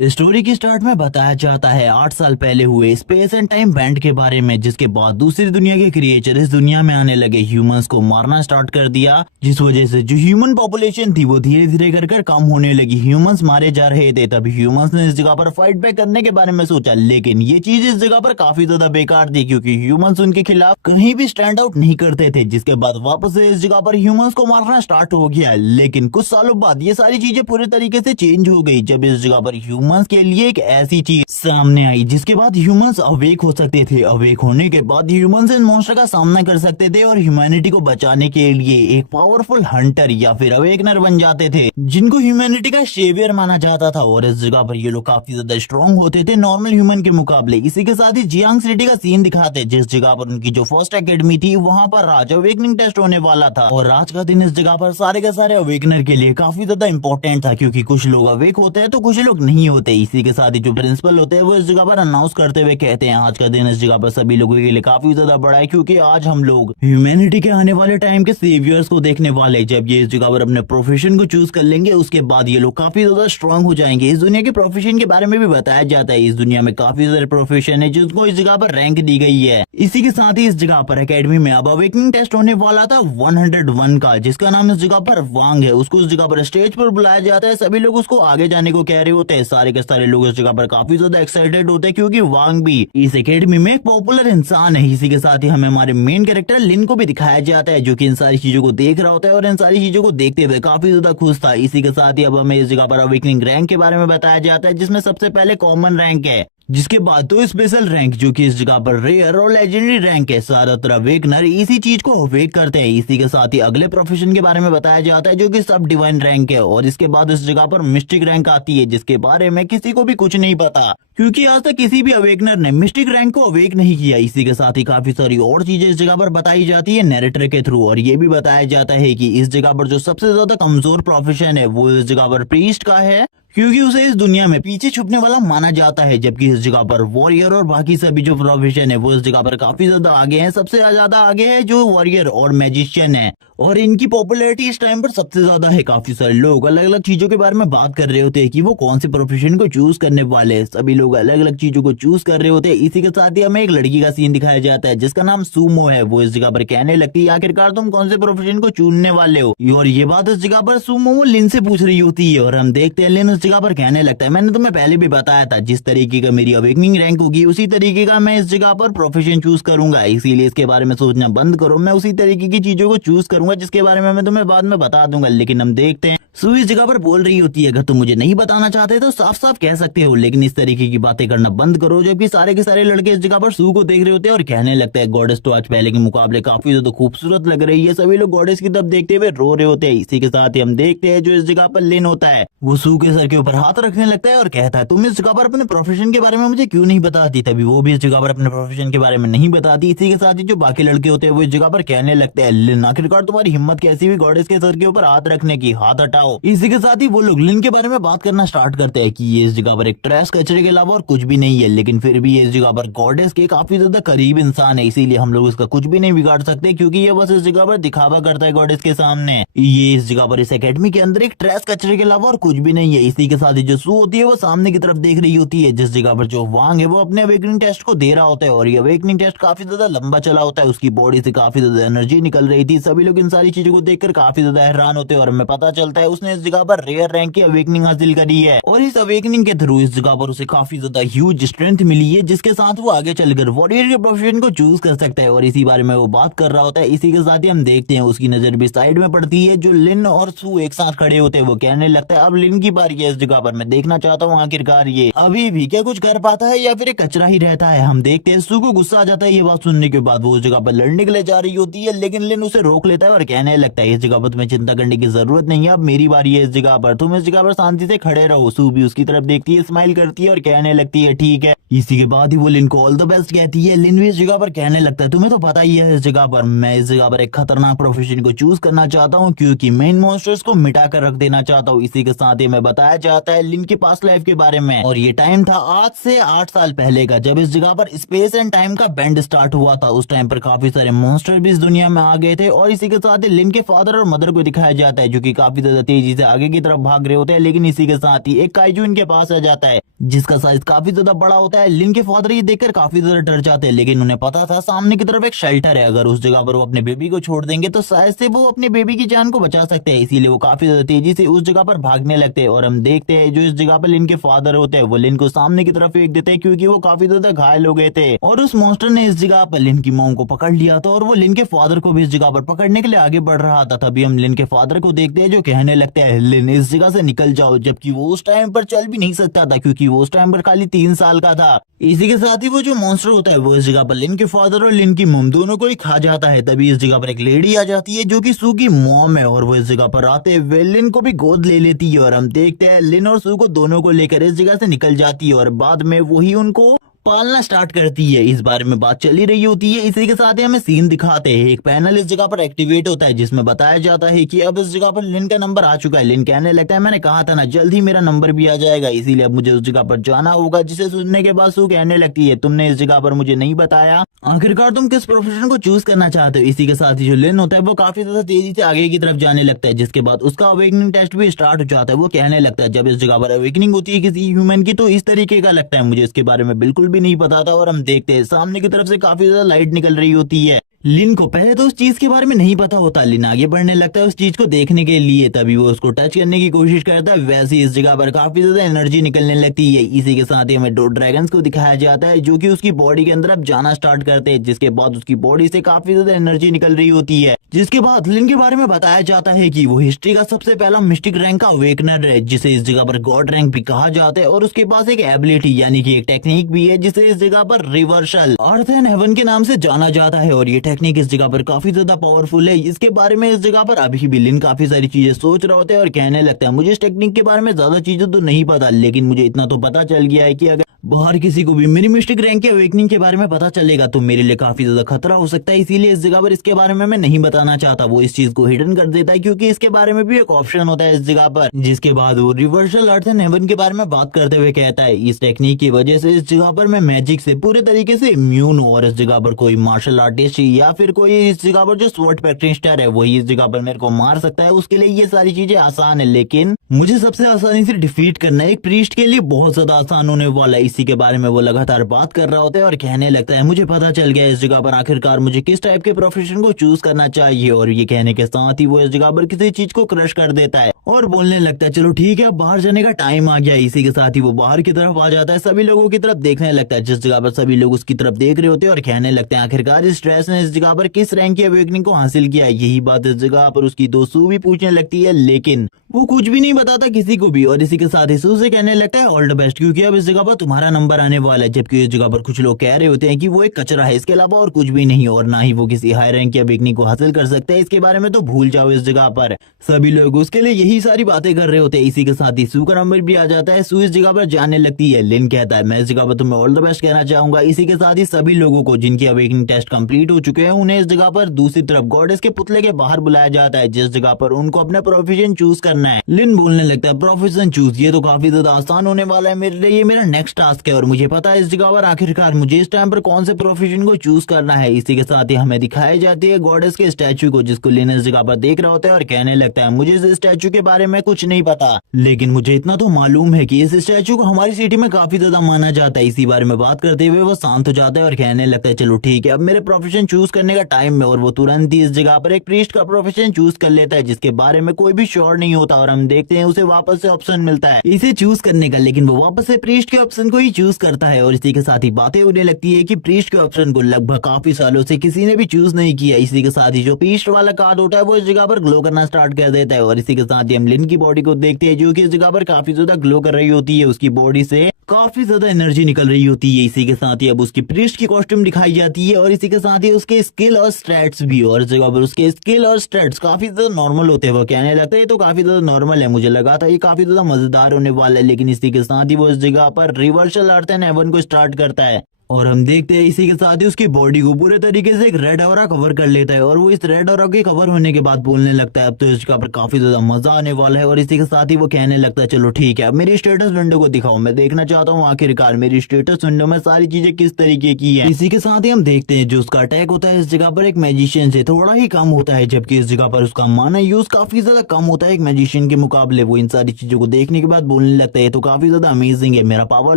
Story की start में बताया जाता है 8 साल पहले हुए स्पेस एंड टाइम बैंड के बारे में, जिसके बाद दूसरी दुनिया के क्रिएचर इस दुनिया में आने लगे, ह्यूमंस को मारना स्टार्ट कर दिया, जिस वजह से जो ह्यूमन पॉपुलेशन थी वो धीरे धीरे कर कम होने लगी। ह्यूमंस मारे जा रहे थे, तभी ह्यूमंस ने इस जगह पर फाइट बैक करने के बारे में सोचा, लेकिन ये चीज इस जगह पर काफी ज्यादा बेकार थी क्योंकि ह्यूमंस उनके खिलाफ कहीं भी स्टैंड आउट नहीं करते थे। जिसके बाद वापस से इस जगह पर ह्यूमंस को मारना स्टार्ट हो गया, लेकिन कुछ सालों बाद ये सारी चीजें पूरी तरीके से चेंज हो गई जब इस जगह पर ह्यूमंस के लिए एक ऐसी चीज सामने आई जिसके बाद ह्यूमंस अवेक हो सकते थे। अवेक होने के बाद ह्यूमंस इन मॉन्स्टर का सामना कर सकते थे और ह्यूमैनिटी को बचाने के लिए एक पावरफुल हंटर या फिर अवेकनर बन जाते थे, जिनको ह्यूमैनिटी का सेवियर माना जाता था। और इस जगह पर ये लोग काफी ज्यादा स्ट्रॉन्ग होते थे नॉर्मल ह्यूमन के मुकाबले। इसी के साथ ही जियांग सिटी का सीन दिखाते, जिस जगह पर उनकी जो फर्स्ट एकेडमी थी वहां पर राज अवेकनिंग टेस्ट होने वाला था। और आज का दिन इस जगह पर सारे के सारे अवेकनर के लिए काफी ज्यादा इंपॉर्टेंट था, क्योंकि कुछ लोग अवेक होते हैं तो कुछ लोग नहीं होते। इसी के साथ ही जो प्रिंसिपल होते हैं वो इस जगह पर अनाउंस करते हुए कहते हैं आज का दिन इस जगह पर सभी लोगों के लिए काफी ज्यादा बड़ा है, क्योंकि आज हम लोग ह्यूमैनिटी के आने वाले टाइम के सेवियर्स को देखने वाले। जब ये इस जगह पर अपने प्रोफेशन को चूज कर लेंगे उसके बाद ये लोग काफी ज्यादा स्ट्रांग हो जाएंगे। इस दुनिया के प्रोफेशन के बारे में भी बताया जाता है, इस दुनिया में काफी सारे प्रोफेशन है जिनको इस जगह पर रैंक दी गई है। इसी के साथ ही इस जगह पर एकेडमी में अब अवेकनिंग टेस्ट होने वाला था 101 का, जिसका नाम इस जगह पर वांग है। उसको इस जगह पर स्टेज पर बुलाया जाता है, सभी लोग उसको आगे जाने को कह रहे होते हैं। सारे के सारे लोग इस जगह पर काफी ज्यादा एक्साइटेड होते हैं क्योंकि वांग भी इस एकेडमी में एक पॉपुलर इंसान है। इसी के साथ ही हमें हमारे मेन कैरेक्टर लिन को भी दिखाया जाता है, जो कि इन सारी चीजों को देख रहा होता है और इन सारी चीजों को देखते हुए काफी ज्यादा खुश था। इसी के साथ ही अब हमें इस जगह पर अवेकनिंग रैंक के बारे में बताया जाता है, जिसमें सबसे पहले कॉमन रैंक है, जिसके बाद तो स्पेशल रैंक जो कि इस जगह पर रेयर और लेजेंडरी रैंक है। ज्यादातर अवेकनर इसी चीज को अवेक करते हैं। इसी के साथ ही अगले प्रोफेशन के बारे में बताया जाता है जो कि सब डिवाइन रैंक है। और इसके बाद इस जगह पर मिस्टिक रैंक आती है, जिसके बारे में किसी को भी कुछ नहीं पता, क्योंकि आज तक किसी भी अवेकनर ने मिस्टिक रैंक को अवेक नहीं किया। इसी के साथ ही काफी सारी और चीजें इस जगह पर बताई जाती है नैरेटर के थ्रू, और ये भी बताया जाता है कि इस जगह पर जो सबसे ज्यादा कमजोर प्रोफेशन है वो इस जगह पर प्रीस्ट का है, क्योंकि उसे इस दुनिया में पीछे छुपने वाला माना जाता है। जबकि इस जगह पर वॉरियर और बाकी सभी जो प्रोफेशन है वो इस जगह पर काफी ज्यादा आगे हैं। सबसे ज्यादा आगे है जो वॉरियर और मैजिशियन है, और इनकी पॉपुलैरिटी इस टाइम पर सबसे ज्यादा है। काफी सारे लोग अलग अलग चीजों के बारे में बात कर रहे होते हैं कि वो कौन से प्रोफेशन को चूज करने वाले हैं। सभी लोग अलग अलग चीजों को चूज कर रहे होते हैं। इसी के साथ ही हमें एक लड़की का सीन दिखाया जाता है जिसका नाम सूमो है। वो इस जगह पर कहने लगती है आखिरकार तुम कौन से प्रोफेशन को चुनने वाले हो। और ये बात इस जगह पर सूमो लिन से पूछ रही होती है, और हम देखते हैं लिन इस जगह पर कहने लगता है मैंने तुम्हें पहले भी बताया था जिस तरीके का मेरी अवेकनिंग रैंक होगी उसी तरीके का मैं इस जगह पर प्रोफेशन चूज करूंगा, इसीलिए इसके बारे में सोचना बंद करो। मैं उसी तरीके की चीजों को चूज करूंगा जिसके बारे में मैं तुम्हें बाद में बता दूंगा। लेकिन हम देखते हैं सू इस जगह पर बोल रही होती है अगर तुम मुझे नहीं बताना चाहते तो साफ साफ कह सकते हो, लेकिन इस तरीके की बातें करना बंद करो। जबकि सारे के सारे लड़के इस जगह पर सू को देख रहे होते हैं और कहने लगता है गॉडेस तो आज पहले के मुकाबले काफी ज्यादा खूबसूरत लग रही है। सभी लोग गॉडेस की तरफ देखते हुए रो रहे होते हैं। इसी के साथ ही हम देखते हैं जो इस जगह पर लिन होता है वो सू के सर के ऊपर हाथ रखने लगता है और कहता है तुम इस जगह पर अपने प्रोफेशन के बारे में मुझे क्यों नहीं बताती। तभी वो भी इस जगह पर अपने प्रोफेशन के बारे में नहीं बताती। इसी के साथ ही जो बाकी लड़के होते हैं वो इस जगह पर कहने लगते हैं लिन आखिरकार तुम्हारी हिम्मत कैसी हुई गॉडेस के सर के ऊपर हाथ रखने की, हाथ हटाओ। इसी के साथ ही वो लोग लिन के बारे में बात करना स्टार्ट करते हैं कि ये इस जगह पर एक ट्रैश कचरे के अलावा और कुछ भी नहीं है, लेकिन फिर भी ये इस जगह पर गॉडेस के काफी ज्यादा करीब इंसान है, इसीलिए हम लोग इसका कुछ भी नहीं बिगाड़ सकते, क्योंकि ये बस इस जगह पर दिखावा करता है गॉडेस के सामने। ये इस जगह पर इस एकेडमी के अंदर एक ट्रैश कचरे के अलावा और कुछ भी नहीं है। इसी के साथ ही जो सू होती है वो सामने की तरफ देख रही होती है, जिस जगह पर जो वांग है वो अपने अवेकनिंग टेस्ट को दे रहा होता है। और ये अवेकनिंग टेस्ट काफी ज्यादा लंबा चला होता है, उसकी बॉडी से काफी ज्यादा एनर्जी निकल रही थी। सभी लोग इन सारी चीजों को देखकर काफी ज्यादा हैरान होते हैं, और हमें पता चलता है उसने इस जगह पर रेयर रैंक की अवेकनिंग हासिल करी है, और इस अवेकनिंग के थ्रू इस जगह पर उसे काफी ज्यादा ह्यूज स्ट्रेंथ मिली है, जिसके साथ वो आगे चलकर वॉरियर के प्रोफेशन को चूज कर सकता है। और इसी बारे में वो बात कर रहा होता है। इसी के साथ ही हम देखते हैं उसकी नजर भी साइड में पड़ती है, जो लिन और सू एक साथ खड़े होते हैं। वो कहने लगता है अब लिन की बारी है इस जगह पर, मैं देखना चाहता हूँ आखिरकार ये अभी भी क्या कुछ कर पाता है या फिर एक कचरा ही रहता है। हम देखते हैं सू को गुस्सा आ जाता है ये बात सुनने के बाद। वो उस जगह पर लड़ने के लिए जा रही होती है, लेकिन लिन उसे रोक लेता है और कहने लगता है इस जगह पर तुम्हें चिंता करने की जरूरत नहीं है, अब मेरी बारी है इस जगह पर, तुम इस जगह पर शांति से खड़े रहो। सू भी उसकी तरफ देखती है, स्माइल करती है और कहने लगती है ठीक है। इसी के बाद ही वो लिन को ऑल द बेस्ट कहती है। लिन भी इस जगह पर कहने लगता है तुम्हें तो पता ही है इस जगह पर मैं इस जगह पर एक खतरनाक प्रोफेशन को चूज करना चाहता हूँ, क्योंकि मेन मॉन्स्टर्स को मिटा कर रख देना चाहता हूँ। इसी के साथ ही मैं बताया जाता है लिन की पास्ट लाइफ के बारे में, और ये टाइम था आज से 8 साल पहले का, जब इस जगह पर स्पेस एंड टाइम का बैंड स्टार्ट हुआ था। उस टाइम पर काफी सारे मॉन्स्टर भी इस दुनिया में आ गए थे। और इसी के साथ ही लिन के फादर और मदर को दिखाया जाता है, जो कि काफी ज्यादा तेजी से आगे की तरफ भाग रहे होते हैं, लेकिन इसी के साथ ही एक काइजू इनके पास आ जाता है जिसका साइज काफी ज्यादा बड़ा होता है। लिन के फादर ये देखकर काफी ज्यादा डर जाते हैं, लेकिन उन्हें पता था सामने की तरफ एक शेल्टर है, अगर उस जगह पर वो अपने बेबी को छोड़ देंगे तो शायद से वो अपने बेबी की जान को बचा सकते हैं। इसीलिए वो काफी ज्यादा तेजी से उस जगह पर भागने लगते हैं और हम देखते हैं जो इस जगह पर लिन के फादर होते हैं वो लिन को सामने की तरफ फेंक देते हैं क्योंकि वो काफी ज्यादा घायल हो गए थे और उस मॉन्स्टर ने इस जगह पर लिन की मॉम को पकड़ लिया था और वो लिन के फादर को भी इस जगह पर पकड़ने के लिए आगे बढ़ रहा था। तभी हम लिन के फादर को देखते हैं जो कहने लगते हैं लिन इस जगह से निकल जाओ, जबकि वो उस टाइम पर चल भी नहीं सकता था क्योंकि वो उस टाइम पर खाली 3 साल का था। इसी के साथ ही वो जो मॉन्स्टर होता है वो इस जगह पर लिन के फादर और लिन की मॉम दोनों को ही खा जाता है। तभी इस जगह पर एक लेडी आ जाती है जो कि सू की मॉम है और वो इस जगह पर आते हुए लिन को भी गोद ले लेती है और हम देखते हैं लिन और सू को दोनों को लेकर इस जगह से निकल जाती है और बाद में वही उनको पालना स्टार्ट करती है। इस बारे में बात चली रही होती है। इसी के साथ ही हमें सीन दिखाते हैं, एक पैनल इस जगह पर एक्टिवेट होता है जिसमें बताया जाता है कि अब इस जगह पर लिन का नंबर आ चुका है। लिन कहने लगता है मैंने कहा था ना जल्द ही मेरा नंबर भी आ जाएगा, इसीलिए अब मुझे उस जगह पर जाना होगा। जिसे सुनने के बाद सू कहने लगती है तुमने इस जगह पर मुझे नहीं बताया, आखिरकार तुम किस प्रोफेशन को चूज करना चाहते हो। इसी के साथ ही जो लिन होता है वो काफी ज्यादा तेजी से आगे की तरफ जाने लगता है, जिसके बाद उसका अवेकनिंग टेस्ट भी स्टार्ट हो जाता है। वो कहने लगता है जब इस जगह पर अवेकनिंग होती है किसी ह्यूमन की तो इस तरीके का लगता है, मुझे इसके बारे में बिल्कुल भी नहीं पता था। और हम देखते हैं सामने की तरफ से काफी ज्यादा लाइट निकल रही होती है। लिन को पहले तो उस चीज के बारे में नहीं पता होता, लिन आगे बढ़ने लगता है उस चीज को देखने के लिए, तभी वो उसको टच करने की कोशिश करता है। वैसे इस जगह पर काफी ज्यादा एनर्जी निकलने लगती है। इसी के साथ ही हमें 2 ड्रैगन्स को दिखाया जाता है जो कि उसकी बॉडी के अंदर अब जाना स्टार्ट करते हैं, जिसके बाद उसकी बॉडी से काफी ज्यादा एनर्जी निकल रही होती है। जिसके बाद लिन के बारे में बताया जाता है कि वो हिस्ट्री का सबसे पहला मिस्टिक रैंक का अवेकनर है, जिसे इस जगह पर गॉड रैंक भी कहा जाता है। और उसके पास एक एबिलिटी यानी कि एक टेक्निक भी है जिसे इस जगह पर रिवर्सल अर्थ एंड हेवन के नाम से जाना जाता है और ये टेक्निक इस जगह पर काफी ज्यादा पावरफुल है। इसके बारे में इस जगह पर अभी भी लिन काफी सारी चीजें सोच रहे होते हैं और कहने लगता है मुझे इस टेक्निक के बारे में ज्यादा चीजें तो नहीं पता, लेकिन मुझे इतना तो पता चल गया है कि अगर बाहर किसी को भी मेरी मिस्टिक रैंक के अवेकनिंग के बारे में पता चलेगा तो मेरे लिए काफी ज्यादा खतरा हो सकता है, इसीलिए इस जगह पर इसके बारे में मैं नहीं बताना चाहता। वो इस चीज को हिडन कर देता है क्योंकि इसके बारे में भी एक ऑप्शन होता है इस जगह पर। जिसके बाद वो रिवर्सल अर्थ एंड हेवन के बारे में बात करते हुए कहता है इस टेक्निक की वजह से इस जगह पर मैं मैजिक से पूरे तरीके से इम्यून हूँ और इस जगह पर कोई मार्शल आर्टिस्ट या फिर कोई इस जगह पर जो स्वॉर्ड प्रैक्टिशनर है वही इस जगह पर मेरे को मार सकता है। उसके लिए ये सारी चीजें आसान है, लेकिन मुझे सबसे आसानी से डिफीट करना एक प्रीस्ट के लिए बहुत ज्यादा आसान होने वाला है। इसी के बारे में वो लगातार बात कर रहा होता है और कहने लगता है मुझे पता चल गया इस जगह पर आखिरकार मुझे किस टाइप के प्रोफेशन को चूज करना चाहिए। और ये कहने के साथ ही वो इस जगह पर किसी चीज को क्रश कर देता है और बोलने लगता है चलो ठीक है बाहर जाने का टाइम आ गया। इसी के साथ ही वो बाहर की तरफ आ जाता है, सभी लोगों की तरफ देखने लगता है जिस जगह पर सभी लोग उसकी तरफ देख रहे होते हैं और कहने लगते हैं आखिरकार इस स्ट्रेस ने इस जगह पर किस रैंक की अवेकनिंग को हासिल किया। यही बात इस जगह पर उसकी दोस्त सू भी पूछने लगती है, लेकिन वो कुछ भी नहीं बताता किसी को भी। और इसी के साथ ही सू से कहने लगता है ऑल द बेस्ट क्योंकि अब इस जगह पर तुम्हारा नंबर आने वाला है। जबकि इस जगह पर कुछ लोग कह रहे होते हैं कि वो एक कचरा है, इसके अलावा और कुछ भी नहीं और ना ही वो किसी हाई रैंक की अवेकनिंग को हासिल कर सकते हैं, इसके बारे में तो भूल जाओ। इस जगह पर सभी लोग उसके लिए यही सारी बातें कर रहे होते हैं। इसी के साथ ही सू का नंबर भी आ जाता है। सू इस जगह पर जाने लगती है। लिन कहता है मैं इस जगह पर तुम्हें ऑल द बेस्ट कहना चाहूंगा। इसी के साथ ही सभी लोगों को जिनकी अवेकनिंग टेस्ट कंप्लीट हो चुके हैं उन्हें इस जगह पर दूसरी तरफ गॉडेस के पुतले के बाहर बुलाया जाता है, जिस जगह पर उनको अपना प्रोफेशन चूज करना है। लिन बोलने लगता है प्रोफेशन चूज, ये तो काफी ज्यादा आसान होने वाला है मेरे लिए, ये मेरा नेक्स्ट टास्क है और मुझे पता है इस जगह पर आखिरकार मुझे इस टाइम पर कौन से प्रोफेशन को चूज करना है। इसी के साथ ही हमें दिखाई जाती है गॉडेस के स्टैचू को, जिसको लिन इस जगह पर देख रहा होता है और कहने लगता है मुझे इस स्टैचू के बारे में कुछ नहीं पता, लेकिन मुझे इतना तो मालूम है कि इस स्टैचू को हमारी सिटी में काफी ज्यादा माना जाता है। इसी बारे में बात करते हुए वो शांत हो जाता है और कहने लगता है चलो ठीक है अब मेरे प्रोफेशन चूज करने का टाइम है। और वो तुरंत ही इस जगह पर एक प्रीस्ट का प्रोफेशन चूज कर लेता है जिसके बारे में कोई भी श्योर नहीं होता और हम देखते हैं उसे वापस से ऑप्शन मिलता है इसे चूज करने का, लेकिन वो वापस से प्रीस्ट के ऑप्शन को ही चूज करता है। और इसी के साथ ही बातें होने लगती है कि प्रीस्ट के ऑप्शन को लगभग काफी सालों से किसी ने भी चूज नहीं किया। इसी के साथ ही जो प्रीस्ट वाला कार्ड होता है वो इस जगह पर ग्लो करना स्टार्ट कर देता है और इसी के साथ ही हम लिन की बॉडी को देखते हैं जो कि इस जगह पर काफी ज्यादा ग्लो कर रही होती है, उसकी बॉडी से काफी ज्यादा एनर्जी निकल रही होती है। इसी के साथ ही अब उसकी प्रीस्ट की कॉस्ट्यूम दिखाई जाती है और इसी के साथ ही उसके स्किल और स्टैट्स भी, और इस जगह पर उसके स्किल और स्टैट्स काफी ज्यादा नॉर्मल होते हैं। वो कहने लगता है तो काफी ज्यादा नॉर्मल है, मुझे लगा था ये काफी ज्यादा मजेदार होने वाला है। लेकिन इसी के साथ ही वो इस जगह पर रिवर्सल अर्थ एंड हेवन को स्टार्ट करता है और हम देखते हैं इसी के साथ ही उसकी बॉडी को पूरे तरीके से एक रेड ऑरा कवर कर लेता है और वो इस रेड ऑरा के कवर होने के बाद बोलने लगता है अब तो इसका पर काफी ज्यादा मजा आने वाला है। और इसी के साथ ही वो कहने लगता है चलो ठीक है अब मेरी स्टेटस विंडो को दिखाओ, मैं देखना चाहता हूँ आखिरकार मेरी स्टेटस विंडो में सारी चीजें किस तरीके की है। इसी के साथ ही हम देखते हैं जो उसका अटैक होता है इस जगह पर एक मैजिशियन से थोड़ा ही कम होता है, जबकि इस जगह पर उसका माना यूज काफी ज्यादा कम होता है एक मैजिशियन के मुकाबले। वो इन सारी चीजों को देखने के बाद बोलने लगता है तो काफी ज्यादा अमेजिंग है, मेरा पावर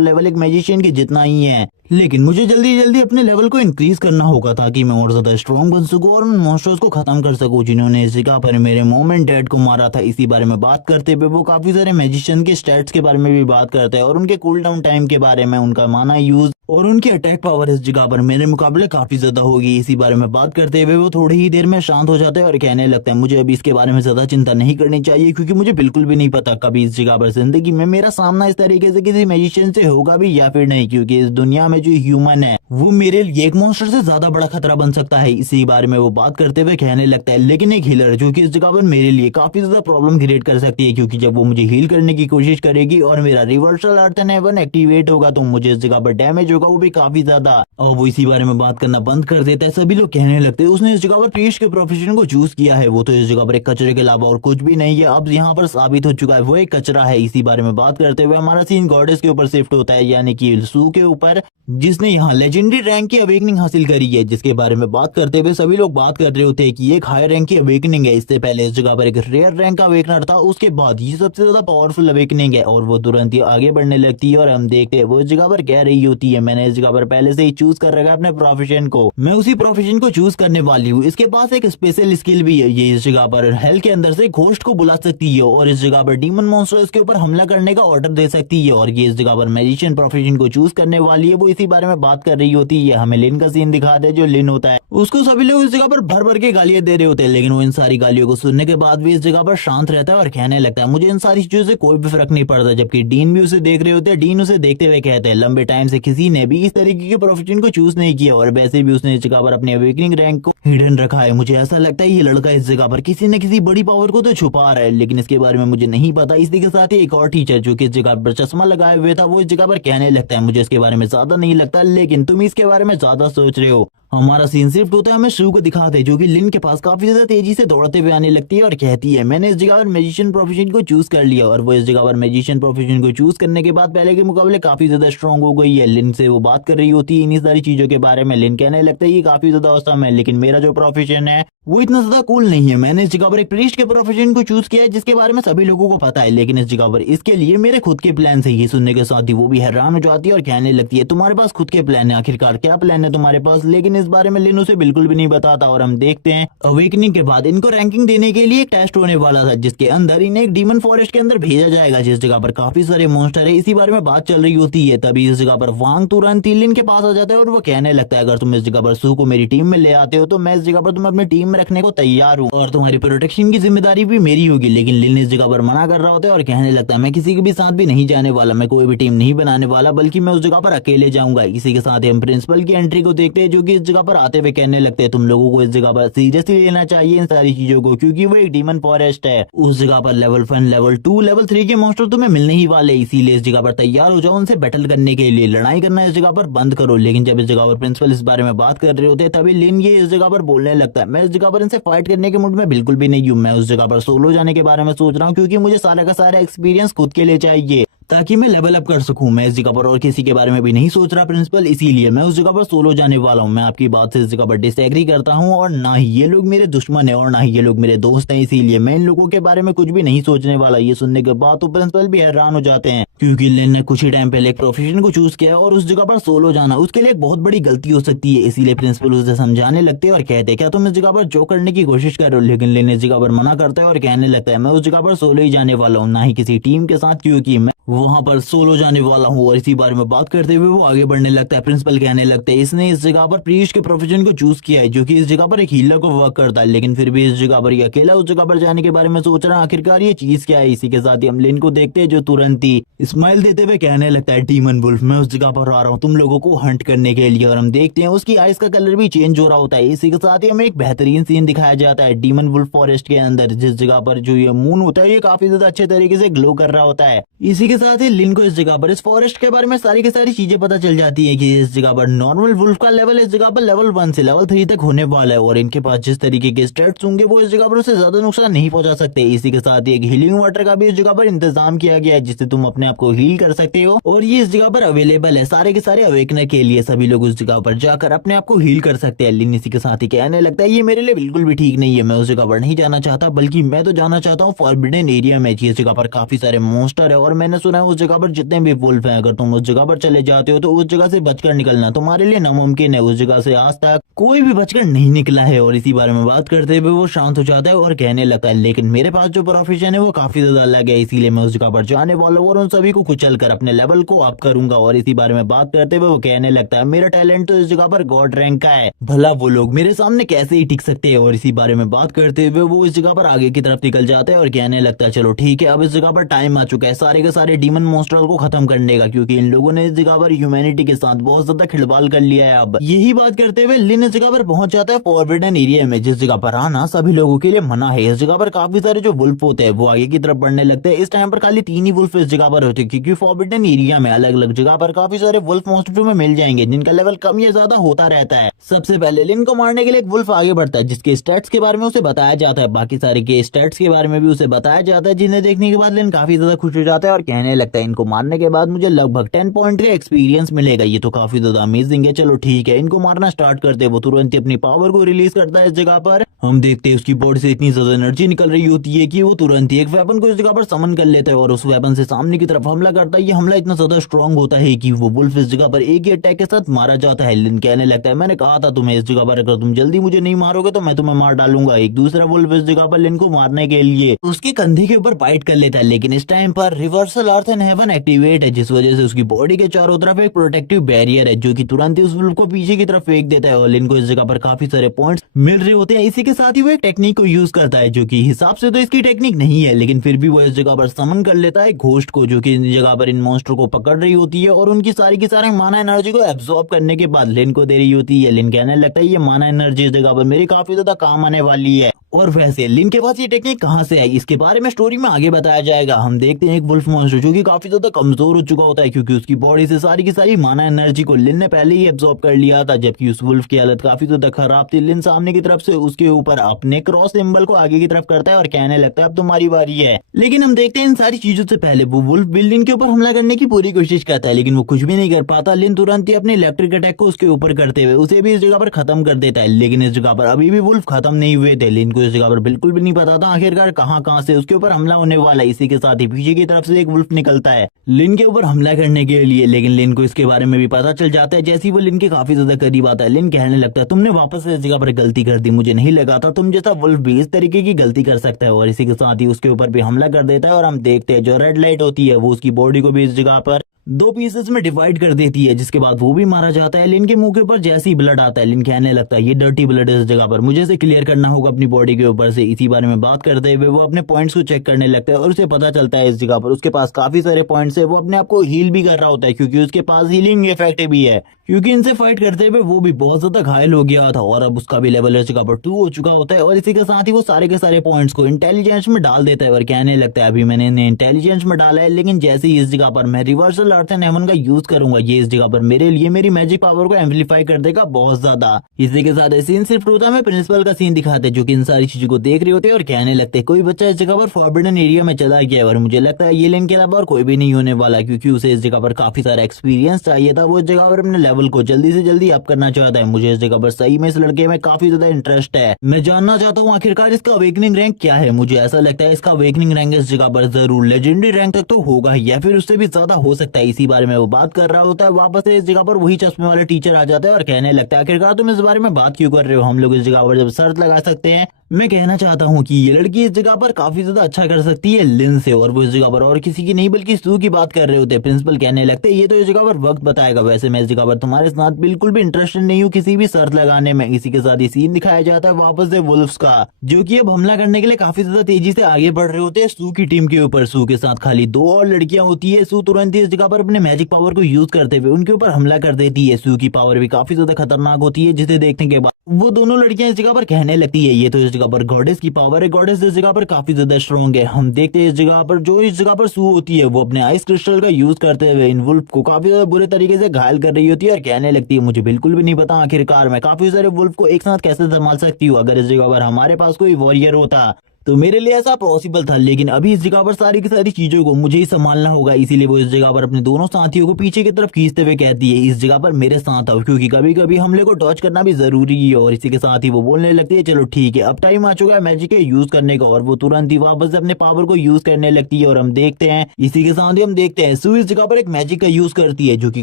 लेवल एक मैजिशियन के जितना ही है, लेकिन मुझे जल्दी जल्दी अपने लेवल को इंक्रीज करना होगा ताकि मैं और ज्यादा स्ट्रॉन्ग बन सकूं और उन मॉन्स्टर्स को खत्म कर सकूं जिन्होंने इस जगह पर मेरे मॉम एंड डैड को मारा था। इसी बारे में बात करते हुए वो काफी सारे मैजिशियन के स्टैट्स के बारे में भी बात करता है और उनके कूल डाउन टाइम के बारे में, उनका माना यूज और उनकी अटैक पावर इस जगह पर मेरे मुकाबले काफी ज्यादा होगी। इसी बारे में बात करते हुए वो थोड़ी ही देर में शांत हो जाता है और कहने लगता है मुझे अभी इसके बारे में ज्यादा चिंता नहीं करनी चाहिए क्योंकि मुझे बिल्कुल भी नहीं पता कभी इस जगह पर जिंदगी में मेरा सामना इस तरीके से किसी मैजिशियन से होगा भी या फिर नहीं, क्योंकि इस दुनिया में जो ह्यूमन है वो मेरे लिए एक मॉन्स्टर से ज्यादा बड़ा खतरा बन सकता है। इसी बारे में वो बात करते हुए कहने लगता है लेकिन एक हीलर जो कि इस जगह पर मेरे लिए काफी ज्यादा प्रॉब्लम क्रिएट कर सकती है क्योंकि जब वो मुझे हील करने की कोशिश करेगी और मेरा reversal earth and heaven activate होगा तो मुझे इस जगह पर डैमेज होगा वो भी काफी ज्यादा। और वो इसी बारे में बात करना बंद कर देता है। सभी लोग कहने लगते हैं उसने इस जगह पर प्रीस्ट के प्रोफेशन को चूज किया है, वो तो इस जगह पर एक कचरे के अलावा और कुछ भी नहीं है, अब यहाँ पर साबित हो चुका है वो एक कचरा है। इसी बारे में बात करते हुए हमारा सीन गॉडेस के ऊपर शिफ्ट होता है यानी कि सू के ऊपर, जिसने यहाँ लेजेंडरी रैंक की अवेकनिंग हासिल करी है, जिसके बारे में बात करते हुए सभी लोग बात कर रहे होते हैं कि एक हाई रैंक की अवेकनिंग है। इससे पहले इस जगह पर एक रेयर रैंक का अवेकनर था, उसके बाद ये सबसे ज्यादा पावरफुल अवेकनिंग है और वो तुरंत ही आगे बढ़ने लगती है। और हम देखते हैं वो इस जगह पर कह रही होती है मैंने इस जगह पर पहले से ही चूज कर रखा है अपने प्रोफेशन को, मैं उसी प्रोफेशन को चूज करने वाली हूँ। इसके पास एक स्पेशल स्किल भी है, ये इस जगह पर हेल के अंदर से घोस्ट को बुला सकती है और इस जगह पर डीमन मॉन्स्टर इसके ऊपर हमला करने का ऑर्डर दे सकती है और ये इस जगह पर मैजिशियन प्रोफेशन को चूज करने वाली है। वो इसी बारे में बात कर रही होती है, हमें लिन का सीन दिखा दे जो लिन होता है उसको सभी लोग इस जगह पर भर भर के गालियां दे रहे होते हैं, लेकिन वो इन सारी गालियों को सुनने के बाद भी इस जगह पर शांत रहता है और कहने लगता है मुझे इन सारी चीजों से कोई भी फर्क नहीं पड़ता। जबकि डीन भी उसे देख रहे होते हैं, डीन उसे देखते हुए कहते हैं लंबे टाइम से किसी ने भी इस तरीके के प्रोफेशन को चूज नहीं किया और वैसे भी उसने इस जगह पर अपने अवेकनिंग रैंक को हिडन रखा है। मुझे ऐसा लगता है ये लड़का इस जगह पर किसी न किसी बड़ी पावर को तो छुपा रहा है, लेकिन इसके बारे में मुझे नहीं पता। इसी के साथ ही एक और टीचर जो कि इस जगह पर चश्मा लगाए हुए था वो इस जगह पर कहने लगता है मुझे इसके बारे में ज्यादा नहीं लगता, लेकिन तुम इसके बारे में ज्यादा सोच रहे हो। हमारा सीन शिफ्ट होता है, हमें शू को दिखाते हैं जो कि लिन के पास काफी ज्यादा तेजी से दौड़ते हुए आने लगती है और कहती है मैंने इस जगह पर मैजिशियन प्रोफेशन को चूज कर लिया। और वो इस जगह पर मैजिशियन प्रोफेशन को चूज करने के बाद पहले के मुकाबले काफी ज्यादा स्ट्रॉन्ग हो गई है। लिन से वो बात कर रही होती है इन्हीं सारी चीजों के बारे में। लिन कहने लगता है ये काफी ज्यादा औसम है, लेकिन मेरा जो प्रोफेशन है वो इतना ज्यादा कूल नहीं है। मैंने इस जगह पर एक प्रीस्ट के प्रोफेशन को चूज किया है जिसके बारे में सभी लोगों को पता है, लेकिन इस जगह पर इसके लिए मेरे खुद के प्लान है। ये सुनने के साथ ही वो भी हैरान हो जाती है और कहने लगती है तुम्हारे पास खुद के प्लान है, आखिरकार क्या प्लान है तुम्हारे पास? लेकिन इस बारे में लिन उसे बिल्कुल भी नहीं बताता। और हम देखते हैं अवेकनिंग के बाद इनको रैंकिंग देने के लिए एक टेस्ट होने वाला था जिसके अंदर इन्हें एक डीमन फॉरेस्ट के अंदर भेजा जाएगा जिस जगह पर काफी सारे मॉन्स्टर है। इसी बारे में बात चल रही होती है, तभी इस जगह पर वांग तुरंत ही लिन के पास आ जाता है और वो कहने लगता है अगर तुम इस जगह पर सू को मेरी टीम में ले आते हो तो मैं इस जगह पर तुम्हें अपनी टीम में रखने को तैयार हूँ और तुम्हारी प्रोटेक्शन की जिम्मेदारी भी मेरी होगी। लेकिन लिन इस जगह पर मना कर रहा होता है और कहने लगता है मैं किसी के भी साथ भी नहीं जाने वाला, मैं कोई भी टीम नहीं बनाने वाला, बल्कि मैं उस जगह पर अकेले जाऊंगा। इसी के साथ हम प्रिंसिपल की एंट्री को देखते हैं जो कि इस जगह पर आते हुए कहने लगते हैं तुम लोगों को इस जगह पर सीरियसली लेना चाहिए इन सारी चीजों को, क्योंकि वो एक डीमन फॉरेस्ट है। उस जगह पर लेवल 1, लेवल 2, लेवल 3 के मॉन्स्टर तुम्हें मिलने ही वाले, इसीलिए इस जगह पर तैयार हो जाओ उनसे बैटल करने के लिए, लड़ाई करना इस जगह पर बंद करो। लेकिन जब इस जगह पर प्रिंसिपल इस बारे में बात कर रहे होते हैं तभी लिन ये इस जगह पर बोलने लगता है मैं इस जगह पर इनसे फाइट करने के मूड में बिल्कुल भी नहीं हूँ, मैं उस जगह पर सोलो जाने के बारे में सोच रहा हूँ क्योंकि मुझे सारा का सारा एक्सपीरियंस खुद के लिए चाहिए ताकि मैं लेवल अप कर सकूं। मैं इस जगह पर और किसी के बारे में भी नहीं सोच रहा प्रिंसिपल, इसीलिए मैं उस जगह पर सोलो जाने वाला हूं। मैं आपकी बात से इस जगह पर डिसएग्री करता हूं और ना ही ये लोग मेरे दुश्मन है और ना ही ये लोग मेरे दोस्त हैं, इसीलिए मैं इन लोगों के बारे में कुछ भी नहीं सोचने वाला। ये सुनने के बाद तो प्रिंसिपल भी हैरान हो जाते हैं क्योंकि लिन ने कुछ ही टाइम पहले एक प्रोफेशन को चूज किया और उस जगह पर सोलो जाना उसके लिए एक बहुत बड़ी गलती हो सकती है। इसीलिए प्रिंसिपल उसे समझाने लगते हैं और कहते हैं क्या तुम इस जगह पर जो करने की कोशिश कर रहे हो? लेकिन लिन इस जगह पर मना करता है और कहने लगता है मैं उस जगह पर सोलो ही जाने वाला हूँ, ना ही किसी टीम के साथ, क्योंकि मैं वहां पर सोलो जाने वाला हूँ। और इसी बारे में बात करते हुए वो आगे बढ़ने लगता है। प्रिंसिपल कहने लगते हैं इसने इस जगह पर प्रीस्ट के प्रोफेशन को चूज किया है जो कि इस जगह पर एक हीलर को वर्क करता है, लेकिन फिर भी इस जगह पर ये अकेला उस जगह पर जाने के बारे में सोच रहा है, आखिरकार ये चीज क्या है? इसी के साथ ही हम लिन को देखते हैं जो तुरंत ही स्माइल देते हुए कहने लगता है डीमन वुल्फ मैं उस जगह पर आ रहा हूँ तुम लोगों को हंट करने के लिए। और हम देखते हैं उसकी आइज का कलर भी चेंज हो रहा होता है। इसी के साथ ही हमें एक बेहतरीन सीन दिखाया जाता है डीमन वुल्फ फॉरेस्ट के अंदर, जिस जगह पर जो ये मून होता है ये काफी ज्यादा अच्छे तरीके से ग्लो कर रहा होता है। इसी के साथ साथ ही लिन को इस जगह पर इस फॉरेस्ट के बारे में सारी की सारी चीजें पता चल जाती है कि इस जगह पर नॉर्मल वुल्फ का लेवल इस जगह पर लेवल 1 से लेवल 3 तक होने वाला है और इनके पास जिस तरीके के स्टेट्स होंगे वो इस जगह पर उसे ज्यादा नुकसान नहीं पहुंचा सकते। इसी के साथ ही एक हीलिंग वाटर का भी इस जगह पर इंतजाम किया गया है जिससे तुम अपने आप को हील कर सकते हो और ये इस जगह पर अवेलेबल है सारे के सारे अवेकनर के लिए। सभी लोग उस जगह पर जाकर अपने आप को हील कर सकते हैं। लिन इसी के साथ ही कहने लगता है ये मेरे लिए बिल्कुल भी ठीक नहीं है, मैं उस जगह पर नहीं जाना चाहता, बल्कि मैं तो जाना चाहता हूँ फॉरबिडन एरिया में। इस जगह पर काफी सारे मॉन्स्टर है और मैंने सुना है उस जगह पर जितने भी वुल्फ हैं अगर तुम उस जगह पर चले जाते हो तो उस जगह से बचकर निकलना तुम्हारे लिए नामुमकिन है। उस जगह से आज तक कोई भी बचकर नहीं निकला है। और इसी बारे में बात करते हुए वो शांत हो जाता है और कहने लगता है लेकिन मेरे पास जो प्रोफेशन है वो काफी ज्यादा अलग है, इसीलिए मैं उस जगह पर जाने वाला हूँ और उन सभी को कुचल कर अपने लेवल को अप करूंगा। और इसी बारे में बात करते हुए वो कहने लगता है मेरा टैलेंट तो इस जगह पर गॉड रैंक का है, भला वो लोग मेरे सामने कैसे ही टिक सकते हैं। और इसी बारे में बात करते हुए वो इस जगह पर आगे की तरफ निकल जाता है और कहने लगता है चलो ठीक है, अब इस जगह पर टाइम आ चुका है सारे के सारे डीमन मॉन्स्टर को खत्म करने का, क्योंकि इन लोगों ने इस जगह पर ह्यूमैनिटी के साथ बहुत ज्यादा खिलवाड़ कर लिया है। अब यही बात करते हुए लिन इस जगह पर पहुंच जाता है फॉरबिडन एरिया में, जिस जगह पर आना सभी लोगों के लिए मना है। इस जगह पर काफी सारे जो वुल्फ होते हैं वो आगे की तरफ बढ़ने लगते हैं। इस टाइम पर खाली 3 ही वुल्फ इस जगह पर होते हैं, क्योंकि फॉरबिडन एरिया में अलग अलग जगह पर काफी सारे वुल्फ मॉन्स्टर में मिल जाएंगे जिनका लेवल कम या ज्यादा होता रहता है। सबसे पहले लिन को मारने के लिए एक वुल्फ आगे बढ़ता है जिसके स्टैट्स के बारे में उसे बताया जाता है, बाकी सारे के स्टैट्स के बारे में भी उसे बताया जाता है, जिन्हें देखने के बाद लिन काफी ज्यादा खुश हो जाता है और कहने लगता है इनको मारने के बाद मुझे लगभग 10 पॉइंट का एक्सपीरियंस मिलेगा, ये तो काफी ज्यादा अमेजिंग है। चलो ठीक है, इनको मारना स्टार्ट करते हैं। वो तुरंत ही अपनी पावर को रिलीज करता है। इस जगह पर हम देखते हैं उसकी बॉडी से इतनी ज्यादा एनर्जी निकल रही होती है कि वो तुरंत ही एक वेपन को इस जगह पर समन कर लेता है और उस वेपन से सामने की तरफ हमला करता है। ये हमला इतना ज्यादा स्ट्रांग होता है कि वो वुल्फ इस जगह पर एक ही अटैक के साथ मारा जाता है। लिन कहने लगता है मैंने कहा था तुम्हें, इस जगह पर अगर तुम जल्दी मुझे नहीं मारोगे तो मैं तुम्हें मार डालूंगा। एक दूसरा वुल्फ इस जगह पर लिन को मारने के लिए उसके कंधे के ऊपर बाइट कर लेता है, लेकिन इस टाइम पर reversal earth and heaven activate है, जिस वजह से उसकी बॉडी के चारों तरफ एक प्रोटेक्टिव बैरियर है जो कि तुरंत ही उस वुल्फ को पीछे की तरफ फेंक देता है और लिन को इस जगह पर काफी सारे पॉइंट्स मिल रहे होते हैं। इसी के साथ ही वो एक टेक्निक को यूज करता है जो कि हिसाब से तो इसकी टेक्निक नहीं है, लेकिन फिर भी वो इस जगह पर समन कर लेता है घोस्ट को, जो कि इस जगह पर इन मॉन्स्टर को पकड़ रही होती है और उनकी सारी की सारी माना एनर्जी को एब्सॉर्ब करने के बाद लिन को दे रही होती है। लिन कहने लगता है ये माना एनर्जी इस जगह पर मेरी काफी ज्यादा काम आने वाली है। और वैसे लिन के पास ये टेक्निक कहां से आई इसके बारे में स्टोरी में आगे बताया जाएगा। हम देखते हैं एक वुल्फ मॉन्स्टर जो कि काफी ज्यादा कमजोर हो चुका होता है, क्योंकि उसकी बॉडी से सारी की सारी माना एनर्जी को लिन ने पहले ही एब्सॉर्ब कर लिया था, जबकि उस वुल्फ की हालत काफी ज्यादा खराब थी। लिन सामने की तरफ से उसके ऊपर अपने क्रॉस सिंबल को आगे की तरफ करता है और कहने लगता है अब तुम्हारी बारी है। लेकिन हम देखते हैं इन सारी चीजों से पहले वो वुल्फ बिल्डिंग के ऊपर हमला करने की पूरी कोशिश करता है, लेकिन वो कुछ भी नहीं कर पाता। लिन तुरंत ही अपने इलेक्ट्रिक अटैक को उसके ऊपर करते हुए उसे भी इस जगह पर खत्म कर देता है, लेकिन इस जगह पर अभी भी वुल्फ खत्म नहीं हुए थे। लिन को इस जगह पर बिल्कुल नहीं पता था आखिरकार कहां से उसके ऊपर हमला होने वाला है। इसी के साथ ही पीछे की तरफ से एक वुल्फ निकलता है लिन के ऊपर हमला करने के लिए, लेकिन लिन को इसके बारे में भी पता चल जाता है। जैसे ही वो लिन के काफी ज्यादा करीब आता है, लिन कहने लगता है तुमने वापस से इस जगह पर गलती कर दी, मुझे नहीं लगा था तुम जैसा वुल्फ भी इस तरीके की गलती कर सकता है। और इसी के साथ ही उसके ऊपर भी हमला कर देता है और हम देखते हैं जो रेड लाइट होती है वो उसकी बॉडी को भी इस जगह पर 2 पीसेस में डिवाइड कर देती है, जिसके बाद वो भी मारा जाता है। लिन के मुंह के ऊपर जैसे ही ब्लड आता है, लिन कहने लगता है ये डर्टी ब्लड है इस जगह पर, मुझे इसे क्लियर करना होगा अपनी बॉडी के ऊपर से। इसी बारे में बात करते हुए वो अपने पॉइंट्स को चेक करने लगता है और उसे पता चलता है इस जगह पर उसके पास काफी सारे पॉइंट्स है। वो अपने आप को हील भी कर रहा होता है क्योंकि उसके पास हीलिंग इफेक्ट भी है, क्योंकि इनसे फाइट करते हुए वो भी बहुत ज्यादा घायल हो गया था और अब उसका भी लेवल इस जगह पर 2 हो चुका होता है। और इसी के साथ ही वो सारे के सारे पॉइंट्स को इंटेलिजेंस में डाल देता है और कहने लगता है अभी मैंने इन्हें इंटेलिजेंस में डाला है, लेकिन जैसे ही इस जगह पर मैं रिवर्सल अर्थ एंड हेवन का यूज करूंगा ये इस जगह पर मेरे लिए मेरी मैजिक पावर को एम्पलीफाई कर देगा बहुत ज्यादा। इसी के साथ सीन सिर्फ टूटा में प्रिंसिपल का सीन दिखाते हैं जो कि इन सारी चीजों को देख रहे होते हैं और कहने लगते हैं कोई बच्चा इस जगह पर फॉरबिडन एरिया में चला गया और मुझे लगता है ये लिन के अलावा और कोई भी नहीं होने वाला, क्योंकि उसे इस जगह पर काफी सारा एक्सपीरियंस चाहिए था। वो इस जगह पर अपने लेवल को जल्दी से जल्दी अप करना चाहता है। मुझे इस जगह पर सही में इस लड़के में काफी ज्यादा इंटरेस्ट है। मैं जानना चाहता हूँ आखिरकार इसका अवेकनिंग रैंक क्या है। मुझे ऐसा लगता है इसका अवेकनिंग रैंक इस जगह पर जरूर लेजेंडरी रैंक तक तो होगा या फिर उससे भी ज्यादा हो सकता है। इसी बारे में वो बात कर रहा होता है, वापस से इस जगह पर वही चश्मे वाले टीचर आ जाता है और कहने लगता है आखिरकार तुम इस बारे में बात क्यों कर रहे हो, हम लोग इस जगह पर जब शर्त लगा सकते हैं। मैं कहना चाहता हूँ कि ये लड़की इस जगह पर काफी ज्यादा अच्छा कर सकती है लिन से, और वो इस जगह पर और किसी की नहीं बल्कि सू की बात कर रहे होते हैं। प्रिंसिपल कहने लगते हैं ये तो इस जगह पर वक्त बताएगा, वैसे मैं इस जगह पर तुम्हारे साथ बिल्कुल भी इंटरेस्टेड नहीं हूँ किसी भी शर्त लगाने में। इसी के साथ ही सीन दिखाया जाता है वापस से वुल्फ्स का, जो कि अब हमला करने के लिए काफी ज्यादा तेजी से आगे बढ़ रहे होते हैं सू की टीम के ऊपर। सू के साथ खाली 2 और लड़कियां होती है। सू तुरंत ही इस जगह पर अपने मैजिक पावर को यूज करते हुए उनके ऊपर हमला कर देती है। सू की पावर भी काफी ज्यादा खतरनाक होती है, जिसे देखने के बाद वो दोनों लड़कियां इस जगह पर कहने लगती है ये तो इस जगह पर गॉडेस की पावर है। गॉडेस इस जगह पर काफी ज्यादा स्ट्रॉन्ग है। हम देखते हैं इस जगह पर जो इस जगह पर सू होती है वो अपने आइस क्रिस्टल का यूज करते हुए इन वुल्फ को काफी ज्यादा बुरे तरीके से घायल कर रही होती है और कहने लगती है मुझे बिल्कुल भी नहीं पता आखिरकार मैं काफी सारे वुल्फ को एक साथ कैसे संभाल सकती हूँ। अगर इस जगह पर हमारे पास कोई वॉरियर होता तो मेरे लिए ऐसा पॉसिबल था, लेकिन अभी इस जगह पर सारी की सारी चीजों को मुझे ही संभालना होगा। इसीलिए वो इस जगह पर अपने दोनों साथियों को पीछे की तरफ खींचते हुए कहती है इस जगह पर मेरे साथ आओ, क्योंकि कभी कभी हमले को डॉज करना भी जरूरी है। और इसी के साथ ही वो बोलने लगती है चलो ठीक है अब टाइम आ चुका है मैजिक के यूज करने का, और वो तुरंत ही वापस से अपने पावर को यूज करने लगती है। और हम देखते हैं इसी के साथ ही हम देखते हैं सू इस जगह पर एक मैजिक का यूज करती है जो कि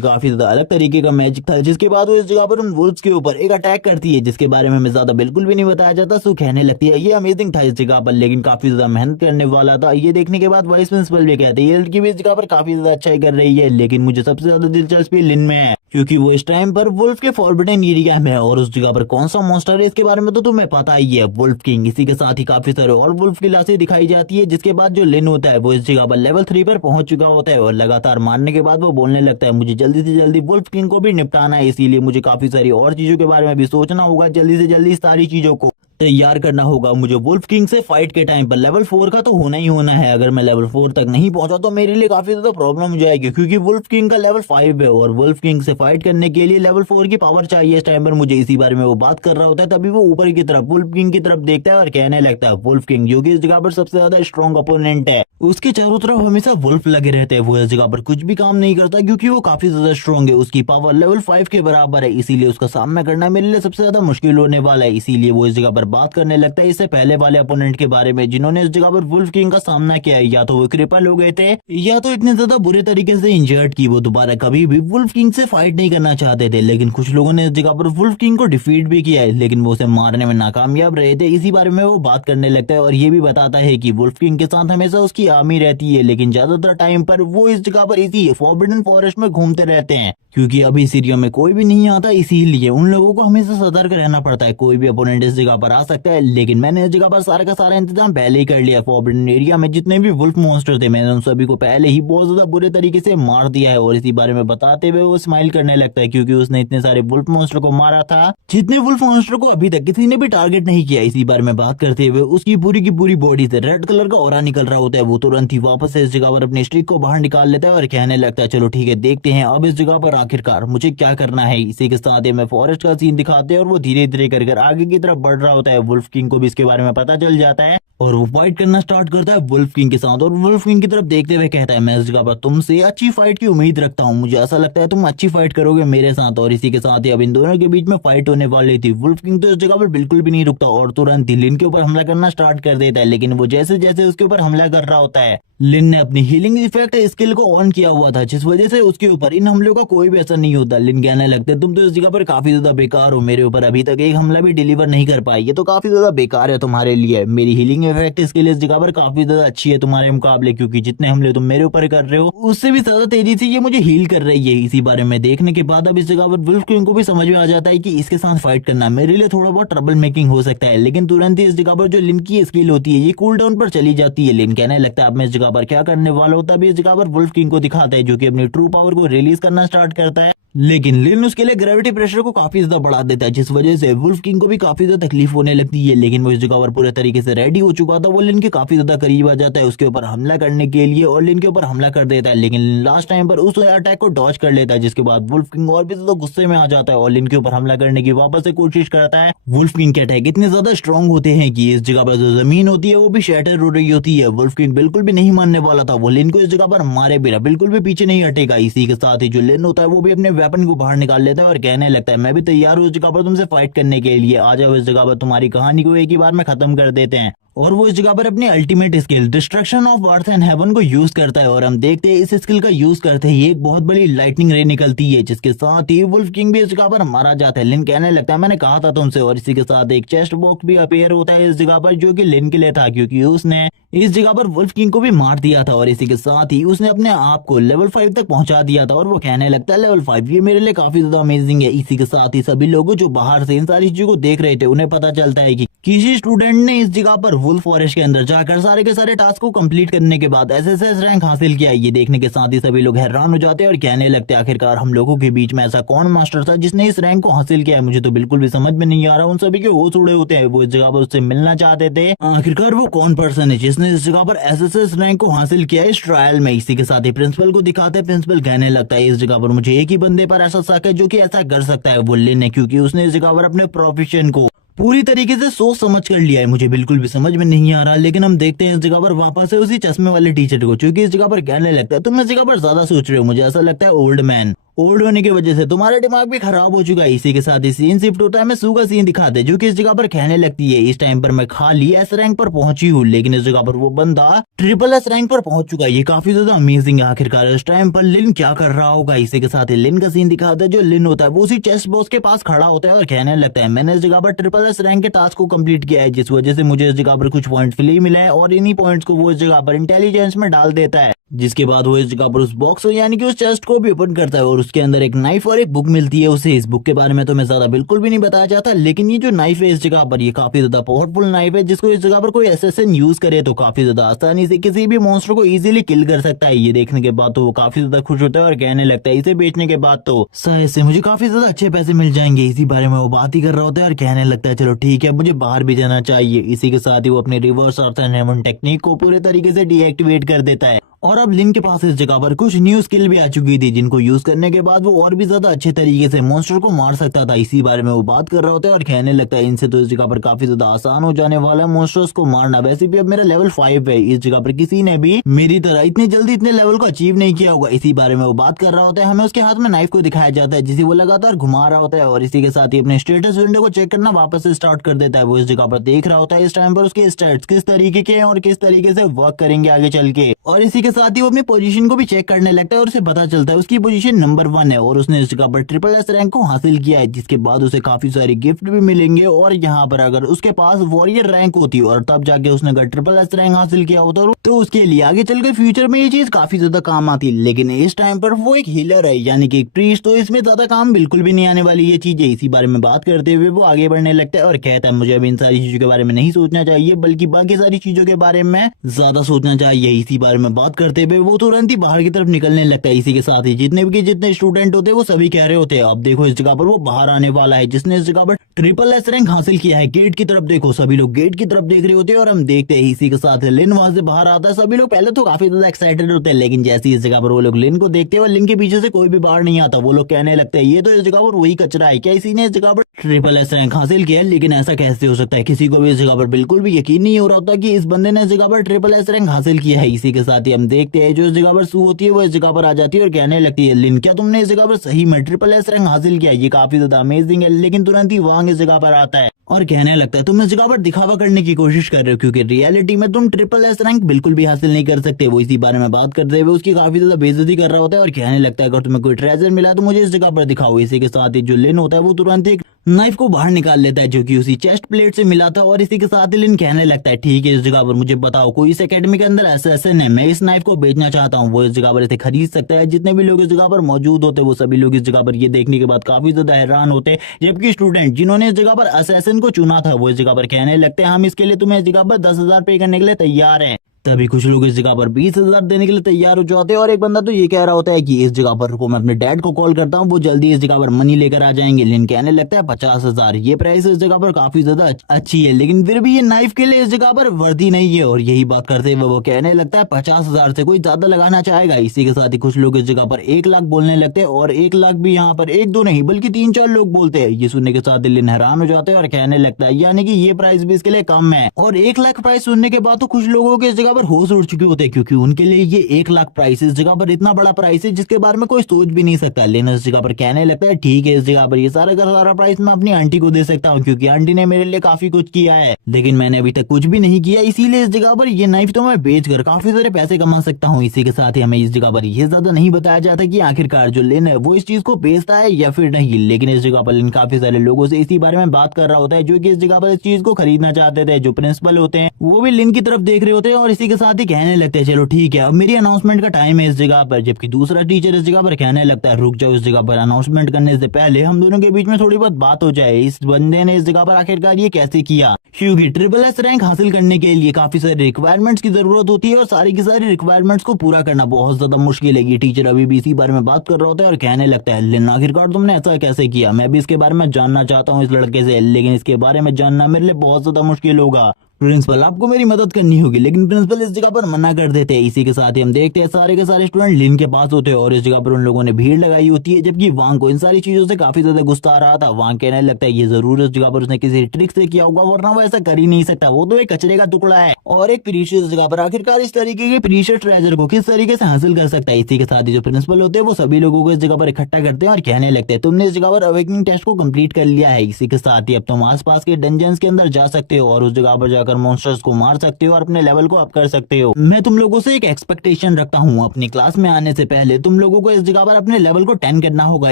काफी ज्यादा अलग तरीके का मैजिक था, जिसके बाद वो इस जगह पर उन वुल्फ्स के ऊपर एक अटैक करती है जिसके बारे में हमें ज्यादा बिल्कुल भी नहीं बताया जाता। सू कहने लगती है ये अमेजिंग था इस जगह पर, लेकिन काफी ज्यादा मेहनत करने वाला था। ये देखने के बाद वाइस प्रिंसिपल भी कहते हैं ये लड़की भी इस जगह पर काफी ज्यादा अच्छाई कर रही है, लेकिन मुझे सबसे ज्यादा दिलचस्पी लिन में है क्योंकि वो इस टाइम पर वुल्फ के फॉरबिडन एरिया में है और उस जगह पर कौन सा मॉन्स्टर है इसके बारे में तो तुम्हें पता ही है, वुल्फ किंग। इसी के साथ ही काफी सारे और वुल्फ की लाशें दिखाई जाती है, जिसके बाद जो लिन होता है वो इस जगह पर लेवल 3 पर पहुंच चुका होता है और लगातार मारने के बाद वो बोलने लगता है मुझे जल्दी से जल्दी वुल्फ किंग को भी निपटाना है, इसीलिए मुझे काफी सारी और चीजों के बारे में भी सोचना होगा, जल्दी से जल्दी सारी चीजों को तैयार करना होगा। मुझे वुल्फ किंग से फाइट के टाइम पर लेवल 4 का तो होना ही होना है। अगर मैं लेवल 4 तक नहीं पहुंचा तो मेरे लिए काफी ज्यादा प्रॉब्लम हो जाएगी, क्योंकि वुल्फ किंग का लेवल 5 है और वुल्फ किंग से फाइट करने के लिए लेवल 4 की पावर चाहिए। इस टाइम पर मुझे इसी बारे में वो बात कर रहा होता है, तभी वो ऊपर की तरफ वुल्फ किंग की तरफ देखता है और कहने लगता है वुल्फ किंग जो कि इस जगह पर सबसे ज्यादा स्ट्रॉन्ग अपोनेंट है, उसके चारों तरफ हमेशा वुल्फ लगे रहते हैं। वो इस जगह पर कुछ भी काम नहीं करता क्योंकि वो काफी ज्यादा स्ट्रॉन्ग है, उसकी पावर लेवल 5 के बराबर है, इसीलिए उसका सामना करना मेरे लिए सबसे ज्यादा मुश्किल होने वाला है। इसीलिए वो इस जगह पर बात करने लगता है इससे पहले वाले अपोनेंट के बारे में जिन्होंने इस जगह पर वुल्फ किंग का सामना किया है। या तो वो क्रिपल हो गए थे या तो इतने ज्यादा बुरे तरीके से इंजर्ड की वो दोबारा कभी भी वुल्फ किंग से फाइट नहीं करना चाहते थे। लेकिन कुछ लोगों ने इस जगह पर वुल्फ किंग को डिफीट भी किया है, लेकिन वो उसे मारने में नाकामयाब रहे थे। इसी बारे में वो बात करने लगता है और ये भी बताता है कि वुल्फ किंग के साथ हमेशा उसकी आर्मी रहती है, लेकिन ज्यादातर टाइम पर वो इस जगह पर इसी फॉरबिडन फॉरेस्ट में घूमते रहते हैं, क्योंकि अभी सीरिया में कोई भी नहीं आता, इसीलिए उन लोगों को हमेशा सतर्क रहना पड़ता है। कोई भी अपोनेंट इस जगह पर आ सकता है, लेकिन मैंने इस जगह पर सारा का सारा इंतजाम पहले ही कर लिया। फॉरबिडन एरिया में जितने भी वुल्फ मॉन्स्टर थे मैंने उन सभी को पहले ही बहुत ज्यादा बुरे तरीके से मार दिया है। और इसी बारे में बताते हुए वो स्माइल करने लगता है क्योंकि उसने इतने सारे वुल्फ मॉन्स्टर को मारा था जितने वुल्फ मॉन्स्टर को अभी तक किसी ने भी टारगेट नहीं किया। इसी बारे में बात करते हुए उसकी पूरी की पूरी बॉडी से रेड कलर का ऑरा निकल रहा होता है। वो तुरंत ही वापस से इस जगह पर अपनी स्ट्रिक को बाहर निकाल लेता है और कहने लगता है चलो ठीक है देखते हैं अब इस जगह पर आखिरकार मुझे क्या करना है। इसी के साथ ही मैं फॉरेस्ट का सीन दिखाते हैं और वो धीरे धीरे कर आगे की तरफ बढ़ रहा होता है। वुल्फ किंग को भी इसके बारे में पता चल जाता है और वो फाइट करना स्टार्ट करता है वुल्फ किंग के साथ। और वुल्फ किंग की तरफ देखते हुए कहता है मैं इस जगह पर तुमसे अच्छी फाइट की उम्मीद रखता हूँ, मुझे ऐसा लगता है तुम अच्छी फाइट करोगे मेरे साथ। और इसी के साथ ही अब इन दोनों के बीच में फाइट होने वाली थी। वुल्फ किंग तो इस जगह पर बिल्कुल भी नहीं रुकता और तुरंत ही लिन के ऊपर हमला करना स्टार्ट कर देता है, लेकिन वो जैसे जैसे उसके ऊपर हमला कर रहा होता है लिन ने अपनी हीलिंग इफेक्ट स्किल को ऑन किया हुआ था, जिस वजह से उसके ऊपर इन हमलों का कोई भी असर नहीं होता। लिन कहने लगते तुम तो इस जगह पर काफी ज्यादा बेकार हो, मेरे ऊपर अभी तक एक हमला भी डिलीवर नहीं कर पाई, ये तो काफी ज्यादा बेकार है तुम्हारे लिए। मेरी हीलिंग इफेक्ट स्किल इस जगह पर काफी ज्यादा अच्छी है तुम्हारे मुकाबले, क्योंकि जितने हमले तुम मेरे ऊपर कर रहे हो उससे भी ज्यादा तेजी से ये मुझे हील कर रही है। इसी बारे में देखने के बाद अब इस जगह पर वुल्फ किंग को भी समझ में आ जाता है कि इसके साथ फाइट करना मेरे लिए थोड़ा बहुत ट्रबल मेकिंग हो सकता है। लेकिन तुरंत ही इस जगह पर जो लिन की स्किल होती है ये कूल डाउन पर चली जाती है। लिन कहने लगता है अब मैं इस जगह पर क्या करने वाला होता है, इस जगह पर वुल्फ किंग को दिखाता है जो कि अपनी ट्रू पावर को रिलीज करना स्टार्ट करता है। लेकिन लिन उसके लिए ग्रेविटी प्रेशर को काफी ज्यादा बढ़ा देता है, जिस वजह से वुल्फ किंग को भी काफी ज्यादा तकलीफ होने लगती है। लेकिन वो इस जगह पर पूरे तरीके से रेडी हो चुका था, वो लिन के काफी ज्यादा करीब आ जाता है उसके ऊपर हमला करने के लिए और लिन के ऊपर हमला कर देता है। लेकिन लास्ट टाइम पर उस अटैक को डॉज कर लेता है, जिसके बाद वुल्फ किंग और भी ज्यादा गुस्से में आ जाता है और लिन के ऊपर हमला करने की वापस से कोशिश करता है। वुल्फ किंग के अटैक इतने ज्यादा स्ट्रॉन्ग होते हैं कि इस जगह पर जो जमीन होती है वो भी शैटर हो रही होती है। वुल्फ किंग बिल्कुल भी नहीं मानने वाला था, वो लिन को इस जगह पर मारे बिना बिल्कुल भी पीछे नहीं हटेगा। इसी के साथ ही जो लिन होता है वो भी अपने वेपन को बाहर निकाल लेता है और कहने लगता है मैं भी तैयार हूँ इस जगह पर तुमसे फाइट करने के लिए, आ जाओ इस जगह पर तुम्हारी कहानी को एक ही बार में खत्म कर देते हैं। और वो इस जगह पर अपने ultimate skill destruction of earth and heaven को यूज करता है और हम देखते हैं इस स्किल का यूज करते ही एक बहुत बड़ी लाइटनिंग रे निकलती है, जिसके साथ ही वुल्फ किंग भी इस जगह पर मारा जाता है। लिन कहने लगता है मैंने कहा था तुमसे। और इसी के साथ एक चेस्ट बॉक्स भी अपीयर होता है इस जगह पर जो कि लिन के लिए था, क्योंकि उसने इस जगह पर वुल्फ किंग को भी मार दिया था और इसी के साथ ही उसने अपने आप को लेवल 5 तक पहुंचा दिया था। और वो कहने लगता है लेवल 5 ये मेरे लिए काफी ज्यादा अमेजिंग है। इसी के साथ ही सभी लोग जो बाहर से इन सारी चीजों को देख रहे थे उन्हें पता चलता है कि किसी स्टूडेंट ने इस जगह पर वुल्फ फॉरेस्ट के अंदर जाकर सारे के सारे टास्क को कंप्लीट करने के बाद एसएसएस रैंक हासिल किया। ये देखने के साथ ही सभी लोग हैरान हो जाते हैं और कहने लगते हैं आखिरकार हम लोगों के बीच में ऐसा कौन मास्टर था जिसने इस रैंक को हासिल किया है। मुझे तो बिल्कुल भी समझ में नहीं आ रहा। उन सभी के होश उड़े होते हैं। वो इस जगह पर उससे मिलना चाहते थे। आखिरकार वो कौन पर्सन है जिसने इस जगह पर एसएसएस रैंक को हासिल किया इस ट्रायल में। इसी के साथ ही प्रिंसिपल को दिखाते हैं। प्रिंसिपल कहने लगता है इस जगह पर मुझे एक ही बंदे पर ऐसा शक है जो कि ऐसा कर सकता है, वो लिन है, क्योंकि उसने इस जगह पर अपने प्रोफेशन को पूरी तरीके से सोच समझ कर लिया है। मुझे बिल्कुल भी समझ में नहीं आ रहा। लेकिन हम देखते हैं इस जगह पर वापस से उसी चश्मे वाले टीचर को, क्योंकि इस जगह पर कहने लगता है तुम इस जगह पर ज्यादा सोच रहे हो। मुझे ऐसा लगता है ओल्ड मैन, ओल्ड होने की वजह से तुम्हारा दिमाग भी खराब हो चुका है। इसी के साथ ही सीन शिफ्ट होता है। हमें सू का सीन दिखाते हैं जो कि इस जगह पर कहने लगती है इस टाइम पर मैं खाली एस रैंक पर पहुंची हूँ, लेकिन इस जगह पर वो बंदा ट्रिपल एस रैंक पर पहुंच चुका है। ये काफी ज्यादा अमेजिंग है। आखिरकार इस टाइम पर लिन क्या कर रहा होगा। इसी के साथ ही लिन का सीन दिखाता है। जो लिन होता है वो उसी चेस्ट बॉक्स के पास खड़ा होता है और कहने लगता है मैंने इस जगह पर ट्रिपल एस रैंक के टास्क को कंप्लीट किया है, जिस वजह से मुझे इस जगह पर कुछ पॉइंट फ्री मिले हैं और इन्हीं पॉइंट्स को वो इस जगह पर इंटेलिजेंस में डाल देता है। जिसके बाद वो इस जगह पर उस बॉक्स यानी कि उस चेस्ट को भी ओपन करता है और उसके अंदर एक नाइफ और एक बुक मिलती है उसे। इस बुक के बारे में तो मैं ज्यादा बिल्कुल भी नहीं बताया जाता, लेकिन ये जो नाइफ है इस जगह पर ये काफी ज्यादा पावरफुल नाइफ है, जिसको इस जगह पर कोई असैसिन यूज करे तो काफी ज्यादा आसानी से किसी भी मॉन्स्टर को इजीली किल कर सकता है। ये देखने के बाद तो वो काफी ज्यादा खुश होता है और कहने लगता है इसे बेचने के बाद तो शायद से मुझे काफी ज्यादा अच्छे पैसे मिल जाएंगे। इसी बारे में वो बात ही कर रहा होता है और कहने लगता है चलो ठीक है मुझे बाहर भी जाना चाहिए। इसी के साथ ही वो अपने रिवर्स अर्थ एनवायरनमेंट टेक्निक को पूरे तरीके से डीएक्टिवेट कर देता है। और अब लिन के पास इस जगह पर कुछ न्यू स्किल भी आ चुकी थी, जिनको यूज करने के बाद वो और भी ज्यादा अच्छे तरीके से मॉन्स्टर को मार सकता था। इसी बारे में वो बात कर रहा होता है और कहने लगता है इनसे तो इस जगह पर काफी ज्यादा आसान हो जाने वाला है मॉन्स्टर्स को मारना। वैसे भी अब मेरा लेवल 5 है। इस जगह पर किसी ने भी मेरी तरह इतनी जल्दी इतने लेवल को अचीव नहीं किया होगा। इसी बारे में वो बात कर रहा होता है। हमें उसके हाथ में नाइफ को दिखाया जाता है जिसे वो लगातार घुमा रहा होता है और इसी के साथ ही अपने स्टेटस विंडो को चेक करना वापस से स्टार्ट कर देता है। वो इस जगह पर देख रहा होता है इस टाइम पर उसके स्टेट्स किस तरीके के हैं और किस तरीके से वर्क करेंगे आगे चल के। और इसी के साथ ही वो अपनी पोजीशन को भी चेक करने लगता है और उसे पता चलता है उसकी पोजीशन नंबर 1 है और उसने इस जगह पर ट्रिपल एस रैंक को हासिल किया है, जिसके बाद उसे काफी सारे गिफ्ट भी मिलेंगे। और यहाँ पर अगर उसके पास वॉरियर रैंक होती और तब जाके उसने अगर ट्रिपल एस रैंक हासिल किया होता तो उसके लिए आगे चलकर फ्यूचर में ये चीज काफी ज्यादा काम आती। लेकिन इस टाइम पर वो एक हीलर है यानी कि एक प्रीस्ट, तो इसमें ज्यादा काम बिल्कुल भी नहीं आने वाली ये चीज है। इसी बारे में बात करते हुए वो आगे बढ़ने लगता है और कहता है मुझे अब इन सारी चीजों के बारे में नहीं सोचना चाहिए बल्कि बाकी सारी चीजों के बारे में ज्यादा सोचना चाहिए। इसी बारे में बात करते हुए वो तुरंत ही बाहर की तरफ निकलने लगता है। इसी के साथ ही जितने स्टूडेंट होते हैं वो सभी कह रहे होते हैं अब देखो इस जगह पर वो बाहर आने वाला है जिसने इस जगह पर ट्रिपल एस रैंक हासिल किया है। गेट की तरफ देखो, सभी लोग गेट की तरफ देख रहे होते हैं और हम देखते हैं इसी के साथ लिन वहां से बाहर आता है। सभी लोग पहले तो काफी ज्यादा एक्साइटेड होते हैं, लेकिन जैसे इस जगह पर वो लोग लिन को देखते हैं और लिन के पीछे से कोई भी बाहर नहीं आता, वो लोग कहने लगते हैं ये तो इस जगह पर वही कचरा है, क्या इसी ने इस जगह पर ट्रिपल एस रैंक हासिल किया है। लेकिन ऐसा कैसे हो सकता है, किसी को भी इस जगह पर बिल्कुल भी यकीन नहीं हो रहा होता कि इस बंदे ने इस जगह पर ट्रिपल एस रैंक हासिल किया है। इसी के साथ ही हम देखते हैं जो इस जगह पर सू होती है वो इस जगह पर आ जाती है और कहने लगती है लिन क्या तुमने इस जगह पर सही में ट्रिपल एस रैंक हासिल किया, ये काफी ज्यादा अमेजिंग है। लेकिन तुरंत ही वांग इस जगह पर आता है और कहने लगता है तुम इस जगह पर दिखावा करने की कोशिश कर रहे हो क्योंकि रियलिटी में तुम ट्रिपल एस रैंक बिल्कुल भी हासिल नहीं कर सकते। वो इसी बारे में बात करते हुए उसकी काफी ज्यादा बेइज्जती कर रहा होता है और कहने लगता है अगर तुम्हें कोई ट्रेजर मिला तो मुझे इस जगह पर दिखाओ। इसी के साथ ही जो लिन होता है वो तुरंत एक नाइफ को बाहर निकाल लेता है जो कि उसी चेस्ट प्लेट से मिला था और इसी के साथ ही लिन कहने लगता है ठीक है इस जगह पर मुझे बताओ कोई इस एकेडमी के अंदर असैसिन है, मैं इस नाइफ को बेचना चाहता हूँ, वो इस जगह पर इसे खरीद सकता है। जितने भी लोग इस जगह पर मौजूद होते हैं वो सभी लोग इस जगह पर ये देखने के बाद काफी ज्यादा हैरान होते हैं, जबकि स्टूडेंट जिन्होंने इस जगह पर असैसिन को चुना था वो इस जगह पर कहने लगते हैं हम इसके लिए तुम्हें इस जगह पर 10,000 पे करने के लिए तैयार हैं। तभी कुछ लोग इस जगह पर 20,000 देने के लिए तैयार हो जाते हैं और एक बंदा तो ये कह रहा होता है कि इस जगह पर को मैं अपने डैड को कॉल करता हूँ, वो जल्दी इस जगह पर मनी लेकर आ जाएंगे। लिन कहने लगता है 50,000, ये प्राइस इस जगह पर काफी ज्यादा अच्छी है लेकिन फिर भी ये नाइफ के लिए इस जगह पर वर्दी नहीं है। और यही बात करते हुए वो कहने लगता है 50,000 से कोई ज्यादा लगाना चाहेगा। इसी के साथ ही कुछ लोग इस जगह पर 1 लाख बोलने लगते हैं और 1 लाख भी यहाँ पर 1-2 नहीं बल्कि 3-4 लोग बोलते हैं। ये सुनने के साथ लिन हैरान हो जाते हैं और कहने लगता है यानी कि ये प्राइस भी इसके लिए कम है। और 1 लाख प्राइस सुनने के बाद तो कुछ लोगों के इस जगह पर होश उड़ चुके होते हैं क्योंकि उनके लिए ये 1 लाख प्राइस इस जगह पर इतना बड़ा प्राइस है जिसके बारे में कोई सोच भी नहीं सकता। लेकिन इस जगह पर कहने लगता है ठीक है इस जगह पर ये सारा का सारा प्राइस मैं अपनी आंटी को दे सकता हूँ क्योंकि आंटी ने मेरे लिए काफी कुछ किया है लेकिन मैंने अभी तक कुछ भी नहीं किया, इसीलिए इस जगह पर ये नाइफ तो मैं बेचकर काफी सारे पैसे कमा सकता हूँ। इसी के साथ ही हमें इस जगह पर ये ज्यादा नहीं बताया जाता कि आखिरकार जो लिन है वो इस चीज को बेचता है या फिर नहीं। लेकिन इस जगह पर लिन काफी सारे लोगों से इसी बारे में बात कर रहा होता है जो कि इस जगह पर इस चीज को खरीदना चाहते थे। जो प्रिंसिपल होते हैं वो भी लिन की तरफ देख रहे होते हैं और इसी के साथ ही कहने लगते हैं चलो ठीक है अब मेरी अनाउंसमेंट का टाइम है इस जगह पर। जबकि दूसरा टीचर इस जगह पर कहने लगता है रुक जाओ, इस जगह पर अनाउंसमेंट करने से पहले हम दोनों के बीच में थोड़ी बहुत बात हो जाए। इस बंदे ने इस जगह पर आखिरकार ये कैसे किया, क्योंकि ट्रिपल एस रैंक हासिल करने के लिए काफी सारी रिक्वायरमेंट्स की जरूरत होती है और सारी की सारी रिक्वायरमेंट्स को पूरा करना बहुत ज्यादा मुश्किल है। ये टीचर अभी भी इसी बारे में बात कर रहा होता है और कहने लगता है लिन आखिरकार तुमने ऐसा कैसे किया, मैं भी इसके बारे में जानना चाहता हूँ इस लड़के से, लेकिन इसके बारे में जानना मेरे लिए बहुत ज्यादा मुश्किल होगा। प्रिंसिपल आपको मेरी मदद करनी होगी, लेकिन प्रिंसिपल इस जगह पर मना कर देते हैं। इसी के साथ ही हम देखते हैं सारे के सारे स्टूडेंट लिन के पास होते हैं और इस जगह पर उन लोगों ने भीड़ लगाई होती है। जबकि वांग को इन सारी चीजों से काफी ज्यादा गुस्सा आ रहा था। वांग कहने लगता है ये जरूर इस जगह पर उसने किसी ट्रिक से किया होगा, वरना वो ऐसा कर ही नहीं सकता, वो तो एक कचरे का टुकड़ा है। और एक प्रीशियस जगह पर आखिरकार इस तरीके के प्रीशियस ट्रेजर को किस तरीके से हासिल कर सकता है। इसी के साथ ही जो प्रिंसिपल होते हैं वो सभी लोगों को इस जगह पर इकट्ठा करते हैं और कहने लगते हैं तुमने इस जगह पर अवेकनिंग टेस्ट को कंप्लीट कर लिया है। इसी के साथ ही अब तुम आसपास के डंजन्स के अंदर जा सकते हो और उस जगह पर जाकर मॉन्स्टर्स को मार सकते हो और अपने लेवल को अप कर सकते हो। मैं तुम लोगों से एक एक्सपेक्टेशन रखता हूँ, अपनी क्लास में आने से पहले तुम लोगों को इस जगह पर अपने लेवल को 10 करना होगा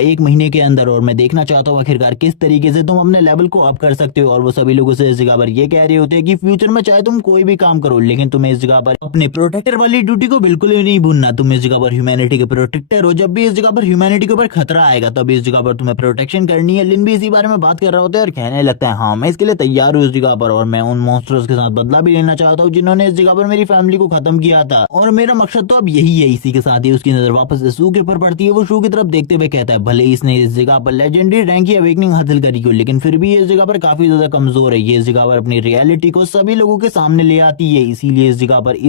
1 महीने के अंदर, और मैं देखना चाहता हूँ आखिरकार किस तरीके से तुम अपने लेवल को अप कर सकते हो। और वो सभी लोगों से इस जगह पर ये कह रहे होते हैं कि फ्यूचर में चाहे तुम कोई भी काम करो, लेकिन तुम्हें इस जगह पर अपने प्रोटेक्टर वाली ड्यूटी को बिल्कुल भी नहीं भूलना। तुम इस जगह पर ह्यूमैनिटी के प्रोटेक्टर हो, जब भी इस जगह पर ह्यूमैनिटी के ऊपर खतरा आएगा तब इस जगह पर तुम्हें प्रोटेक्शन करनी है। लिन भी इसी बारे में बात कर रहा होता है और कहने लगता है हाँ मैं इसके लिए तैयार हूँ इस जगह पर, और मैं उन मॉन्स्टर्स के साथ बदला भी लेना चाहता हूँ जिन्होंने इस जगह पर मेरी फैमिली को खत्म किया था, और मेरा मकसद तो अब यही है। इसी के साथ ही उसकी नजर वापस से शू के ऊपर पड़ती है। वो शू की तरफ देखते हुए कहता है भले इसने इस जगह पर लेजेंडरी रैंक की अवेकनिंग हासिल करी हो, लेकिन फिर भी इस जगह पर काफी ज्यादा कमजोर है। ये इस जगह पर अपनी रियलिटी को सभी लोगों के सामने ले आती है, इसीलिए इस जगह पर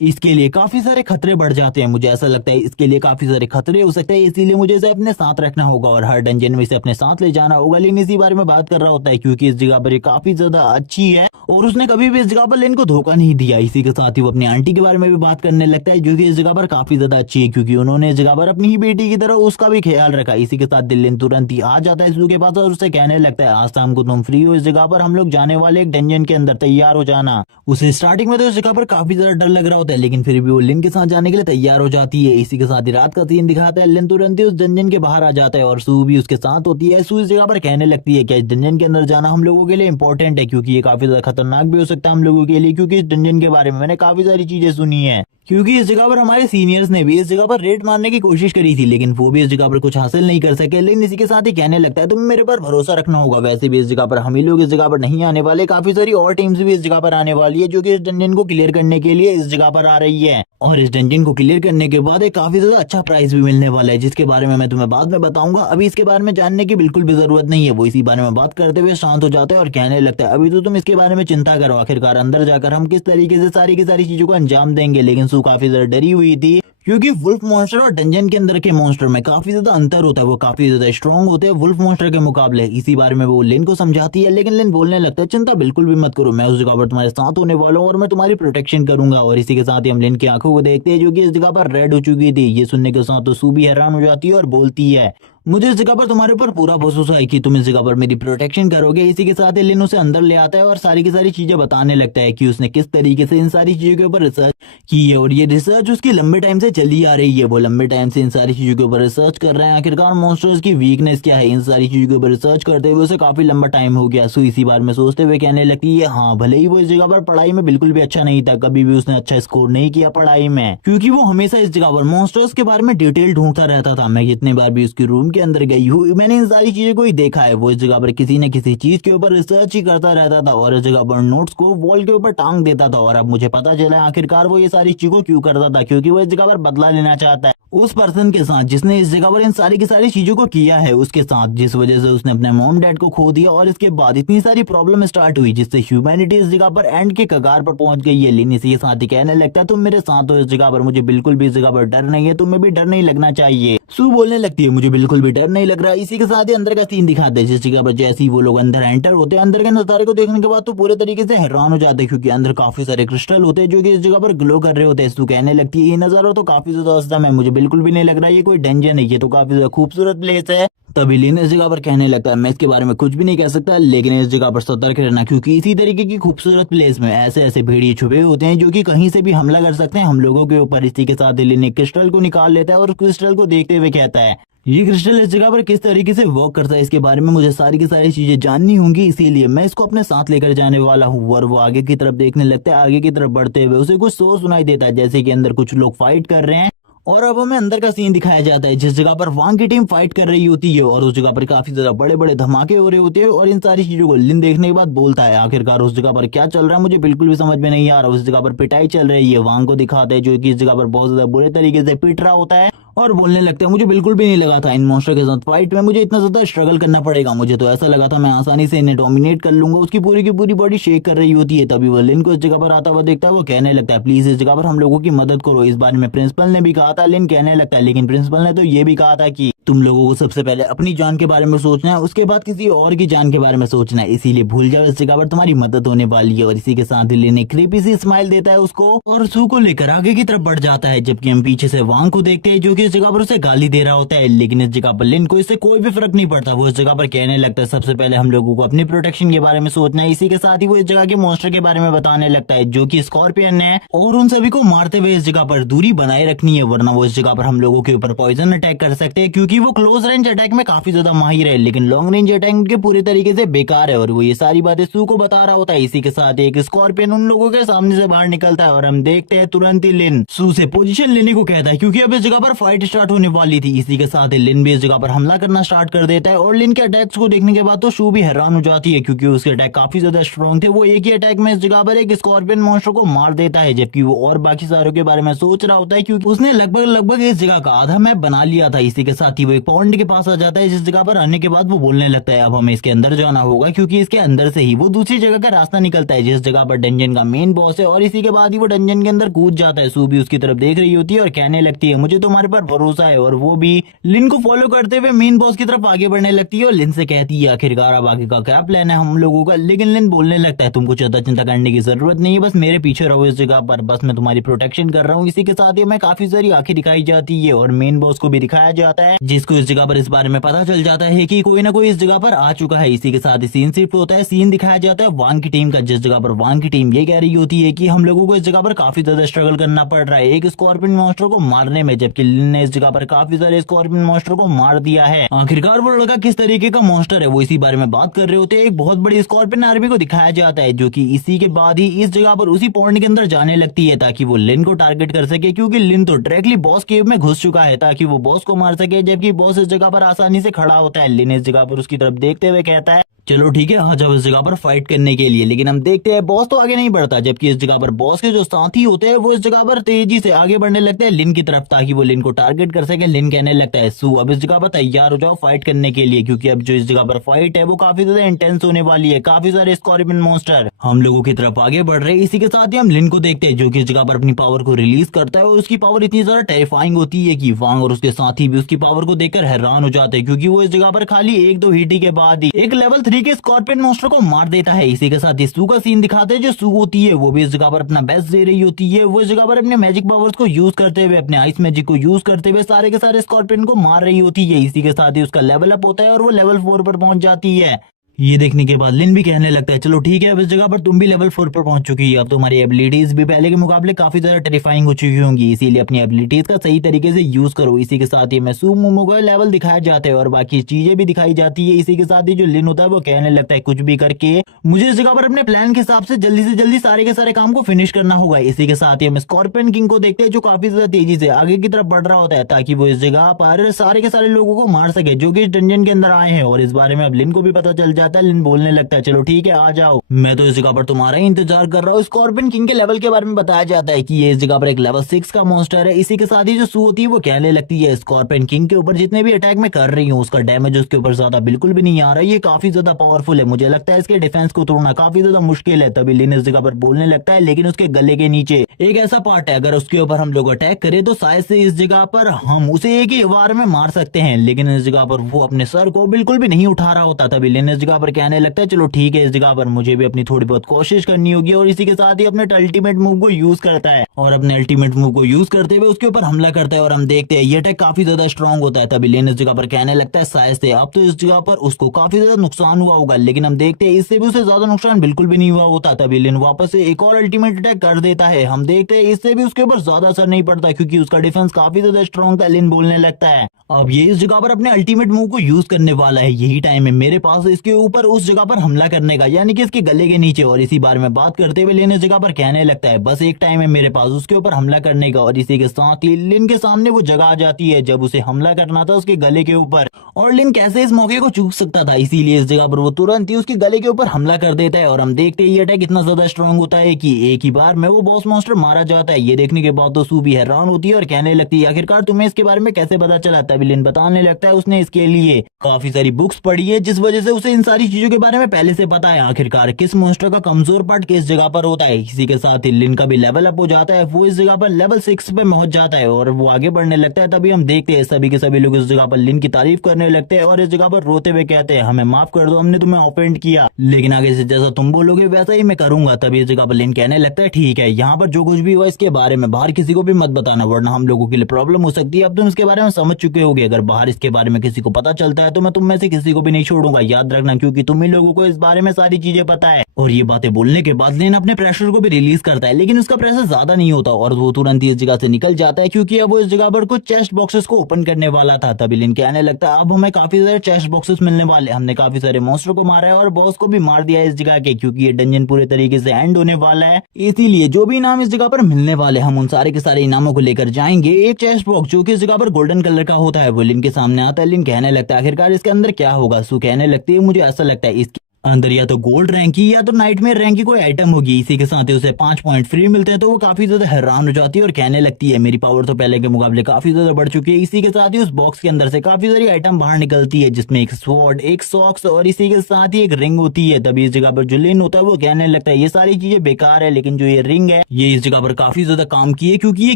इसके लिए काफी सारे खतरे बढ़ जाते हैं। मुझे ऐसा लगता है इसके लिए काफी सारे खतरे हो सकते हैं, इसीलिए मुझे इसे अपने साथ रखना होगा और हर डंजन में इसे अपने साथ ले जाना होगा। लिन इसी बारे में बात कर रहा होता है क्योंकि इस जगह पर ये काफी ज्यादा अच्छी है और उसने कभी भी इस जगह पर लिन को धोखा नहीं दिया। इसी के साथ ही वो अपनी आंटी के बारे में भी बात करने लगता है जो कि इस जगह पर काफी ज्यादा अच्छी है, क्योंकि उन्होंने इस जगह पर अपनी ही बेटी की तरह उसका भी ख्याल रखा। इसी के साथ लिन तुरंत ही आ जाता है इसू के पास और उससे कहने लगता है आज शाम को तुम फ्री हो, इस जगह पर हम लोग जाने वाले एक डंजन के अंदर, तैयार हो जाना। उसे स्टार्टिंग में तो इस जगह पर काफी ज्यादा डर लग रहा होता है, लेकिन फिर भी वो लिन के साथ जाने के लिए तैयार हो जाती है। इसी के साथ ही रात का सीन दिखाता है। लिन तुरंत ही उस डंजन के बाहर आ जाता है और सू भी उसके साथ होती है। सू इस जगह पर कहने लगती है कि इस डंजन के अंदर जाना हम लोगों के लिए इंपॉर्टेंट है, क्योंकि ये काफी ज्यादा खतरनाक भी हो सकता है हम लोगों के लिए, क्योंकि इस डंजन के बारे में मैंने काफी सारी चीजें सुनी है। क्योंकि इस जगह पर हमारे सीनियर्स ने भी इस जगह पर रेड मारने की कोशिश करी थी, लेकिन वो भी इस जगह पर कुछ हासिल नहीं कर सके। लेकिन इसी के साथ ही कहने लगता है तुम्हें मेरे पर भरोसा रखना होगा, वैसे भी इस जगह पर हम ही लोग इस जगह पर नहीं आने वाले, काफी सारी और टीम्स भी इस जगह पर आने वाली है जो कि इस डंजन को क्लियर करने के लिए इस जगह पर आ रही है। और इस डंजन को क्लियर करने के बाद एक काफी ज्यादा अच्छा प्राइज भी मिलने वाला है, जिसके बारे में मैं तुम्हें बाद में बताऊंगा। अभी इसके बारे में जानने की बिल्कुल भी जरूरत नहीं है। वो इसी बारे में बात करते हुए शांत हो जाते हैं और कहने लगता है अभी तो तुम इसके बारे में चिंता करो, आखिरकार अंदर जाकर हम किस तरीके से सारी की सारी चीजों को अंजाम देंगे। लेकिन सू काफी ज्यादा डरी हुई थी, क्योंकि वुल्फ मॉन्स्टर और डंजन के अंदर के मॉन्स्टर में काफी ज्यादा अंतर होता है, वो काफी ज्यादा स्ट्रॉन्ग होते हैं वुल्फ मॉन्स्टर के मुकाबले। इसी बारे में वो लिन को समझाती है, लेकिन लिन बोलने लगता है चिंता बिल्कुल भी मत करो, मैं उस जगह पर तुम्हारे साथ होने वाला हूँ और मैं तुम्हारी प्रोटेक्शन करूंगा। और इसी के साथ ही हम लिन की आंखों को देखते हैं जो कि इस जगह पर रेड हो चुकी थी। ये सुनने के साथ तो सू भी हैरान हो जाती है और बोलती है मुझे इस जगह पर तुम्हारे ऊपर पूरा भरोसा है कि तुम इस जगह पर मेरी प्रोटेक्शन करोगे। इसी के साथ ही लिन उसे अंदर ले आता है और सारी की सारी चीजें बताने लगता है कि उसने किस तरीके से इन सारी चीजों के ऊपर रिसर्च की है, और ये रिसर्च उसकी लंबे टाइम से चली आ रही है। वो लंबे टाइम से इन सारी चीजों के ऊपर रिसर्च कर रहे हैं, आखिरकार मॉन्स्टर्स की वीकनेस क्या है, इन सारी चीजों के ऊपर रिसर्च करते हुए उसे काफी लंबा टाइम हो गया। सो इसी बार में सोचते हुए कहने लगती है हाँ भले ही वो इस जगह पर पढ़ाई में बिल्कुल भी अच्छा नहीं था, कभी भी उसने अच्छा स्कोर नहीं किया पढ़ाई में, क्योंकि वो हमेशा इस जगह पर मॉन्स्टर्स के बारे में डिटेल ढूंढता रहता था। मैं जितने बार भी उसके रूम के अंदर गई हूँ मैंने इन सारी चीजों को ही देखा है। वो इस जगह पर किसी न किसी चीज के ऊपर रिसर्च ही करता रहता था और इस जगह पर नोट्स को वॉल के ऊपर टांग देता था। और अब मुझे पता चला आखिरकार वो ये सारी चीजों क्यों करता था, क्योंकि वो इस जगह पर बदला लेना चाहता है उस पर्सन के साथ जिसने इस जगह पर इन सारी की सारी चीजों को किया है उसके साथ, जिस वजह से उसने अपने मॉम डैड को खो दिया। और इसके बाद इतनी सारी प्रॉब्लम स्टार्ट हुई जिससे ह्यूमैनिटी इस जगह पर एंड के कगार पर पहुंच गई है। लिन इसी के साथ ही कहने लगता है तुम मेरे साथ हो इस जगह पर, मुझे बिल्कुल भी इस जगह पर डर नहीं है, तुम्हें भी डर नहीं लगना चाहिए। सू बोलने लगती है मुझे बिल्कुल भी डर नहीं लग रहा। इसी के साथ ही अंदर का सीन दिखाते हैं जिस जगह पर जैसे ही वो लोग अंदर एंटर होते हैं, अंदर के नजारे को देखने के बाद तो पूरे तरीके से हैरान हो जाते हैं, क्योंकि अंदर काफी सारे क्रिस्टल होते हैं जो कि इस जगह पर ग्लो कर रहे होते हैं। सू कहने लगती है ये नजारा तो काफी ज्यादा औसम है, मुझे बिल्कुल भी नहीं लग रहा ये कोई डंजन है, ये तो काफी ज्यादा खूबसूरत प्लेस है। तभी लिन इस जगह पर कहने लगता है मैं इसके बारे में कुछ भी नहीं कह सकता, लेकिन इस जगह पर सतर्क रहना, क्योंकि इसी तरीके की खूबसूरत प्लेस में ऐसे ऐसे भेड़िए छुपे होते हैं जो कि कहीं से भी हमला कर सकते हैं हम लोगों के ऊपर। इसी के साथ लिन एक क्रिस्टल को निकाल लेता है और क्रिस्टल को देखते हुए कहता है ये क्रिस्टल इस जगह पर किस तरीके से वर्क करता है इसके बारे में मुझे सारी की सारी चीजें जाननी होंगी, इसीलिए मैं इसको अपने साथ लेकर जाने वाला हूँ। और वो आगे की तरफ देखने लगता है। आगे की तरफ बढ़ते हुए उसे कुछ शोर सुनाई देता है, जैसे कि अंदर कुछ लोग फाइट कर रहे हैं। और अब हमें अंदर का सीन दिखाया जाता है जिस जगह पर वांग की टीम फाइट कर रही होती है और उस जगह पर काफी ज्यादा बड़े बड़े धमाके हो रहे होते हैं। और इन सारी चीजों को लिन देखने के बाद बोलता है आखिरकार उस जगह पर क्या चल रहा है मुझे बिल्कुल भी समझ में नहीं आ रहा। उस जगह पर पिटाई चल रही है। वांग को दिखाते हैं जो कि इस जगह पर बहुत ज्यादा बुरे तरीके से पिट रहा होता है और बोलने लगता है मुझे बिल्कुल भी नहीं लगा था इन मॉन्स्टर के साथ फाइट में मुझे इतना ज्यादा स्ट्रगल करना पड़ेगा। मुझे तो ऐसा लगा था मैं आसानी से इन्हें डोमिनेट कर लूंगा। उसकी पूरी की पूरी बॉडी शेक कर रही होती है। तभी वो लिन को इस जगह पर आता हुआ देखता है। वो कहने लगता है प्लीज इस जगह पर हम लोगों की मदद करो। इस बारे में प्रिंसिपल ने भी कहा था। लिन कहने लगता है लेकिन प्रिंसिपल ने तो ये भी कहा था कि तुम लोगों को सबसे पहले अपनी जान के बारे में सोचना है, उसके बाद किसी और की जान के बारे में सोचना है, इसीलिए भूल जाओ इस जगह पर तुम्हारी मदद होने वाली है। और इसी के साथ ही लिन एक क्रीपी सी स्माइल देता है उसको और सू को लेकर आगे की तरफ बढ़ जाता है। जबकि हम पीछे से वांग को देखते हैं जो कि इस जगह पर उसे गाली दे रहा होता है। लेकिन इस जगह पर लिन को इससे कोई भी फर्क नहीं पड़ता। वो इस जगह पर कहने लगता है सबसे पहले हम लोगों को अपनी प्रोटेक्शन के बारे में सोचना है। इसी के साथ ही वो इस जगह के मॉन्स्टर के बारे में बताने लगता है जो कि स्कॉर्पियन है और उन सभी को मारते हुए इस जगह पर दूरी बनाए रखनी है, वरना वो इस जगह पर हम लोगों के ऊपर पॉइजन अटैक कर सकते हैं क्योंकि वो क्लोज रेंज अटैक में काफी ज्यादा माहिर है। लेकिन लॉन्ग रेंज अटैक उनके पूरे तरीके से बेकार है और वो ये सारी बातें सू को बता रहा होता है। इसी के साथ एक स्कॉर्पियन उन लोगों के सामने से बाहर निकलता है और हम देखते हैं तुरंत ही लिन सू से पोजीशन लेने को कहता है क्योंकि अब इस जगह पर फाइट स्टार्ट होने वाली थी। इसी के साथ ही लिन भी इस जगह पर हमला करना स्टार्ट कर देता है और लिन के अटैक्स को देखने के बाद तो शू भी हैरान हो जाती है क्योंकि उसके अटैक काफी ज्यादा स्ट्रॉन्ग थे। वो एक ही अटैक में इस जगह पर एक स्कॉर्पियन मॉन्स्टर को मार देता है, जबकि वो और बाकी सारों के बारे में सोच रहा होता है क्योंकि उसने लगभग इस जगह का आधा मैप बना लिया था। इसी के साथ ही वो एक पॉइंट के पास आ जाता है जिस जगह पर आने के बाद वो बोलने लगता है अब हमें इसके अंदर जाना होगा क्योंकि इसके अंदर से ही वो दूसरी जगह का रास्ता निकलता है जिस जगह पर डंजन का मेन बॉस है। और इसी के बाद ही वो डंजन के अंदर कूद जाता है। सू भी उसकी तरफ देख रही होती है और कहने लगती है मुझे तुम्हारे पर भरोसा है। और वो भी लिन को फॉलो करते हुए मेन बॉस की तरफ आगे बढ़ने लगती है और लिन से कहती है आखिरकार अब आगे का क्या प्लान है हम लोगों का। लेकिन लिन बोलने लगता है तुमको ज्यादा चिंता करने की जरूरत नहीं है, बस मेरे पीछे रहो इस जगह पर, बस मैं तुम्हारी प्रोटेक्शन कर रहा हूँ। इसी के साथ ही हमें काफी सारी आंखें दिखाई जाती है और मेन बॉस को भी दिखाया जाता है जिसको इस जगह पर इस बारे में पता चल जाता है कि कोई ना कोई इस जगह पर आ चुका है। इसी के साथ ही सीन शिफ्ट होता है। सीन दिखाया जाता है वांग की टीम का जिस जगह पर वांग की टीम ये कह रही होती है कि हम लोगों को इस जगह पर काफी ज्यादा स्ट्रगल करना पड़ रहा है एक स्कॉर्पियन मॉन्स्टर को मारने में, जबकि लिन ने इस जगह पर काफी सारे स्कॉर्पियन मॉन्स्टर को मार दिया है। आखिरकार वो लड़का किस तरीके का मॉन्स्टर है वो इसी बारे में बात कर रहे होते हैं। एक बहुत बड़ी स्कॉर्पियन आर्मी को दिखाया जाता है जो कि इसी के बाद ही इस जगह पर उसी पॉइंट के अंदर जाने लगती है ताकि वो लिन को टारगेट कर सके क्योंकि लिन तो डायरेक्टली बॉस केव में घुस चुका है ताकि वो बॉस को मार सके, जबकि बॉस इस जगह पर आसानी से खड़ा होता है। लिन इस जगह पर उसकी तरफ देखते हुए कहता है चलो ठीक है आ जाओ इस जगह पर फाइट करने के लिए। लेकिन हम देखते हैं बॉस तो आगे नहीं बढ़ता, जबकि इस जगह पर बॉस के जो साथी होते हैं वो इस जगह पर तेजी से आगे बढ़ने लगते हैं लिन की तरफ ताकि वो लिन को टारगेट कर सके। लिन कहने लगता है सू अब इस जगह पर तैयार हो जाओ फाइट करने के लिए क्योंकि अब जो इस जगह पर फाइट है वो काफी ज्यादा इंटेंस होने वाली है। काफी सारे स्कॉर्पियन मॉन्स्टर हम लोगों की तरफ आगे बढ़ रहे हैं। इसी के साथ ही हम लिन को देखते हैं जो कि इस जगह पर अपनी पावर को रिलीज करता है और उसकी पावर इतनी ज्यादा टेरिफाइंग होती है कि वांग और उसके साथी भी उसकी पावर को देखकर हैरान हो जाते हैं क्योंकि वो इस जगह पर खाली एक दो हिट के बाद ही एक लेवल 3 के स्कॉर्पियन मॉन्स्टर को मार देता है। इसी के साथ ही सू का सीन दिखाते हैं जो सू होती है वो भी इस जगह पर अपना बेस्ट दे रही होती है। वो इस जगह पर अपने मैजिक पावर्स को यूज करते हुए अपने आइस मैजिक को यूज करते हुए सारे के सारे स्कॉर्पियन को मार रही होती है। इसी के साथ ही उसका लेवल अप होता है और वो लेवल 4 पर पहुंच जाती है। ये देखने के बाद लिन भी कहने लगता है चलो ठीक है अब इस जगह पर तुम भी लेवल 4 पर पहुंच चुकी है, अब तुम्हारी एबिलिटीज भी पहले के मुकाबले काफी ज्यादा टेरिफाइंग हो चुकी होंगी, इसीलिए अपनी एबिलिटीज का सही तरीके से यूज करो। इसी के साथ ही मैं सू मोमो का लेवल दिखाया जाता है और बाकी चीजें भी दिखाई जाती है। इसी के साथ ही जो लिन होता है वो कहने लगता है कुछ भी करके मुझे इस जगह पर अपने प्लान के हिसाब से जल्दी सारे के सारे काम को फिनिश करना होगा। इसी के साथ ही हम स्कॉर्पियन किंग को देखते हैं जो काफी ज्यादा तेजी से आगे की तरफ बढ़ रहा होता है ताकि वो इस जगह पर सारे के सारे लोगों को मार सके जो कि इस डंजन के अंदर आए हैं। और इस बारे में अब लिन को भी पता चल जाता है। लिन बोलने लगता है चलो ठीक है आ जाओ, मैं तो इस जगह पर तुम्हारा ही इंतजार कर रहा हूँ। स्कॉर्पियन किंग के लेवल के बारे में बताया जाता है कि ये इस जगह पर एक लेवल 6 का मॉन्स्टर है। इसी के साथ ही जो सू होती है वो कहने लगती है स्कॉर्पियन किंग के ऊपर जितने भी अटैक मैं कर रही हूँ उसका डैमेज उसके ऊपर ज्यादा बिल्कुल भी नहीं आ रहा है, ये काफी ज्यादा पावरफुल है, मुझे लगता है इसके डिफेंस को तोड़ना काफी ज्यादा मुश्किल है। तभी लिन इस जगह पर बोलने लगता है लेकिन उसके गले के नीचे एक ऐसा पार्ट है अगर उसके ऊपर हम लोग अटैक करें तो शायद से इस जगह पर हम उसे एक ही बार में मार सकते हैं। लेकिन इस जगह पर वो अपने सर को बिल्कुल भी नहीं उठा रहा होता। तभी लिन इस जगह जगह पर कहने लगता है चलो ठीक है, इस जगह पर मुझे भी अपनी थोड़ी बहुत कोशिश करनी होगी, और इसी के साथ ही अपने अल्टीमेट मूव को यूज करता है और अपने अल्टीमेट मूव को यूज करते हुए उसके ऊपर हमला करता है। और हम देखते हैं ये अटैक काफी ज्यादा स्ट्रांग होता है। तभी लिन इस जगह पर कहने लगता है शायद से अब तो इस जगह पर उसको काफी ज्यादा नुकसान हुआ होगा, लेकिन हम देखते हैं इससे भी उसे ज्यादा नुकसान बिल्कुल भी नहीं हुआ होता। तभी लिन वापस से एक और अल्टीमेट अटैक कर देता है। हम देखते हैं इससे भी उसके ऊपर ज्यादा असर नहीं पड़ता क्योंकि उसका डिफेंस काफी ज्यादा स्ट्रांग था। लिन बोलने लगता है अब ये इस जगह पर अपने अल्टीमेट मूव को यूज करने वाला है, यही टाइम है मेरे पास इसके ऊपर उस जगह पर हमला करने का, यानी कि इसके गले के नीचे। और इसी बारे में बात करते हुए लिन इस जगह पर कहने लगता है बस एक टाइम है मेरे पास उसके ऊपर हमला करने का। और इसी के साथ ही लिन के सामने वो जगह आ जाती है जब उसे हमला करना था उसके गले के ऊपर, और लिन कैसे इस मौके को चूक सकता था, इसीलिए इस जगह पर वो तुरंत ही उसके गले के ऊपर हमला कर देता है। और हम देखते हैं ये अटैक इतना ज्यादा स्ट्रांग होता है कि एक ही बार में वो बॉस मॉन्स्टर मारा जाता है। ये देखने के बाद तो सू भी हैरान होती है और कहने लगती है आखिरकार तुम्हें इसके बारे में कैसे पता चला। तभी लिन बताने लगता है उसने इसके लिए काफी सारी बुक्स पढ़ी है जिस वजह से उसे इन सारी चीजों के बारे में पहले से पता है आखिरकार किस मॉन्स्टर का कमजोर पार्ट किस जगह पर होता है। इसी के साथ ही लिन का भी लेवल अप हो जाता है, वो इस जगह पर लेवल 6 पे पहुंच जाता है और वो आगे बढ़ने लगता है। तभी हम देखते हैं सभी के सभी लोग इस जगह पर लिन की तारीफ करने लगते हैं और इस जगह पर रोते हुए कहते हैं हमें माफ कर दो, हमने तुम्हें ऑफेंड किया, लेकिन आगे से जैसा तुम बोलोगे वैसा ही मैं करूंगा। तभी इस जगह पर लिन कहने लगता है ठीक है, यहाँ पर जो कुछ भी हुआ इसके बारे में बाहर किसी को भी मत बताना वरना हम लोगों के लिए प्रॉब्लम हो सकती है। अब तुम इसके बारे में समझ चुके होगे, अगर बाहर इसके बारे में किसी को पता चलता है तो मैं तुम में से किसी को भी नहीं छोड़ूंगा, याद रखना, क्योंकि तुम ही लोगों को इस बारे में सारी चीजें पता है। और ये बातें बोलने के बाद लिन अपने प्रेशर को भी रिलीज करता है, लेकिन उसका प्रेशर ज्यादा नहीं होता और वो तुरंत ही इस जगह से निकल जाता है क्योंकि अब वो इस जगह पर कुछ चेस्ट बॉक्सेस को ओपन करने वाला था। तभी लिन कहने लगता है अब हमें काफी सारे चेस्ट बॉक्सेस मिलने वाले, हमने काफी सारे मॉन्स्टर को मारा है और बॉस को भी मार दिया है इस जगह के, क्योंकि ये डंजन पूरे तरीके से एंड होने वाला है। इसीलिए जो भी इनाम इस जगह पर मिलने वाले हम उन सारे के सारे इनामों को लेकर जाएंगे। एक चेस्ट बॉक्स जो कि इस जगह पर गोल्डन कलर का होता है वो लिन के सामने आता है। लिन कहने लगता है आखिरकार इसके अंदर क्या होगा। सू कहने लगती है मुझे ऐसा लगता है इसके अंदर या तो गोल्ड रैंक की या तो नाइटमेयर रैंक की कोई आइटम होगी। इसी के साथ ही उसे 5 पॉइंट फ्री मिलते हैं तो वो काफी ज्यादा हैरान हो जाती है और कहने लगती है मेरी पावर तो पहले के मुकाबले काफी ज्यादा बढ़ चुकी है। इसी के साथ ही उस बॉक्स के अंदर से काफी सारी आइटम बाहर निकलती है जिसमें एक स्वॉर्ड, एक सॉक्स और इसी के साथ ही एक रिंग होती है। तभी इस जगह पर जो लिन होता है वो कहने लगता है ये सारी चीजें बेकार है, लेकिन जो ये रिंग है ये इस जगह पर काफी ज्यादा काम की है क्योंकि ये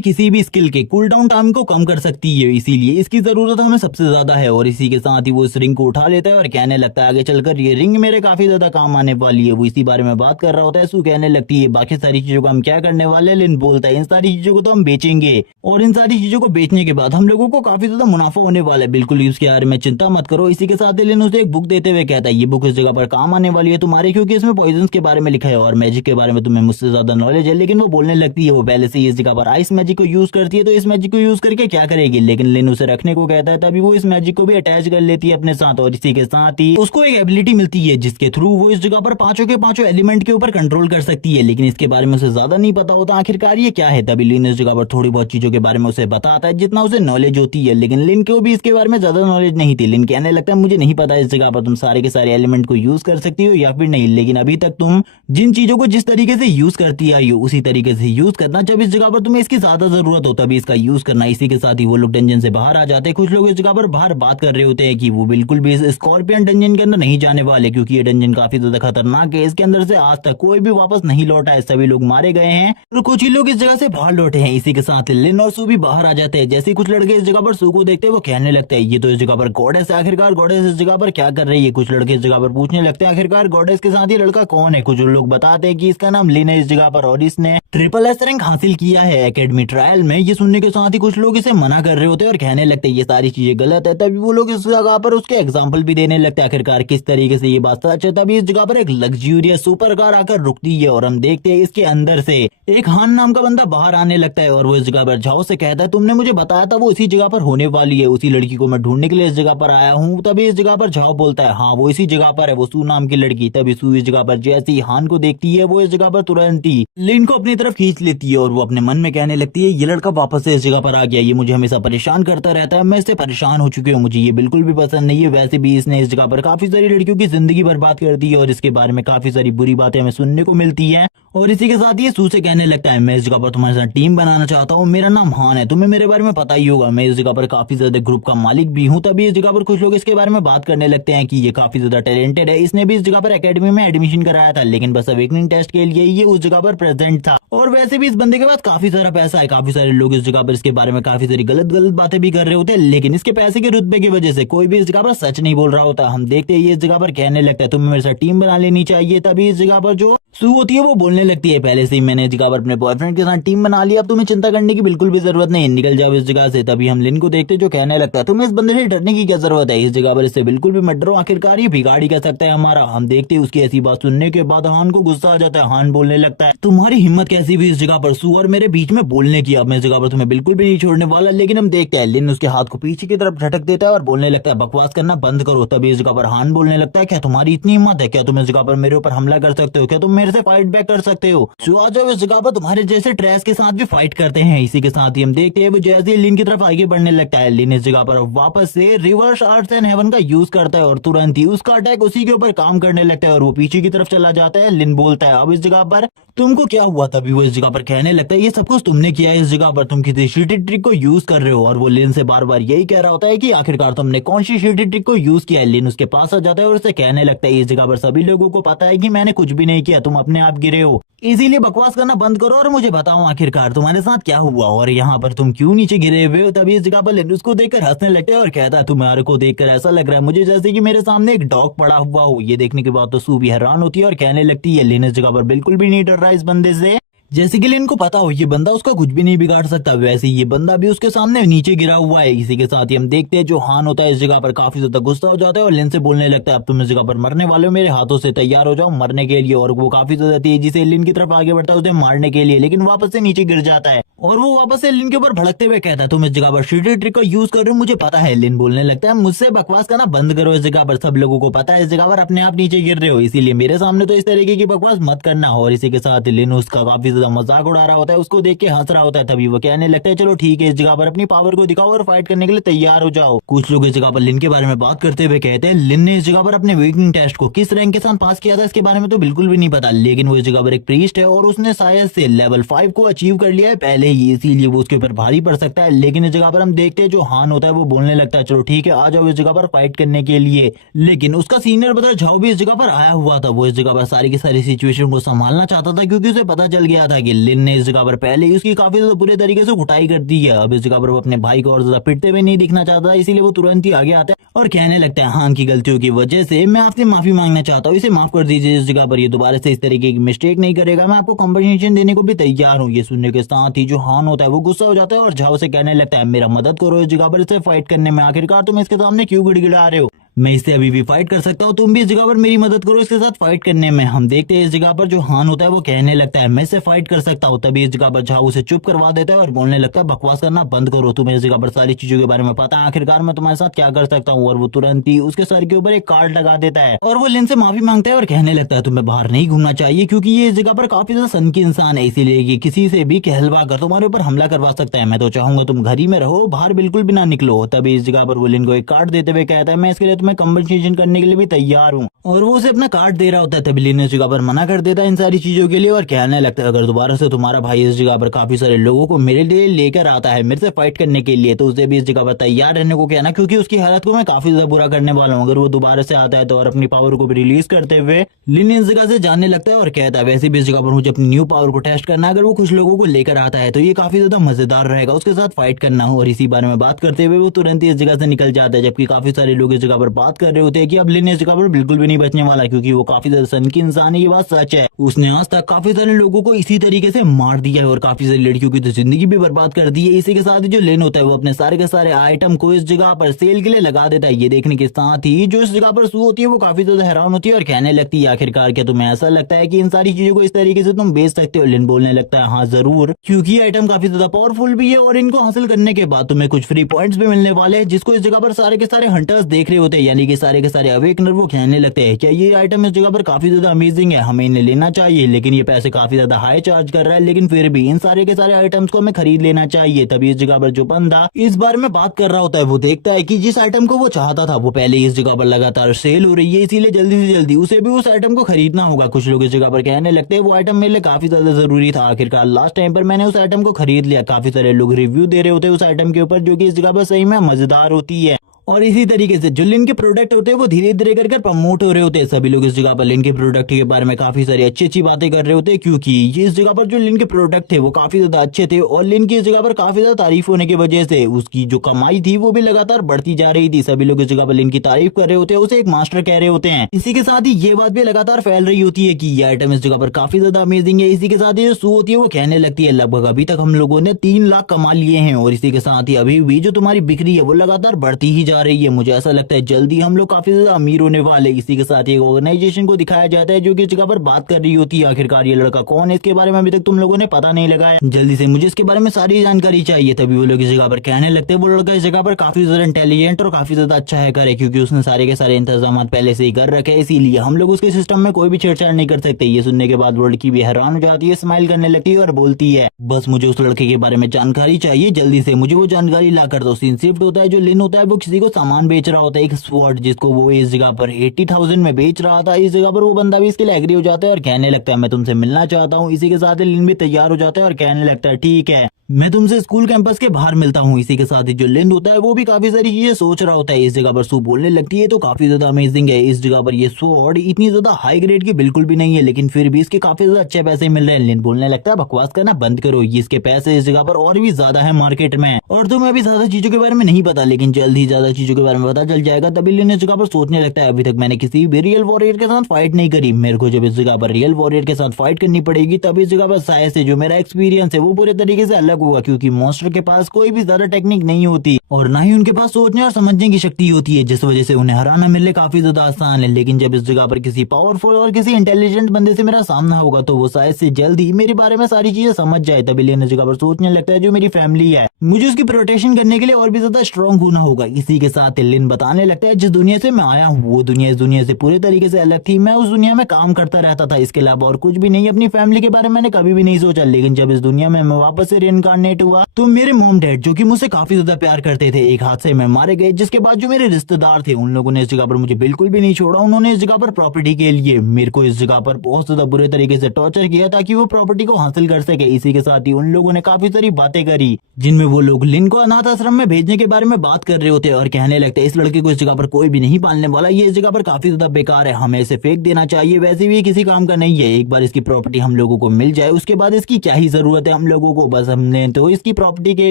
किसी भी स्किल के कूल डाउन टाइम को कम कर सकती है, इसीलिए इसकी जरूरत हमें सबसे ज्यादा है। और इसी के साथ ही वो इस रिंग को उठा लेता है और कहने लगता है आगे चलकर ये रिंग मेरे काफी ज्यादा काम आने वाली है। वो इसी बारे में बात कर रहा होता है। सू कहने लगती है बाकी सारी चीजों को हम क्या करने वाले हैं। लिन बोलता है इन सारी चीजों को तो हम बेचेंगे और इन सारी चीजों को बेचने के बाद हम लोगों को काफी ज्यादा मुनाफा होने वाला है, बिल्कुल उसके बारे में चिंता मत करो। इसी के साथ लिन उसे एक बुक देते हुए कहता है ये बुक इस जगह पर काम आने वाली है तुम्हारे, क्योंकि इसमें पॉइजन के बारे में लिखा है और मैजिक के बारे में तुम्हें मुझसे ज्यादा नॉलेज है। लेकिन वो बोलने लगती है वो पहले से इस जगह पर आइस मैजिक को यूज करती है तो इस मैजिक को यूज करके क्या करेगी, लेकिन लिन उसे रखने को कहता है। तभी वो इस मैजिक को भी अटैच कर लेती है अपने साथ और इसी के साथ ही उसको एक एबिलिटी मिलती है जिसके थ्रू वो इस जगह पर पांचों के पांचों एलिमेंट के ऊपर कंट्रोल कर सकती है, लेकिन इसके बारे में उसे ज्यादा नहीं पता होता आखिरकार ये क्या है। तभी लिन इस जगह पर थोड़ी बहुत चीजों के बारे में उसे बताता है जितना उसे नॉलेज होती है, लेकिन लिन को भी इसके बारे में ज्यादा नॉलेज नहीं थी। लिन कहने लगता है मुझे नहीं पता इस जगह पर तुम सारे के सारे एलिमेंट को यूज कर सकती हो या फिर नहीं, लेकिन अभी तक तुम जिन चीजों को जिस तरीके से यूज करती आई हो उसी तरीके से यूज करना, जब इस जगह पर तुम्हें इसकी ज्यादा जरूरत हो तभी इसका यूज करना। इसी के साथ ही वो लोग डंजन से बाहर आ जाते हैं। कुछ लोग इस जगह पर बाहर बात कर रहे होते हैं कि वो बिल्कुल भी इस स्कॉर्पियन डंजन के अंदर नहीं जाने वाले क्योंकि ये डंजन काफी ज्यादा खतरनाक है, इसके अंदर से आज तक कोई भी वापस नहीं लौटा है, सभी लोग मारे गए हैं और कुछ ही लोग इस जगह से बाहर लौटे हैं। इसी के साथ लिन और सू भी बाहर आ जाते हैं। जैसे कुछ लड़के इस जगह पर सू को देखते हैं वो कहने लगते हैं ये तो इस जगह पर गॉडेस है, आखिरकार गॉडेस इस जगह पर क्या कर रही है। कुछ लड़के इस जगह पर पूछने लगते हैं आखिरकार गॉडेस के साथ ये लड़का कौन है। कुछ लोग बताते हैं कि इसका नाम लिन है इस जगह पर और इसने SSS रैंक हासिल किया है एकेडमी ट्रायल में। ये सुनने के साथ ही कुछ लोग इसे मना कर रहे होते हैं और कहने लगते हैं ये सारी चीजें गलत है। तभी वो लोग इस जगह पर उसके एग्जाम्पल भी देने लगते हैं आखिरकार किस तरीके से ये बात सच है। तभी इस जगह पर एक लग्जूरियस सुपर कार आकर रुकती है और हम देखते हैं इसके अंदर से एक हान नाम का बंदा बाहर आने लगता है और वो इस जगह पर झाओ से कहता है तुमने मुझे बताया था वो इसी जगह पर होने वाली है, उसी लड़की को मैं ढूंढने के लिए इस जगह पर आया हूँ। तभी इस जगह पर झाओ बोलता है हाँ वो इसी जगह पर है, वो सू नाम की लड़की। तभी सू इस जगह पर जैसे ही हान को देखती है वो इस जगह पर तुरंत ही लिन को अपनी तरफ खींच लेती है और वो अपने मन में कहने लगती है ये लड़का वापस से इस जगह पर आ गया, ये मुझे हमेशा परेशान करता रहता है, मैं इससे परेशान हो चुकी हूँ, मुझे ये बिल्कुल भी पसंद नहीं है। वैसे भी इसने इस जगह पर काफी सारी लड़कियों की जिंदगी बर्बाद कर दी है और इसके बारे में काफी सारी बुरी बातें हमें सुनने को मिलती है और इसी के साथ ये सू से कहने लगता है मैं इस जगह पर तुम्हारे साथ टीम बनाना चाहता हूँ, मेरा नाम हान है, तुम्हें मेरे बारे में पता ही होगा, मैं इस जगह पर काफी ज्यादा ग्रुप का मालिक भी हूँ। तभी इस जगह पर कुछ लोग इसके बारे में बात करने लगते हैं कि ये काफी ज्यादा टैलेंटेड है, इसने भी इस जगह पर एकेडमी में एडमिशन कराया था, लेकिन बस अवेकनिंग टेस्ट के लिए ये उस जगह पर प्रेजेंट था। और वैसे भी इस बंदे के पास काफी सारा पैसा है, काफी सारे लोग इस जगह पर इसके बारे में काफी सारी गलत गलत बातें भी कर रहे होते हैं, लेकिन इसके पैसे के रुतबे की वजह से कोई भी इस जगह पर सच नहीं बोल रहा होता। हम देखते हैं ये इस जगह पर कहने लगता है तुम्हें मेरे साथ टीम बना लेनी चाहिए। तभी इस जगह पर जो सू होती है वो बोलने लगती है पहले से ही मैंने इस जगह पर अपने बॉयफ्रेंड के साथ टीम बना लिया, अब तुम्हें चिंता करने की बिल्कुल भी जरूरत नहीं, निकल जाओ इस जगह से। तभी हम लिन को देखते जो कहने लगता है तुम्हें इस बंदे से डरने की क्या जरूरत है, इस जगह पर इससे बिल्कुल भी मत डरो, आखिरकार ये भिखारी कह सकता है हमारा। हम देखते हैं उसकी ऐसी बात सुनने के बाद हान को गुस्सा आ जाता है। हान बोलने लगता है तुम्हारी हिम्मत कैसी भी इस जगह पर सू और मेरे बीच में बोलने की, अब मैं इस जगह पर तुम्हें बिल्कुल भी नहीं छोड़ने वाला। लेकिन हम देखते हैं लिन उसके हाथ को पीछे की तरफ झटक देता है और बोलने लगता है बकवास करना बंद करो। तभी इस जगह पर हान बोलने लगता है क्या तुम्हारी इतनी हिम्मत है, क्या तुम इस जगह पर मेरे ऊपर हमला कर सकते हो, क्या तुम मेरे से फाइट बैक कर सकते हो, सो आ जाओ इस जगह पर तुम्हारे जैसे ट्रैश के साथ भी फाइट करते हैं। इसी के साथ ही हम देखते हैं वो जैसे लिन की तरफ आगे बढ़ने लगता है, लिन इस जगह पर वापस से रिवर्स आर्ट्स एंड हेवन का यूज करता है और तुरंत ही उसका अटैक उसी के ऊपर काम करने लगता है और वो पीछे की तरफ चला जाता है। लिन बोलता है अब इस जगह पर तुमको क्या हुआ, तभी वो इस जगह पर कहने लगता है ये सब कुछ तुमने किया है, इस जगह पर तुम किसी शीटेड ट्रिक को यूज कर रहे हो। और वो लिन से बार बार यही कह रहा होता है कि आखिरकार तुमने कौन सी शीटेड ट्रिक को यूज किया है। लिन उसके पास आ जाता है और उसे कहने लगता है इस जगह पर सभी लोगों को पता है कि मैंने कुछ भी नहीं किया, तुम अपने आप गिरे हो, इसीलिए बकवास करना बंद करो और मुझे बताओ आखिरकार तुम्हारे साथ क्या हुआ और यहाँ पर तुम क्यों नीचे गिरे हुए हो। तभी इस जगह पर लिन उसको देखकर हंसने लगता है और कहता है तुम्हारे को देखकर ऐसा लग रहा है मुझे जैसे कि मेरे सामने एक डॉग पड़ा हुआ हो। ये देखने के बाद तो सू भी हैरान होती है और कहने लगती है लिन इस जगह पर बिल्कुल भी नहीं डर रहा इस बंदे से, जैसे कि लिन को पता हो ये बंदा उसका कुछ भी नहीं बिगाड़ सकता, वैसे ही ये बंदा भी उसके सामने नीचे गिरा हुआ है। इसी के साथ ही हम देखते हैं जो हान होता है इस जगह पर काफी ज्यादा गुस्सा हो जाता है और लिन से बोलने लगता है अब तुम इस जगह पर मरने वाले हो, मेरे हाथों से तैयार हो जाओ मरने के लिए। और वो काफी ज्यादा तेजी से लिन की तरफ आगे बढ़ता है उसे मारने के लिए, लेकिन वापस से नीचे गिर जाता है और वो वापस से लिन के ऊपर भड़कते हुए कहता है तुम इस जगह पर शीटेड ट्रिक का यूज कर रहे हो, मुझे पता है। लिन बोलने लगता है मुझसे बकवास करना बंद करो, इस जगह पर सब लोगों को पता है इस जगह पर अपने आप नीचे गिर रहे हो, इसीलिए मेरे सामने तो इस तरीके की बकवास मत करना। और इसी के साथ लिन उसका काफी ज्यादा मजाक उड़ा रहा होता है, उसको देख के हंस रहा होता है। तभी वो कहने लगता है चलो ठीक है इस जगह पर अपनी पावर को दिखाओ और फाइट करने के लिए तैयार हो जाओ। कुछ लोग इस जगह पर लिन के बारे में बात करते हुए कहते हैं लिन ने इस जगह पर अपने वेकनिंग टेस्ट को किस रैंक के साथ पास किया था इसके बारे में तो बिल्कुल भी नहीं पता, लेकिन वो इस जगह पर एक प्रीस्ट है और उसने शायद से लेवल 5 को अचीव कर लिया है पहले ही, इसीलिए वो उसके ऊपर भारी पड़ सकता है। लेकिन इस जगह पर हम देखते हैं जो हान होता है वो बोलने लगता है चलो ठीक है आ जाओ इस जगह पर फाइट करने के लिए। लेकिन उसका सीनियर ब्रदर झाओ भी इस जगह पर आया हुआ था, वो इस जगह पर सारी की सारी सिचुएशन को संभालना चाहता था क्योंकि उसे पता चल गया था कि लिन ने इस जगह पर पहले ही उसकी काफी बुरे तरीके से कुटाई कर दी है। अब इस जगह पर वो अपने भाई को और ज्यादा पिटते हुए नहीं दिखना चाहता, इसीलिए वो तुरंत ही आगे आता है और कहने लगता है हान की गलतियों की वजह से मैं आपसे माफी मांगना चाहता हूँ, इसे माफ कर दीजिए, इस जगह पर ये दोबारा से इस तरीके की मिस्टेक नहीं करेगा, मैं आपको कॉम्पनसेशन देने को भी तैयार हूँ। ये सुनने के साथ ही जो हान होता है वो गुस्सा हो जाता है और झाओ से कहने लगता है मेरा मदद करो इस जगह पर इसे फाइट करने में, आखिरकार तुम इसके सामने क्यों गिड़गिड़ा रहे हो, मैं इससे अभी भी फाइट कर सकता हूँ, तुम भी इस जगह पर मेरी मदद करो इसके साथ फाइट करने में। हम देखते हैं इस जगह पर जो हान होता है वो कहने लगता है मैं इससे फाइट कर सकता हूँ। तभी इस जगह पर झाओ उसे चुप करवा देता है और बोलने लगता है बकवास करना बंद करो, तुम्हें इस जगह पर सारी चीजों के बारे में पता है, आखिरकार मैं तुम्हारे साथ क्या कर सकता हूँ। और वो तुरंत ही उसके सर के ऊपर एक कार्ड लगा देता है और वो लिन से माफी मांगता है और कहने लगता है तुम्हें बाहर नहीं घूमना चाहिए क्योंकि ये इस जगह पर काफी ज्यादा सन की इंसान है, इसीलिए ये किसी से भी कहलवा कर तुम्हारे ऊपर हमला करवा सकता है, मैं तो चाहूंगा तुम घर ही में रहो, बाहर बिल्कुल भी ना निकलो। तभी इस जगह पर वो लिन को एक कार्ड देते हुए कहता है मैं इसके लिए तुम्हें कम्पनसेशन करने के लिए भी तैयार हूँ और वो उसे अपना कार्ड दे रहा होता है। तभी लिन इस जगह पर मना कर देता है इन सारी चीजों के लिए और कहने लगता है अगर दोबारा से तुम्हारा भाई इस जगह पर काफी सारे लोगों को मेरे लिए लेकर आता है मेरे से फाइट करने के लिए तो उसे भी इस जगह पर तैयार रहने को कहना, क्योंकि उसकी हालत को मैं काफी ज्यादा बुरा करने वाला हूँ अगर वो दोबारा से आता है तो। और अपनी पावर को भी रिलीज करते हुए लिन इस जगह से जाने लगता है और कहता है वैसे भी इस जगह पर मुझे अपनी न्यू पावर को टेस्ट करना, अगर वो कुछ लोगों को लेकर आता है तो ये काफी ज्यादा मजेदार रहेगा उसके साथ फाइट करना हो। और इसी बारे में बात करते हुए वो तुरंत ही इस जगह से निकल जाता है, जबकि काफी सारे लोग इस जगह पर बात कर रहे होते हैं कि अब लिन इस जगह पर बिल्कुल भी नहीं बचने वाला क्योंकि वो काफी ज्यादा सन की इंसान है, ये बात सच है। उसने आज तक काफी सारे लोगों को इसी तरीके से मार दिया है और काफी सारी लड़कियों की तो जिंदगी भी बर्बाद कर दी है। इसी के साथ ही जो लिन होता है वो अपने सारे के सारे आइटम को इस जगह पर सेल के लिए लगा देता है। ये देखने के साथ ही जो इस जगह पर सू होती है वो काफी ज्यादा हैरान होती है और कहने लगती है आखिरकार क्या तुम्हें ऐसा लगता है कि इन सारी चीजों को इस तरीके से तुम बेच सकते हो। लिन बोलने लगता है हाँ जरूर, क्योंकि ये आइटम काफी ज्यादा पावरफुल भी है और इनको हासिल करने के बाद तुम्हें कुछ फ्री पॉइंट्स भी मिलने वाले हैं जिसको इस जगह पर सारे के सारे हंटर्स देख रहे होते हैं यानी कि सारे के सारे अवेकनर वो कहने लगते हैं क्या ये आइटम इस जगह पर काफी ज्यादा अमेजिंग है, हमें इन्हें लेना चाहिए, लेकिन ये पैसे काफी ज्यादा हाई चार्ज कर रहा है, लेकिन फिर भी इन सारे के सारे आइटम्स को हमें खरीद लेना चाहिए। तभी इस जगह पर जो बंदा इस बारे में बात कर रहा होता है वो देखता है कि जिस आइटम को वो चाहता था वो पहले इस जगह पर लगातार सेल हो रही है, इसीलिए जल्दी से जल्दी उसे भी उस आइटम को खरीदना होगा। कुछ लोग इस जगह पर कहने लगते हैं वो आइटम मेरे लिए काफी ज्यादा जरूरी था, आखिरकार लास्ट टाइम पर मैंने उस आइटम को खरीद लिया। काफी सारे लोग रिव्यू दे रहे होते हैं उस आइटम के ऊपर, जो कि इस जगह पर सही में मजेदार होती है। और इसी तरीके से जो लिन के प्रोडक्ट होते हैं वो धीरे धीरे कर प्रमोट हो रहे होते हैं। सभी लोग इस जगह पर लिन के प्रोडक्ट के बारे में काफी सारी अच्छी अच्छी बातें कर रहे होते हैं, क्योंकि ये इस जगह पर जो लिन के प्रोडक्ट थे वो काफी ज्यादा अच्छे थे और लिन की इस जगह पर काफी ज्यादा तारीफ होने की वजह से उसकी जो कमाई थी वो भी लगातार बढ़ती जा रही थी। सभी लोग इस जगह पर लिन की तारीफ कर रहे होते हैं, उसे एक मास्टर कह रहे होते हैं। इसी के साथ ही ये बात भी लगातार फैल रही होती है कि ये आइटम इस जगह पर काफी ज्यादा अमेजिंग है। इसी के साथ ही जो सू होती है वो कहने लगती है लगभग अभी तक हम लोगों ने 3 लाख कमा लिए हैं, और इसी के साथ ही अभी भी जो तुम्हारी बिक्री है वो लगातार बढ़ती ही जा रही है। मुझे ऐसा लगता है जल्दी हम लोग काफी ज्यादा अमीर होने वाले। इसी के साथ एक ऑर्गेनाइजेशन को दिखाया जाता है जो कि इस जगह पर बात कर रही होती है। आखिरकार ये लड़का कौन है इसके बारे में अभी तक तुम लोगों ने पता नहीं लगाया, जल्दी से मुझे इसके बारे में सारी जानकारी चाहिए। तभी वो लोग इस जगह पर कहने लगते हैं वो लड़का इस जगह पर काफी ज्यादा इंटेलिजेंट और काफी ज्यादा अच्छा हैकर है, क्योंकि उसने सारे के सारे इंतजाम पहले से ही कर रखे हैं, इसीलिए हम लोग उसके सिस्टम में कोई भी छेड़छाड़ नहीं कर सकते। ये सुनने के बाद वो लड़की भी हैरान हो जाती है, स्माइल करने लगती है और बोलती है बस मुझे उस लड़के के बारे में जानकारी चाहिए, जल्दी से मुझे वो जानकारी ला कर दो। सीन शिफ्ट होता है, जो लिन होता है वो किसी को सामान बेच रहा होता है, एक स्वॉर्ड जिसको वो इस जगह पर 80,000 में बेच रहा था। इस जगह पर वो बंदा भी इसके लिए एग्री हो जाता है और कहने लगता है मैं तुमसे मिलना चाहता हूँ। इसी के साथ लिन भी तैयार हो जाता है और कहने लगता है ठीक है मैं तुमसे स्कूल कैंपस के बाहर मिलता हूँ। इसी के साथ ही जो लिन होता है वो भी काफी सारी चीजें सोच रहा होता है। इस जगह पर सू बोलने लगती है तो काफी ज्यादा अमेजिंग है, इस जगह पर ये स्वॉर्ड इतनी ज्यादा हाई ग्रेड की बिल्कुल भी नहीं है, लेकिन फिर भी इसके काफी ज्यादा अच्छे पैसे मिल रहे हैं। लिन बोलने लगता है बकवास करना बंद करो, ये इसके पैसे इस जगह पर और भी ज्यादा है मार्केट में, और तुम्हें अभी ज्यादा चीजों के बारे में नहीं पता, लेकिन जल्द ही ज्यादा चीजों के बारे में पता चल जाएगा। तभी लिन इस जगह पर सोचने लगता है अभी तक मैंने किसी भी रियल वॉरियर के साथ फाइट नहीं करी, मेरे को जब इस जगह पर रियल वॉरियर के साथ फाइट करनी पड़ेगी तब इस जगह पर शायद से जो मेरा एक्सपीरियंस है वो पूरे तरीके से अलग होगा, क्योंकि मॉन्स्टर के पास कोई भी ज्यादा टेक्निक नहीं होती और ना ही उनके पास सोचने और समझने की शक्ति होती है, जिस वजह से उन्हें हराना मेरे लिए काफी ज्यादा आसान है। लेकिन जब इस जगह पर किसी पावरफुल और किसी इंटेलिजेंट बंदे से मेरा सामना होगा तो वो शायद से जल्द ही मेरे बारे में सारी चीजें समझ जाए। तभी लिन इस जगह पर सोचने लगता है जो मेरी फैमिली है मुझे उसकी प्रोटेक्शन करने के लिए और भी ज्यादा स्ट्रॉन्ग होना होगा। इसी के साथ लिन बताने लगता है जिस दुनिया से मैं आया हूँ वो दुनिया इस दुनिया से पूरे तरीके से अलग थी, मैं उस दुनिया में काम करता रहता था, इसके अलावा और कुछ भी नहीं। अपनी फैमिली के बारे में मैंने कभी भी नहीं सोचा, लेकिन जब इस दुनिया में मैं वापस से रिइंकार्नेट हुआ तो मेरे मॉम डैड जो कि मुझसे काफी ज्यादा प्यार करते थे एक हादसे में मारे गए, जिसके बाद जो मेरे रिश्तेदार थे उन लोगों ने इस जगह पर मुझे बिल्कुल भी नहीं छोड़ा। उन्होंने इस जगह पर प्रॉपर्टी के लिए मेरे को इस जगह पर बहुत ज्यादा बुरे तरीके से टॉर्चर किया ताकि वो प्रॉपर्टी को हासिल कर सके। इसी के साथ ही उन लोगों ने काफी सारी बातें करी जिनमें वो लोग लिन को अनाथ आश्रम में भेजने के बारे में बात कर रहे होते और कहने लगते इस लड़के को इस जगह पर कोई भी नहीं पालने वाला, ये इस जगह पर काफी ज्यादा बेकार है, हमें इसे फेंक देना चाहिए, वैसे भी किसी काम का नहीं है, एक बार इसकी प्रॉपर्टी हम लोगों को मिल जाए उसके बाद इसकी क्या ही जरूरत है हम लोगों को, बस हमने तो इसकी प्रॉपर्टी के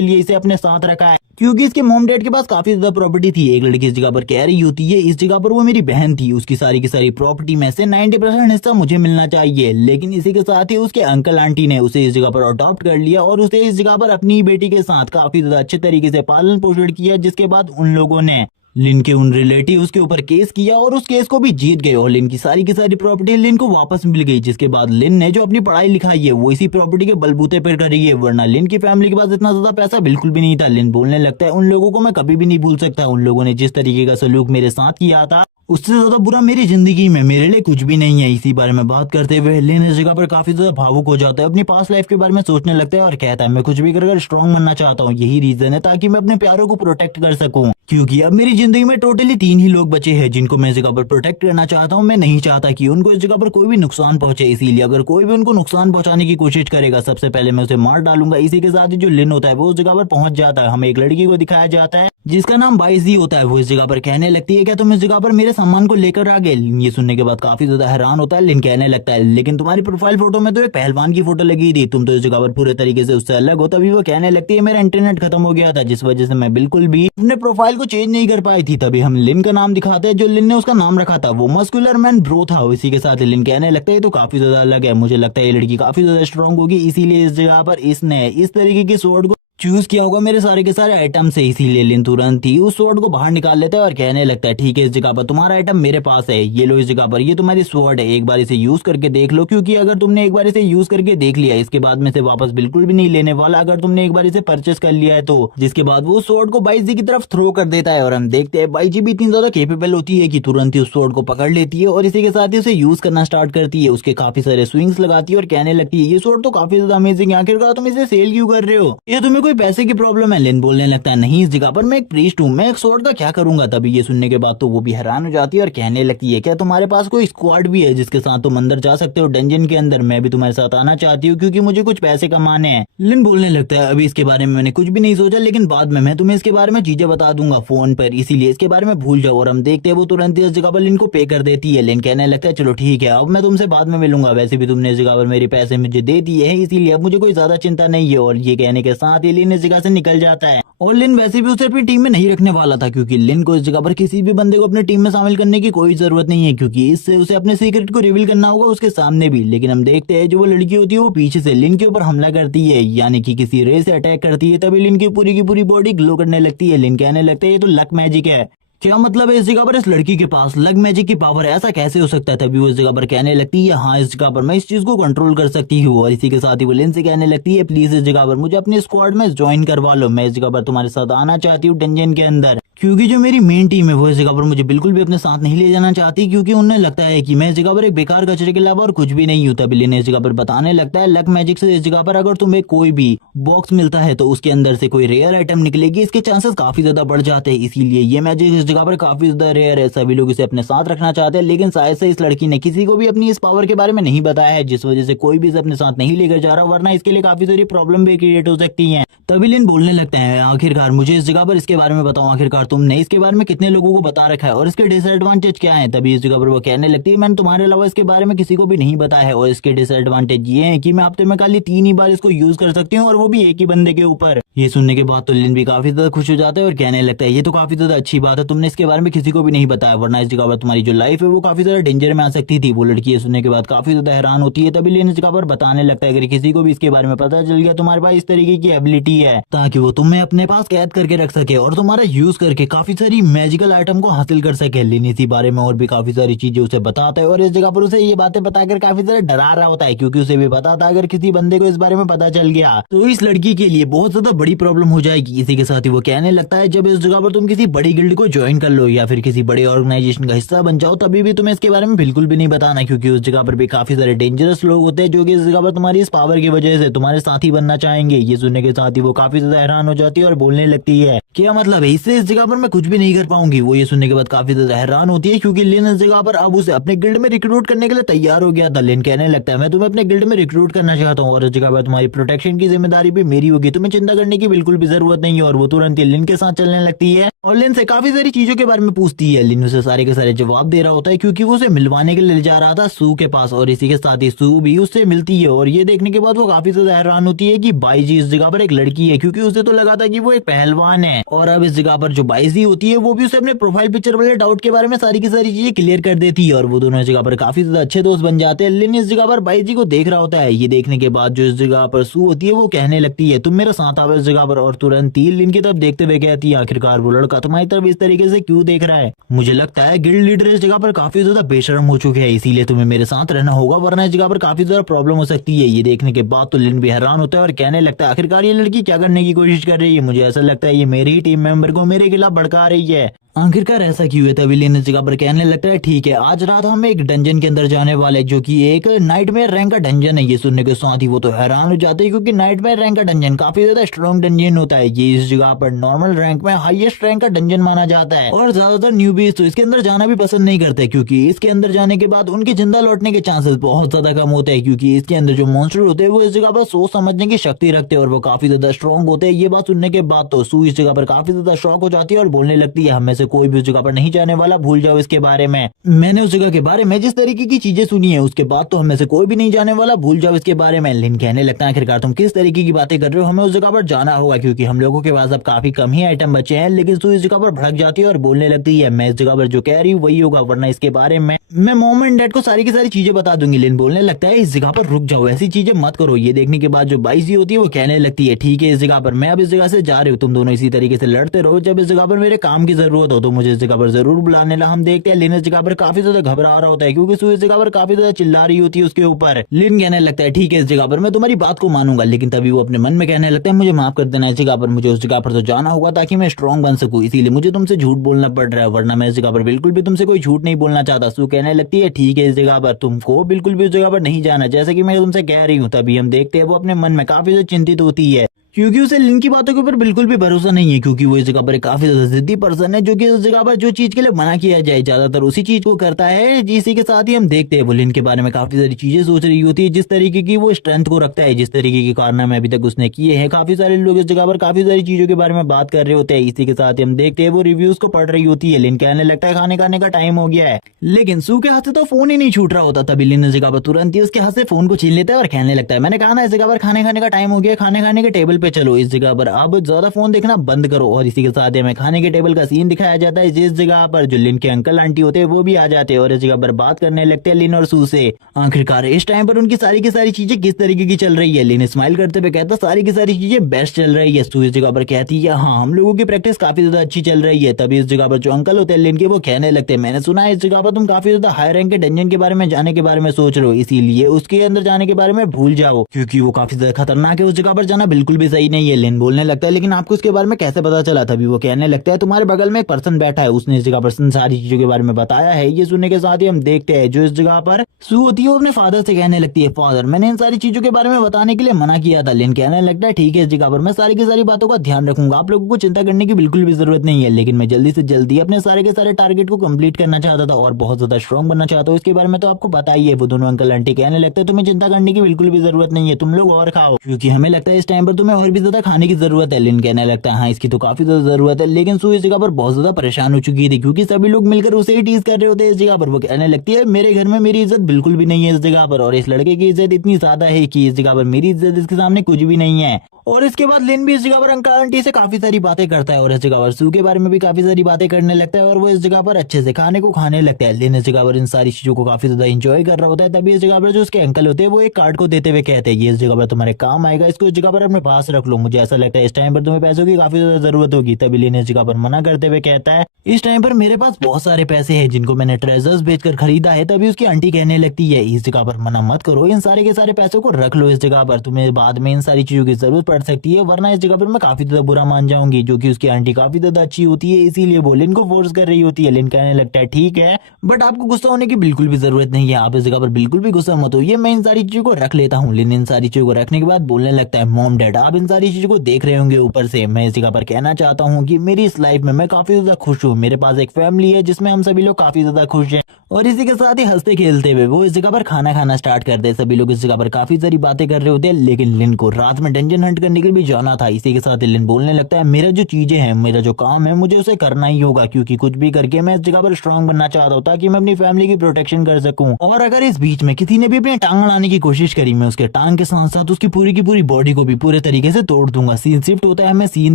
लिए इसे अपने साथ रखा है क्योंकि इसके मॉम डैड के पास काफी ज्यादा प्रॉपर्टी थी। एक लड़की इस जगह पर कह रही होती है इस जगह पर वो मेरी बहन थी, उसकी सारी की सारी प्रॉपर्टी में से 90% हिस्सा मुझे मिलना चाहिए, लेकिन इसी के साथ ही उसके अंकल आंटी ने उसे इस जगह पर अडॉप्ट कर लिया और उसे इस जगह पर अपनी बेटी के साथ काफी ज्यादा अच्छे तरीके से पालन पोषण किया, जिसके बाद उन लोगों ने लिन के उन रिलेटिव के ऊपर केस किया और उस केस को भी जीत गए और लिन की सारी प्रॉपर्टी लिन को वापस मिल गई, जिसके बाद लिन ने जो अपनी पढ़ाई लिखाई है वो इसी प्रॉपर्टी के बलबूते पर करी है, वरना लिन की फैमिली के पास इतना ज्यादा पैसा बिल्कुल भी नहीं था। लिन बोलने लगता है उन लोगों को मैं कभी भी नहीं भूल सकता, उन लोगों ने जिस तरीके का सलूक मेरे साथ किया था उससे ज्यादा बुरा मेरी जिंदगी में मेरे लिए कुछ भी नहीं है। इसी बारे में बात करते हुए लिन इस जगह पर काफी ज्यादा भावुक हो जाता है, अपनी पास्ट लाइफ के बारे में सोचने लगता है और कहता है मैं कुछ भी कर स्ट्रॉन्ग बनना चाहता हूँ, यही रीजन है ताकि मैं अपने प्यारों को प्रोटेक्ट कर सकूं, क्योंकि अब मेरी जिंदगी में टोटली 3 ही लोग बचे हैं जिनको मैं इस जगह पर प्रोटेक्ट करना चाहता हूँ। मैं नहीं चाहता कि उनको इस जगह पर कोई भी नुकसान पहुंचे, इसीलिए अगर कोई भी उनको नुकसान पहुंचाने की कोशिश करेगा सबसे पहले मैं उसे मार डालूंगा। इसी के साथ ही जो लिन होता है वो उस जगह पर पहुंच जाता है, हमें एक लड़की को दिखाया जाता है जिसका नाम बाइजी होता है, वो इस जगह पर कहने लगती है क्या तुम इस जगह पर मेरे सामान को लेकर आ गए। ये सुनने के बाद काफी ज्यादा हैरान होता है। लिन कहने लगता है लेकिन तुम्हारी प्रोफाइल फोटो में तो एक पहलवान की फोटो लगी थी, तुम तो इस जगह पर पूरे तरीके से उससे अलग हो। तभी वो कहने लगती है मेरा इंटरनेट खत्म हो गया था जिस वजह से मैं बिल्कुल भी अपने प्रोफाइल को चेंज नहीं कर पाई थी। तभी हम लिन का नाम दिखाते हैं, जो लिन ने उसका नाम रखा था वो मस्कुलर मैन ब्रो था। इसी के साथ लिन कहने लगता है तो काफी ज्यादा अलग है, मुझे लगता है ये लड़की काफी ज्यादा स्ट्रॉन्ग होगी, इसीलिए इस जगह पर इसने इस तरीके की स्वॉर्ड को चूज किया होगा मेरे सारे के सारे आइटम से, इसीलिए लिन तुरंत ही उस स्वॉर्ड को बाहर निकाल लेता है और कहने लगता है ठीक है, इस जगह पर तुम्हारा आइटम मेरे पास है, ये लो इस जगह पर, ये तुम्हारी स्वॉर्ड है, एक बार इसे यूज करके देख लो, क्योंकि अगर तुमने एक बार इसे यूज करके देख लिया इसके बाद में से वापस बिल्कुल भी नहीं लेने वाला, अगर तुमने एक बार इसे परचेस कर लिया है तो। जिसके बाद वो स्वॉर्ड को बाईजी की तरफ थ्रो कर देता है और हम देखते हैं बाईजी भी इतनी ज्यादा केपेबल होती है कि तुरंत ही उस स्वॉर्ड को पकड़ लेती है और इसी के साथ ही उसे यूज करना स्टार्ट करती है, उसके काफी सारे स्विंग्स लगाती है और कहने लगती है ये स्वॉर्ड तो काफी ज्यादा अमेजिंग है, आखिरकार तुम इसे सेल क्यों कर रहे हो, ये तुम्हें कोई पैसे की प्रॉब्लम है। लिन बोलने लगता है नहीं, इस जगह पर मैं एक प्रीस्ट हूँ, मैं एक स्वॉर्ड का क्या करूंगा। तभी ये सुनने के बाद तो वो भी हैरान हो जाती है और कहने लगती है क्या तुम्हारे पास कोई स्क्वाड भी है जिसके साथ तुम अंदर जा सकते हो डंजन के अंदर, मैं भी तुम्हारे साथ आना चाहती हूँ क्योंकि मुझे कुछ पैसे कमाने हैं। लिन बोलने लगता है अभी इसके बारे में मैंने कुछ भी नहीं सोचा, लेकिन बाद में मैं तुम्हें इसके बारे में चीजें बता दूंगा फोन पर, इसीलिए इसके बारे में भूल जाओ। और हम देखते हैं वो तुरंत ही इस जगह पर लिन को पे कर देती है। लिन कहने लगता है चलो ठीक है, अब मैं तुमसे बाद में मिलूंगा, वैसे भी तुमने इस जगह पर मेरे पैसे मुझे दे दिए हैं, इसीलिए अब मुझे कोई ज्यादा चिंता नहीं है। और ये कहने के साथ ही लिन इस जगह से निकल जाता है। और लिन वैसे भी उसे अपनी टीम में नहीं रखने वाला था, क्योंकि लिन को इस जगह पर किसी भी बंदे को अपनी टीम में शामिल करने की कोई जरूरत नहीं है, क्योंकि इससे उसे अपने सीक्रेट को रिवील करना होगा उसके सामने भी। लेकिन हम देखते हैं जो वो लड़की होती है वो पीछे से लिन के ऊपर हमला करती है, यानी कि किसी रे से अटैक करती है। तभी लिन की पूरी बॉडी ग्लो करने लगती है। लिन कहने लगता है ये तो लक मैजिक है, क्या मतलब है इस जगह पर इस लड़की के पास लक मैजिक की पावर, ऐसा कैसे हो सकता है। तभी वो इस जगह पर कहने लगती है हाँ, इस जगह पर मैं इस चीज को कंट्रोल कर सकती हूँ। और इसी के साथ ही वो लिन से कहने लगती है प्लीज इस जगह पर मुझे अपने स्क्वाड में ज्वाइन करवा लो, मैं इस जगह पर तुम्हारे साथ आना चाहती हूँ डंजन के अंदर, क्योंकि जो मेरी मेन टीम है वो इस जगह पर मुझे बिल्कुल भी अपने साथ नहीं ले जाना चाहती, क्योंकि उन्हें लगता है कि मैं इस जगह पर एक बेकार कचरे के अलावा और कुछ भी नहीं हूँ। तभी लिन इस जगह पर बताने लगता है लक मैजिक से इस जगह पर अगर तुम्हें कोई भी बॉक्स मिलता है तो उसके अंदर से कोई रेयर आइटम निकलेगी, इसके चांसेस काफी ज्यादा बढ़ जाते हैं, इसीलिए ये मैजिक इस जगह पर काफी ज्यादा रेयर है, सभी लोग इसे अपने साथ रखना चाहते हैं। लेकिन शायद से इस लड़की ने किसी को भी अपनी इस पावर के बारे में नहीं बताया है, जिस वजह से कोई भी इसे अपने साथ नहीं लेकर जा रहा, वरना इसके लिए काफी सारी प्रॉब्लम भी क्रिएट हो सकती है। तभी लिन बोलने लगते हैं आखिरकार मुझे इस जगह पर इसके बारे में बताओ, आखिरकार तुमने इसके बारे में कितने लोगों को बता रखा है और इसके डिसएडवांटेज क्या है। तभी इस जगह पर वो कहने लगती है मैंने तुम्हारे अलावा इसके बारे में किसी को भी नहीं बताया है, और इसके डिसएडवांटेज ये है कि मैं हफ्ते में खाली 3 ही बार इसको यूज कर सकती हूँ, और वो भी एक ही बंदे के ऊपर। ये सुनने के बाद तो लिन भी काफी ज्यादा खुश हो जाता है और कहने लगता है ये तो काफी ज्यादा अच्छी बात है, तुमने इसके बारे में किसी को भी नहीं बताया, वरना इस जगह पर तुम्हारी जो लाइफ है वो काफी ज्यादा डेंजर में आ सकती थी। वो लड़की ये सुनने के बाद काफी ज्यादा हैरान होती है। तभी लिन इस जगह पर बताने लगता है अगर किसी को भी इसके बारे में पता चल गया तुम्हारे पास इस तरीके की एबिलिटी है ताकि वो तुम्हें अपने पास कैद करके रख सके और तुम्हारा यूज करके काफी सारी मैजिकल आइटम को हासिल कर सके। लिन इसी बारे में और भी काफी सारी चीजें उसे बताता है और इस जगह पर उसे ये बातें बताकर काफी ज्यादा डरा रहा होता है, क्योंकि उसे भी पता था अगर किसी बंदे को इस बारे में पता चल गया तो इस लड़की के लिए बहुत ज्यादा बड़ी प्रॉब्लम हो जाएगी। इसी के साथ ही वो कहने लगता है जब इस जगह पर तुम किसी बड़ी गिल्ड को ज्वाइन कर लो या फिर किसी बड़े ऑर्गेनाइजेशन का हिस्सा बन जाओ, तभी भी तुम्हें इसके बारे में बिल्कुल भी नहीं बताना, क्योंकि उस जगह पर भी काफी सारे डेंजरस लोग होते हैं जो कि इस जगह पर तुम्हारी इस पावर की वजह से तुम्हारे साथी बनना चाहेंगे। ये सुनने के साथ ही वो काफी ज्यादा हैरान हो जाती है और बोलने लगती है क्या मतलब है, इससे इस जगह पर मैं कुछ भी नहीं कर पाऊंगी। वो ये सुनने के बाद काफी ज्यादा हैरान होती है, क्योंकि लिन इस जगह पर अब उसे अपने गिल्ड में रिक्रूट करने के लिए तैयार हो गया था। लिन कहने लगता है मैं तुम्हें अपने गिल्ड में रिक्रूट करना चाहता हूँ और इस जगह पर तुम्हारी प्रोटेक्शन की जिम्मेदारी भी मेरी होगी, तुम्हें चिंता करने की बिल्कुल भी जरूरत नहीं है। और वो तुरंत ही लिन के साथ चलने लगती है और लिन से काफी सारी चीजों के बारे में पूछती है। लिन उसे सारे के सारे जवाब दे रहा होता है, क्योंकि वो उसे मिलवाने के लिए ले जा रहा था सू के पास, और इसी के साथ ही सू भी उससे मिलती है। और ये देखने के बाद वो काफी ज्यादा हैरान होती है कि बाईजी इस जगह पर एक लड़की है, क्योंकि उसे तो लगा था कि वो एक पहलवान है। और अब इस जगह पर जो बाईजी होती है वो भी उसे अपने प्रोफाइल पिक्चर वाले डाउट के बारे में सारी की सारी चीजें क्लियर कर देती है और वो दोनों इस जगह पर काफी ज्यादा अच्छे दोस्त बन जाते हैं। लिन इस जगह पर बाईजी को देख रहा होता है। ये देखने के बाद जो इस जगह पर सू होती है वो कहने लगती है तुम मेरे साथ आओ इस जगह पर, और तुरंत ही लिन की तरफ देखते हुए कहती है आखिरकार वो लड़का तुम्हारी तरफ इस तरीके से क्यों देख रहा है। मुझे लगता है गिल्ड लीडर इस जगह पर काफी ज्यादा बेशर्म हो चुके हैं, इसीलिए तुम्हें मेरे साथ रहना होगा, वरना इस जगह पर काफी ज्यादा प्रॉब्लम हो सकती है। ये देखने के बाद तो लिन भी हैरान होता है और कहने लगता है आखिरकार ये लड़की क्या करने की कोशिश कर रही है, मुझे ऐसा लगता है ये मेरी ही टीम मेंबर को मेरे खिलाफ भड़का रही है, आखिरकार ऐसा क्यों है। तभी लिन इस जगह पर कहने लगता है ठीक है आज रात हम एक डंजन के अंदर जाने वाले, जो कि एक नाइटमेयर रैंक का डंजन है। ये सुनने के साथ ही वो तो हैरान हो जाते हैं, क्योंकि नाइटमेयर रैंक का डंजन काफी ज्यादा स्ट्रॉन्ग डंजन होता है। ये इस जगह पर नॉर्मल रैंक में हाईएस्ट रैंक का डंजन माना जाता है, और ज्यादातर न्यूबीज तो इसके अंदर जाना भी पसंद नहीं करते, क्योंकि इसके अंदर जाने के बाद उनके जिंदा लौटने के चांसेस बहुत ज्यादा कम होते हैं, क्योंकि इसके अंदर जो मॉन्स्टर होते हैं वो इस जगह पर सोच समझने की शक्ति रखते हैं और वो काफी ज्यादा स्ट्रॉन्ग होते हैं। ये बात सुनने के बाद तो सू इस जगह पर काफी ज्यादा शॉक हो जाती है और बोलने लगती है हमें से कोई भी उस जगह पर नहीं जाने वाला, भूल जाओ इसके बारे में। मैंने उस जगह के बारे में जिस तरीके की चीजें सुनी है उसके बाद तो हमें से कोई भी नहीं जाने वाला, भूल जाओ इसके बारे में। लिन कहने लगता है आखिरकार तुम किस तरीके की बातें कर रहे हो, हमें उस जगह पर जाना होगा क्योंकि हम लोगों के पास अब काफी कम ही आइटम बचे हैं। लेकिन सू इस जगह पर भड़क जाती है और बोलने लगती है मैं इस जगह पर जो कह रही हूँ वही होगा, वरना इसके बारे में मैं मॉम एंड डैड को सारी की सारी चीजें बता दूंगी। लिन बोलने लगता है इस जगह पर रुक जाओ, ऐसी चीजें मत करो। ये देखने के बाद जो बाइसी होती है वो कहने लगती है ठीक है इस जगह पर मैं अब इस जगह से जा रही हूँ, तुम दोनों इसी तरीके से लड़ते रहो, जब इस जगह पर मेरे काम की जरूरत हो तो मुझे इस जगह पर जरूर बुलाने ला। हम देखते हैं लिन इस जगह पर काफी ज्यादा घबरा रहा होता है क्योंकि सू इस जगह पर काफी ज्यादा चिल्ला रही होती है उसके ऊपर। लिन कहने लगता है ठीक है इस जगह पर मैं तुम्हारी बात को मानूंगा, लेकिन तभी वो अपने मन में कहने लगता है मुझे माफ कर देना, इस जगह पर मुझे उस जगह पर तो जाना होगा ताकि मैं स्ट्रांग बन सकूं, इसीलिए मुझे तुमसे झूठ बोलना पड़ रहा है, वरना मैं इस जगह पर बिल्कुल भी तुमसे कोई झूठ नहीं बोलना चाहता। सू कहने लगती है ठीक है इस जगह पर तुमको बिल्कुल भी उस जगह पर नहीं जाना, जैसे कि मैं तुमसे कह रही हूँ। तभी हम देखते हैं वो अपने मन में काफी ज्यादा चिंतित होती है क्योंकि उसे लिन की बातों के ऊपर बिल्कुल भी भरोसा नहीं है, क्योंकि वो इस जगह पर काफी ज्यादा जिद्दी पर्सन है जो कि उस जगह पर जो चीज के लिए मना किया जाए ज्यादातर उसी चीज को करता है। इसी के साथ ही हम देखते हैं वो लिन के बारे में काफी सारी चीजें सोच रही होती है, जिस तरीके की वो स्ट्रेंथ को रखता है, जिस तरीके के कारनामे अभी तक उसने किए हैं। काफी सारे लोग इस जगह पर काफी सारी चीजों के बारे में बात कर रहे होते हैं। इसी के साथ ही हम देखते हैं वो रिव्यूज को पढ़ रही होती है। लिन कहने लगता है खाने खाने का टाइम हो गया है, लेकिन सू के हाथ से तो फोन ही नहीं छूट रहा होता। तभी लिन इस जगह पर तुरंत ही उसके हाथ से फोन को छीन लेता है और कहने लगता है मैंने कहा ना इस जगह पर खाने खाने का टाइम हो गया, खाने खाने के टेबल पे चलो, इस जगह पर अब ज्यादा फोन देखना बंद करो। और इसी के साथ हमें खाने के टेबल का सीन दिखाया जाता है जिस जगह पर जो लिन के अंकल आंटी होते हैं वो भी आ जाते हैं और इस जगह पर बात करने लगते हैं लिन और सू से। आखिरकार इस टाइम पर उनकी सारी की सारी चीजें किस तरीके की चल रही है। लिन स्माइल करते हुए कहता सारी की सारी चीजें बेस्ट चल रही है। सू इस जगह पर कहती है हाँ हम लोगों की प्रैक्टिस काफी ज्यादा अच्छी चल रही है। तभी इस जगह पर जो अंकल होते हैं लिन के वो कहने लगते हैं मैंने सुना है इस जगह पर तुम काफी ज्यादा हाई रैंक के डंजन के बारे में जाने के बारे में सोच रहे हो, इसीलिए उसके अंदर जाने के बारे में भूल जाओ क्योंकि वो काफी ज्यादा खतरनाक है, उस जगह पर जाना बिल्कुल भी सही नहीं है। लिन बोलने लगता है लेकिन आपको उसके बारे में कैसे पता चला। तभी वो कहने लगता है तुम्हारे बगल में एक पर्सन बैठा है, उसने इस जगह पर सारी चीजों के बारे में बताया है। ये सुनने के साथ ही हम देखते हैं जो इस जगह पर सू होती है वो अपने फादर से कहने लगती है फादर मैंने इन सारी चीजों के बारे में बताने के लिए मना किया था। लिन कहने लगता है ठीक है इस जगह पर मैं सारी की सारी बातों का ध्यान रखूंगा, आप लोगों को चिंता करने की बिल्कुल भी जरूरत नहीं है। लेकिन मैं जल्दी से जल्दी अपने सारे के सारे टारगेट को कंप्लीट करना चाहता था और बहुत ज्यादा स्ट्रॉन्ग बनना चाहता हूँ, इसके बारे में तो आपको पता ही है। वो दोनों अंकल आंटी कहने लगते हैं तुम्हें चिंता करने की बिल्कुल भी जरूरत नहीं है, तुम लोग और खाओ क्योंकि हमें लगता है इस टाइम पर तुम्हें और भी ज्यादा खाने की जरूरत है। लिन कहने लगता है हाँ इसकी तो काफी ज्यादा जरूरत है, लेकिन सू इस जगह पर बहुत ज्यादा परेशान हो चुकी थी क्योंकि सभी लोग मिलकर उसे ही टीज कर रहे होते हैं। इस जगह पर वो कहने लगती है मेरे घर में मेरी इज्जत बिल्कुल भी नहीं है इस जगह पर, और इस लड़के की इज्जत इतनी ज्यादा है कि इस जगह पर मेरी इज्जत इसके सामने कुछ भी नहीं है। और इसके बाद लिन भी इस जगह पर अंकल आंटी से काफी सारी बातें करता है और इस जगह पर सू के बारे में भी काफी सारी बातें करने लगता है और वो इस जगह पर अच्छे से खाने को खाने लगता है। लिन इस जगह पर इन सारी चीजों को काफी ज्यादा एंजॉय कर रहा होता है। तभी इस जगह पर जो उसके अंकल होते हैं वो एक कार्ड को देते हुए कहते हैं ये इस जगह पर तुम्हारे काम आएगा, इसको इस जगह पर अपने पास रख लो, मुझे ऐसा लगता है इस टाइम पर तुम्हें पैसों की काफी ज्यादा जरूरत होगी। तभी लिन इस जगह पर मना करते हुए कहता है इस टाइम पर मेरे पास बहुत सारे पैसे हैं जिनको मैंने ट्रेजर्स बेचकर खरीदा है। तभी उसकी आंटी कहने लगती है इस जगह पर मना मत करो, इन सारे के सारे पैसों को रख लो इस जगह पर, तुम्हें बाद में इन सारी चीजों की जरूरत पड़ सकती है, वरना इस जगह पर मैं काफी ज्यादा बुरा मान जाऊंगी। जो कि उसकी आंटी काफी ज्यादा अच्छी होती है इसीलिए वो लिन को फोर्स कर रही होती है। लिन कहने लगता है ठीक है बट आपको गुस्सा होने की बिल्कुल भी जरूरत नहीं है, आप इस जगह पर बिल्कुल भी गुस्सा मत होइए, मैं इन सारी चीजों को रख लेता हूँ। लिन इन सारी चीजों को रखने के बाद बोलने लगता है मॉम डैड आप इन सारी चीजों को देख रहे होंगे ऊपर से, मैं इस जगह पर कहना चाहता हूँ कि मेरी इस लाइफ में मैं काफी ज्यादा खुश हूँ, मेरे पास एक फैमिली है जिसमें हम सभी लोग काफी ज्यादा खुश हैं। और इसी के साथ ही हंसते खेलते हुए वो इस जगह पर खाना खाना स्टार्ट करते हैं। सभी लोग इस जगह पर काफी सारी बातें कर रहे होते हैं, लेकिन लिन को रात में डंजन हंट करने के लिए भी जाना था। इसी के साथ लिन बोलने लगता है मेरा जो चीजें हैं, मेरा जो काम है, मुझे उसे करना ही होगा क्योंकि कुछ भी करके मैं इस जगह पर स्ट्रांग बनना चाहता हूँ ताकि मैं अपनी फैमिली की प्रोटेक्शन कर सकूं। और अगर इस बीच में किसी ने भी अपनी टांग अड़ाने की कोशिश करी, मैं उसके टांग के साथ साथ उसकी पूरी की पूरी बॉडी को भी पूरे तरीके से तोड़ दूंगा। सीन शिफ्ट होता है, हमें सीन